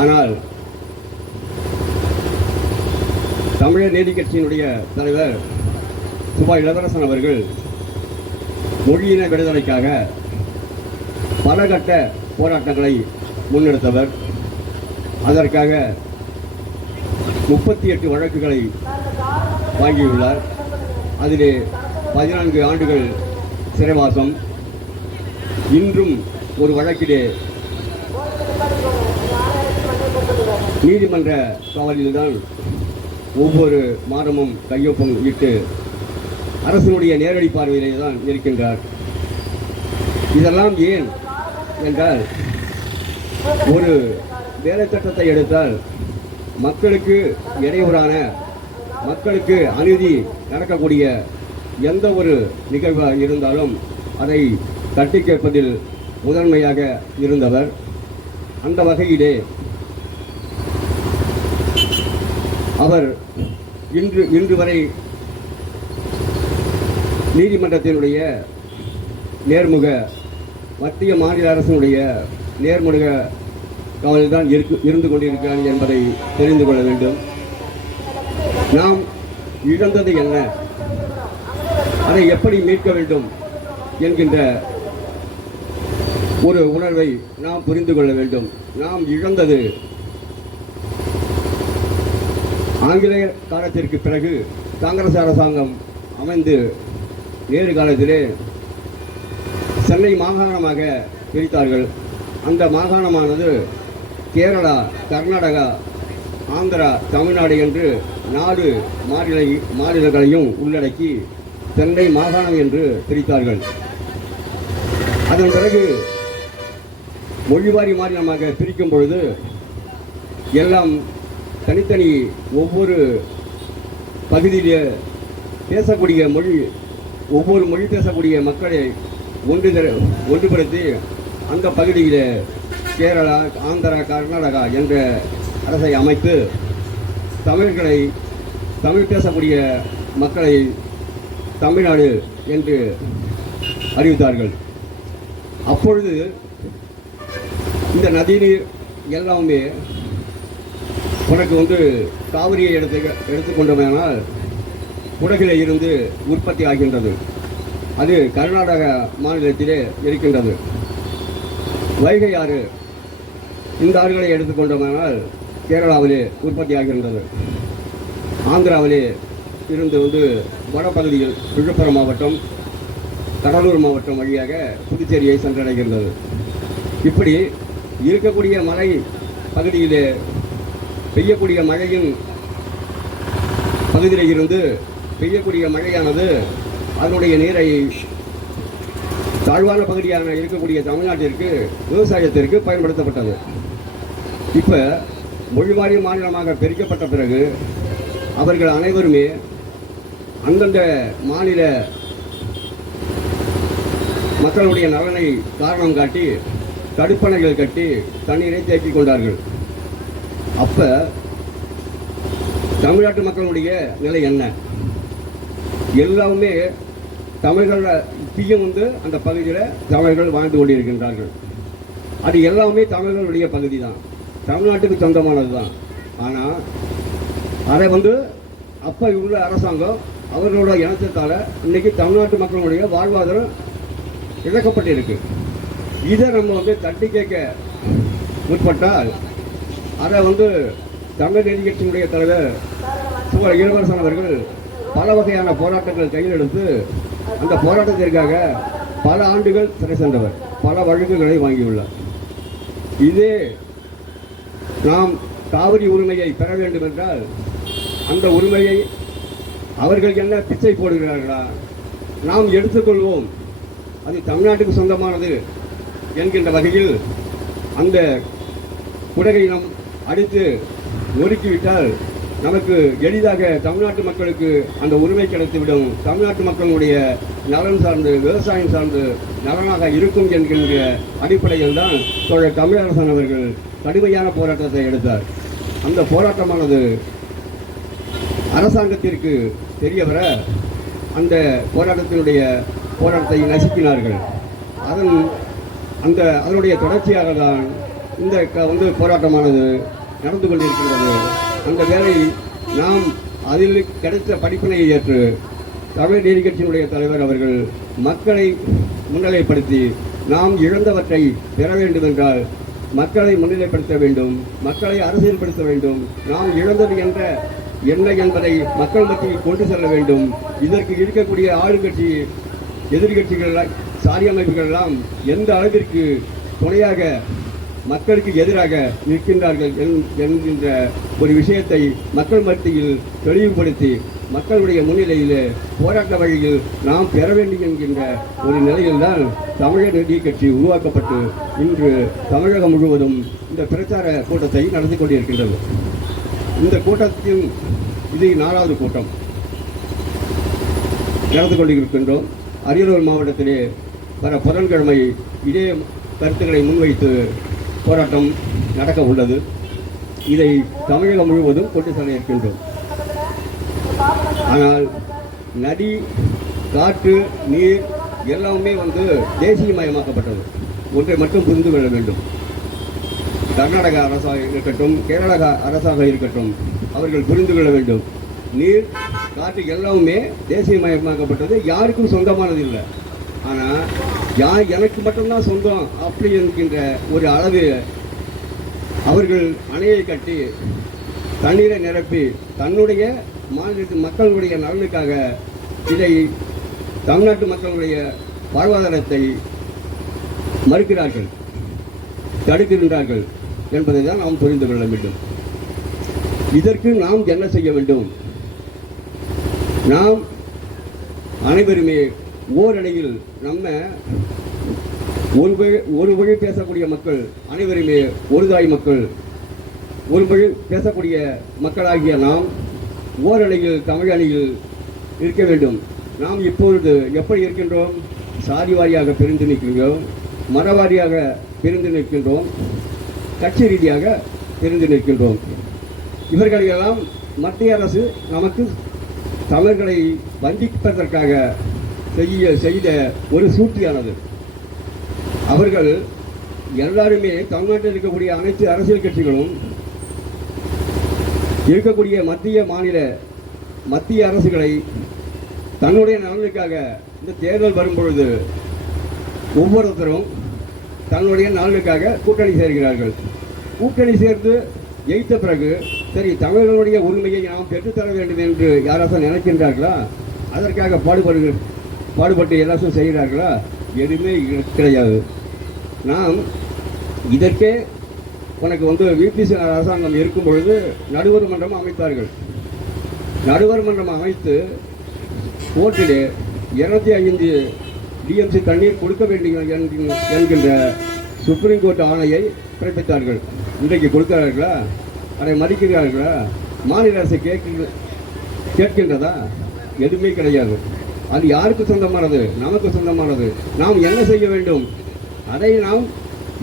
ஆனால் தமிழர் நீதி கட்சியினுடைய தலைவர் சுபா இளவரசன் அவர்கள் மொழியின விடுதலைக்காக பல கட்ட போராட்டங்களை முன்னெடுத்தவர். அதற்காக 38 வழக்குகளை வாங்கியுள்ளார். அதிலே 14 ஆண்டுகள் சிறைவாசம். இன்றும் ஒரு வழக்கிலே நீதிமன்ற காவலில்தான் ஒவ்வொரு மாதமும் கையொப்பம் இட்டு அரசினுடைய நேரடி பார்வையிலே தான் இருக்கின்றார். இதெல்லாம் ஏன் என்றால், ஒரு வேலை சட்டத்தை எடுத்தால் மக்களுக்கு இடையூறான, மக்களுக்கு அநீதி நடக்கக்கூடிய எந்த ஒரு நிகழ்வாக இருந்தாலும் அதை தட்டி கேட்பதில் முதன்மையாக இருந்தவர். அந்த வகையிலே அவர் இன்று வரை நீதிமன்றத்தினுடைய நேர்முக, மத்திய மாநில அரசினுடைய நேர்முக காவலில்தான் இருந்து கொண்டிருக்கிறார் என்பதை தெரிந்து கொள்ள வேண்டும். நாம் இழந்தது என்ன, அதை எப்படி மீட்க வேண்டும் என்கின்ற ஒரு உணர்வை நாம் புரிந்து கொள்ள வேண்டும். நாம் இழந்தது ஆங்கிலேய காலத்திற்கு பிறகு காங்கிரஸ் அரசாங்கம் அமைந்து வேறு காலத்திலே சென்னை மாகாணமாக பிரித்தார்கள். அந்த மாகாணமானது கேரளா, கர்நாடகா, ஆந்திரா, தமிழ்நாடு என்று 4 மாநிலங்களையும் உள்ளடக்கி சென்னை மாகாணம் என்று பிரித்தார்கள். அதன் பிறகு மொழிவாரி மாநிலமாக பிரிக்கும் பொழுது எல்லாம் தனித்தனி ஒவ்வொரு பகுதியிலே பேசக்கூடிய மொழி, ஒவ்வொரு மொழி பேசக்கூடிய மக்களை ஒன்றுபடுத்தி அந்த பகுதியில் கேரளா, ஆந்திரா, கர்நாடகா என்ற அரசை அமைத்து தமிழ் பேசக்கூடிய மக்களை தமிழ்நாடு என்று அறிவித்தார்கள். அப்பொழுது இந்த நதிநீர் எல்லாமே உனக்கு காவிரியை எடுத்துக்கொண்டோமானால் குடகிலே இருந்து உற்பத்தி ஆகின்றது. அது கர்நாடக மாநிலத்திலே இருக்கின்றது. வைகை ஆறு, இந்த ஆறுகளை எடுத்துக்கொண்டோமானால் கேரளாவிலே உற்பத்தி ஆகின்றது. ஆந்திராவிலே இருந்து வடபகுதியில் விழுப்புரம் மாவட்டம், கடலூர் மாவட்டம் வழியாக புதுச்சேரியை சென்றடைகின்றது. இப்படி இருக்கக்கூடிய மலை பகுதியிலே பெய்யக்கூடிய மழையின் பகுதியில் இருந்து பெய்யக்கூடிய மழையானது அதனுடைய நீரை தாழ்வான பகுதியான இருக்கக்கூடிய தமிழ்நாட்டிற்கு விவசாயத்திற்கு பயன்படுத்தப்பட்டது. இப்போ மொழிவாரி மாநிலமாக பிரிக்கப்பட்ட பிறகு அவர்கள் அனைவருமே அந்தந்த மாநில மக்களுடைய நலனை காரணம் காட்டி தடுப்பணைகள் கட்டி தண்ணீரை தேக்கிக் கொண்டார்கள். அப்ப தமிழ்நாட்டு மக்களுடைய நிலை என்ன? எல்லாமே தமிழர்கள் இப்பயும் அந்த பகுதியில் தமிழர்கள் வாழ்ந்து கொண்டிருக்கின்றார்கள். அது எல்லாமே தமிழர்களுடைய பகுதி தான், தமிழ்நாட்டுக்கு சொந்தமானது தான். ஆனால் அதை அப்போ உள்ள அரசாங்கம் அவர்களோட இனத்தால் இன்னைக்கு தமிழ்நாட்டு மக்களுடைய வாழ்வாதாரம் இழக்கப்பட்டிருக்கு. இதை நம்ம தட்டி கேட்க முற்பட்டால் அதை தமிழ் நீதி கட்சியினுடைய தலைவர் சுபா இளவரசன் அவர்கள் பல வகையான போராட்டங்கள் கையில் எடுத்து அந்த போராட்டத்திற்காக பல ஆண்டுகள் சிறை சென்றவர், பல வழக்குகளை வாங்கியுள்ளார். இதே நாம் காவிரி உரிமையை பெற வேண்டும் என்றால் அந்த உரிமையை அவர்கள் என்ன பிச்சை போடுகிறார்களா, நாம் எடுத்துக்கொள்வோம், அது தமிழ்நாட்டுக்கு சொந்தமானது என்கின்ற வகையில் அந்த குடகை நாம் அடித்து நொறுக்கிவிட்டால் நமக்கு எளிதாக தமிழ்நாட்டு மக்களுக்கு அந்த உரிமை கிடைத்துவிடும். தமிழ்நாட்டு மக்களுடைய நலன் சார்ந்து, விவசாயம் சார்ந்து நலனாக இருக்கும் என்கின்ற அடிப்படையில் தான் தோழர் தமிழரசன் அவர்கள் கடுமையான போராட்டத்தை எடுத்தார். அந்த போராட்டமானது அரசாங்கத்திற்கு தெரியவர அந்த போராட்டத்தை நசுக்கினார்கள். அதனுடைய தொடர்ச்சியாக தான் இந்த போராட்டமானது நடந்து கொண்டிருக்கின்றது. அந்த வேலை நாம் அதில் கிடைத்த படிப்பினையை ஏற்று தமிழ் நீதி கட்சியினுடைய தலைவர் அவர்கள் மக்களை முன்னிலைப்படுத்தி நாம் இழந்தவற்றை பெற வேண்டும் என்றால் மக்களை முன்னிலைப்படுத்த வேண்டும், மக்களை அரசியல்படுத்த வேண்டும். நாம் இழந்தது என்ன என்பதை மக்கள் மத்தியில் கொண்டு செல்ல வேண்டும். இதற்கு இருக்கக்கூடிய ஆளுங்கட்சி, எதிர்கட்சிகள், சாதி அமைப்புகள் எல்லாம் எந்த அளவிற்கு துணையாக மக்களுக்கு எதிராக நிற்கின்றார்கள் என்கின்ற ஒரு விஷயத்தை மக்கள் மத்தியில் தெளிவுபடுத்தி மக்களுடைய முன்னிலையில் போராட்ட வழியில் நாம் பெற வேண்டும் என்கின்ற ஒரு நிலையில்தான் தமிழர் நீதி கட்சி உருவாக்கப்பட்டு இன்று தமிழகம் முழுவதும் இந்த பிரச்சார கூட்டத்தை நடத்தி கொண்டிருக்கின்றது. இந்த கூட்டத்தில் இது 4வது கூட்டம் நடந்து கொண்டிருக்கின்றோம். அரியலூர் மாவட்டத்திலே வர புதன்கிழமை இதே கருத்துக்களை முன்வைத்து போராட்டம் நடக்க உள்ளது. இதை தமிழகம் முழுவதும் கொண்டு செல்ல இருக்கின்றோம். ஆனால் நதி, காற்று, நீர் எல்லாமே தேசியமயமாக்கப்பட்டது. ஒன்றை மட்டும் புரிந்து கொள்ள வேண்டும். கர்நாடக அரசாக இருக்கட்டும், கேரள அரசாக இருக்கட்டும், அவர்கள் புரிந்து கொள்ள வேண்டும். நீர், காற்று எல்லாமே தேசியமயமாக்கப்பட்டது. யாருக்கும் சொந்தமானது இல்லை. ஆனால் எனக்கு மட்டும்தான் சொந்தம் அப்படி என்கின்ற ஒரு அளவு அவர்கள் அணையை கட்டி தண்ணீரை நிரப்பி தன்னுடைய மாநிலத்து மக்களுடைய நலனுக்காக இதை தமிழ்நாட்டு மக்களுடைய வாழ்வாதாரத்தை மறுக்கிறார்கள், தடுக்கின்றார்கள் என்பதை தான் நாம் புரிந்து கொள்ள வேண்டும். இதற்கு நாம் என்ன செய்ய வேண்டும்? நாம் அனைவருமே ஓரணியில் ஒரு மொழி பேசக்கூடிய மக்கள் அனைவருமே ஒரு தாய் மக்கள், ஒரு மொழி பேசக்கூடிய மக்களாகிய நாம் ஓரணியில், தமிழ் அணியில் இருக்க வேண்டும். நாம் இப்பொழுது எப்படி இருக்கின்றோம்? சாதி வாரியாக பிரிந்து நிற்கின்றோம், மதவாரியாக பிரிந்து நிற்கின்றோம், கட்சி ரீதியாக பிரிந்து நிற்கின்றோம். இவர்களையெல்லாம் மத்திய அரசு நமக்கு தமிழர்களை வஞ்சிப்பதற்காக செய்த ஒரு சூழ்ச்சியானது. அவர்கள் எல்லாருமே தமிழ்நாட்டில் இருக்கக்கூடிய அனைத்து அரசியல் கட்சிகளும் இருக்கக்கூடிய மத்திய அரசுகளை தன்னுடைய நலனுக்காக இந்த தேர்தல் வரும்பொழுது ஒவ்வொருத்தரும் தன்னுடைய நலனுக்காக கூட்டணி சேர்கிறார்கள். கூட்டணி சேர்ந்து ஜெயித்த பிறகு சரி, தமிழர்களுடைய உரிமையை நாம் பெற்றுத்தர வேண்டும் என்று யாராச்சும் நினைக்கின்றார்களா? அதற்காக பாடுபட்டு எல்லாத்தையும் செய்கிறார்களா? எதுவுமே கிடையாது. நாம் இதற்கே உனக்கு விபிசி அரசாங்கம் இருக்கும் பொழுது நடுவர் மன்றம் அமைத்தார்கள். நடுவர் மன்றம் அமைத்து கோர்ட்டிலே 205 டிஎம்சி தண்ணீர் கொடுக்க வேண்டும் என்கின்ற சுப்ரீம் கோர்ட் ஆணையை பிறப்பித்தார்கள். இன்றைக்கு கொடுக்கிறார்களா? அதை மதிக்கிறார்களா? மாநில அரசு கேட்கின்றதா? எதுவுமே கிடையாது. அது யாருக்கு சொந்தமானது? நமக்கு சொந்தமானது. நாம் என்ன செய்ய வேண்டும்? அதை நாம்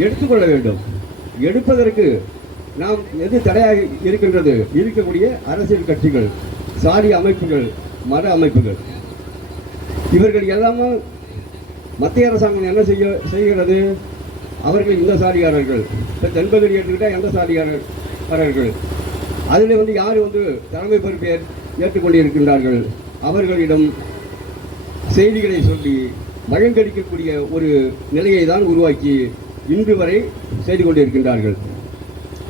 எடுத்துக்கொள்ள வேண்டும். எடுப்பதற்கு நாம் எது தடையாக இருக்கின்றது? இருக்கக்கூடிய அரசியல் கட்சிகள், சாதி அமைப்புகள், மத அமைப்புகள், இவர்கள் எல்லாமே மத்திய அரசாங்கம் என்ன செய்கிறது? அவர்கள் இந்த சாதிகாரர்கள், இப்போ தென்பகுதி எடுத்துக்கிட்டால் எந்த சாதிகாரர்கள், அதில் யார் தலைமை பொறுப்பை ஏற்றுக்கொண்டிருக்கின்றார்கள்? அவர்களிடம் செய்திகளை சொல்லி வழங்கடிக்கக்கூடிய ஒரு நிலையை தான் உருவாக்கி இன்று வரை செய்து கொண்டிருக்கின்றார்கள்.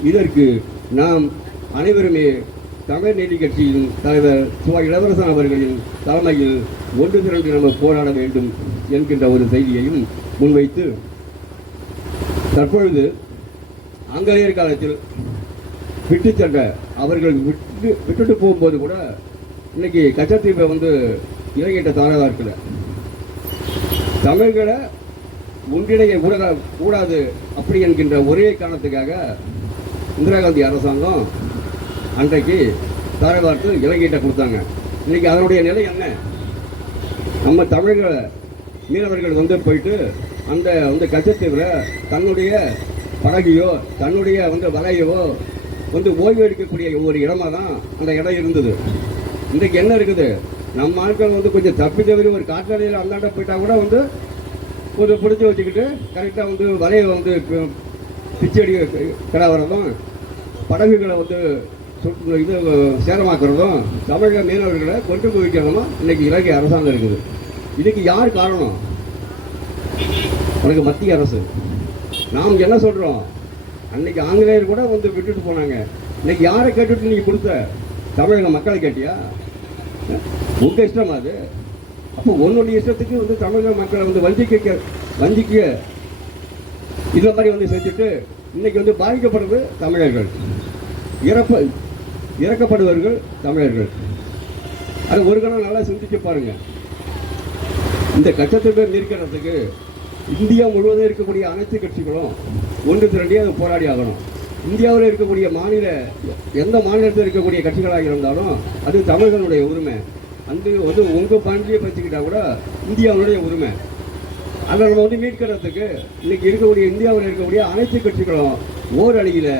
இதற்கு நாம் அனைவருமே தமிழ் நீதி கட்சியின் தலைவர் சுவா இளவரசன் அவர்களின் தலைமையில் ஒன்று திரண்டு நம்ம போராட வேண்டும் என்கின்ற ஒரு செய்தியையும் முன்வைத்து, தற்பொழுது ஆங்கிலேயர் காலத்தில் விட்டு சென்ற அவர்கள் விட்டுட்டு போகும்போது கூட இன்னைக்கு கச்சத்தீவை இலங்கையிட்ட தானதாக இருக்கல. தமிழ்களை ஒன்றிணைய கூடாது அப்படி என்கின்ற ஒரே காரணத்துக்காக இந்திரா காந்தி அரசாங்கம் அன்றைக்கு தாரை பார்த்து இலங்கையிட்ட கொடுத்தாங்க. இன்னைக்கு அதனுடைய நிலை என்ன? நம்ம தமிழர்களை மீனவர்கள் போயிட்டு அந்த கச்சத்தீவில் தன்னுடைய படகையோ தன்னுடைய வலையவோ ஓய்வு எடுக்கக்கூடிய ஒரு இடமா தான் அந்த இடம் இருந்தது. இன்றைக்கு என்ன இருக்குது? நம்ம ஆட்கள் கொஞ்சம் தப்பி தவிர ஒரு காற்றாலையில் அந்தாண்ட போயிட்டா கூட கொஞ்சம் பிடிச்சி வச்சுக்கிட்டு கரெக்டாக வலையை பிச்சை அடி கிடாவறதும் படகுகளை இது சேதமாக்குறதும் தமிழக மீனவர்களை கொண்டு போய் வைக்கிறதும் இன்னைக்கு இலங்கை அரசாங்கம் இருக்குது. இதுக்கு யார் காரணம்? உனக்கு மத்திய அரசு. நாம் என்ன சொல்றோம்? அன்னைக்கு ஆங்கிலேயர் கூட விட்டுட்டு போனாங்க. இன்னைக்கு யாரை கேட்டுட்டு நீங்க கொடுத்த? தமிழக மக்களை கேட்டியா? உங்க இஷ்டம் அது. அப்போ உன்னுடைய இஷ்டத்துக்கு தமிழக மக்களை வஞ்சிக்க இந்த மாதிரி செஞ்சுட்டு இன்னைக்கு பாதிக்கப்படுறது தமிழர்கள், இறக்கப்படுவர்கள் தமிழர்கள். அது ஒரு கணம் நல்லா சிந்திச்சு பாருங்க. இந்த கச்சத்தீவை நீக்கிறதுக்கு இந்தியா முழுவதும் இருக்கக்கூடிய அனைத்து கட்சிகளும் ஒன்று திரண்டி அதை போராடி ஆகணும். இந்தியாவில் இருக்கக்கூடிய எந்த மாநிலத்தில் இருக்கக்கூடிய கட்சிகளாக இருந்தாலும் அது தமிழர்களுடைய உரிமை. உங்கள் பாண்டியை பற்றிக்கிட்டா கூட இந்தியாவுடைய உரிமை. அதை நம்ம மீட்கிறதுக்கு இன்னைக்கு இருக்கக்கூடிய இந்தியாவில் இருக்கக்கூடிய அனைத்து கட்சிகளும் ஓரணியில்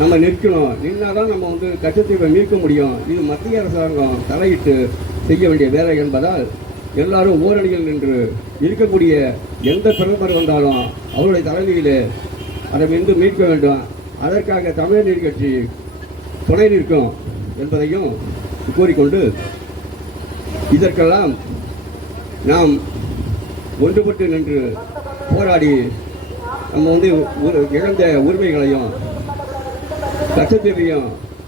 நம்ம நிற்கணும். நின்னாதான் நம்ம கச்சத்தீவை மீட்க முடியும். இது மத்திய அரசாங்கம் தலையிட்டு செய்ய வேண்டிய வேலை என்பதால் எல்லாரும் ஓரணியில் நின்று இருக்கக்கூடிய எந்த பிரதமர் வந்தாலும் அவருடைய தலைமையில் அதை மீட்க வேண்டும். அதற்காக தமிழ் நீதி கட்சி துணை நிற்கும் என்பதையும் கூறிக்கொண்டு, இதற்கெல்லாம் நாம் ஒன்றுபட்டு நின்று போராடி நம்ம இழந்த உரிமைகளையும் கச்சத்தீவையும்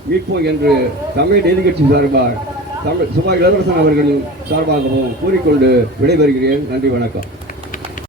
மீட்போம் என்று தமிழ் நீதி கட்சி சார்பாக சுபா இளவரசன் அவர்களின் சார்பாகவும் கூறிக்கொண்டு விடைபெறுகிறேன். நன்றி, வணக்கம்.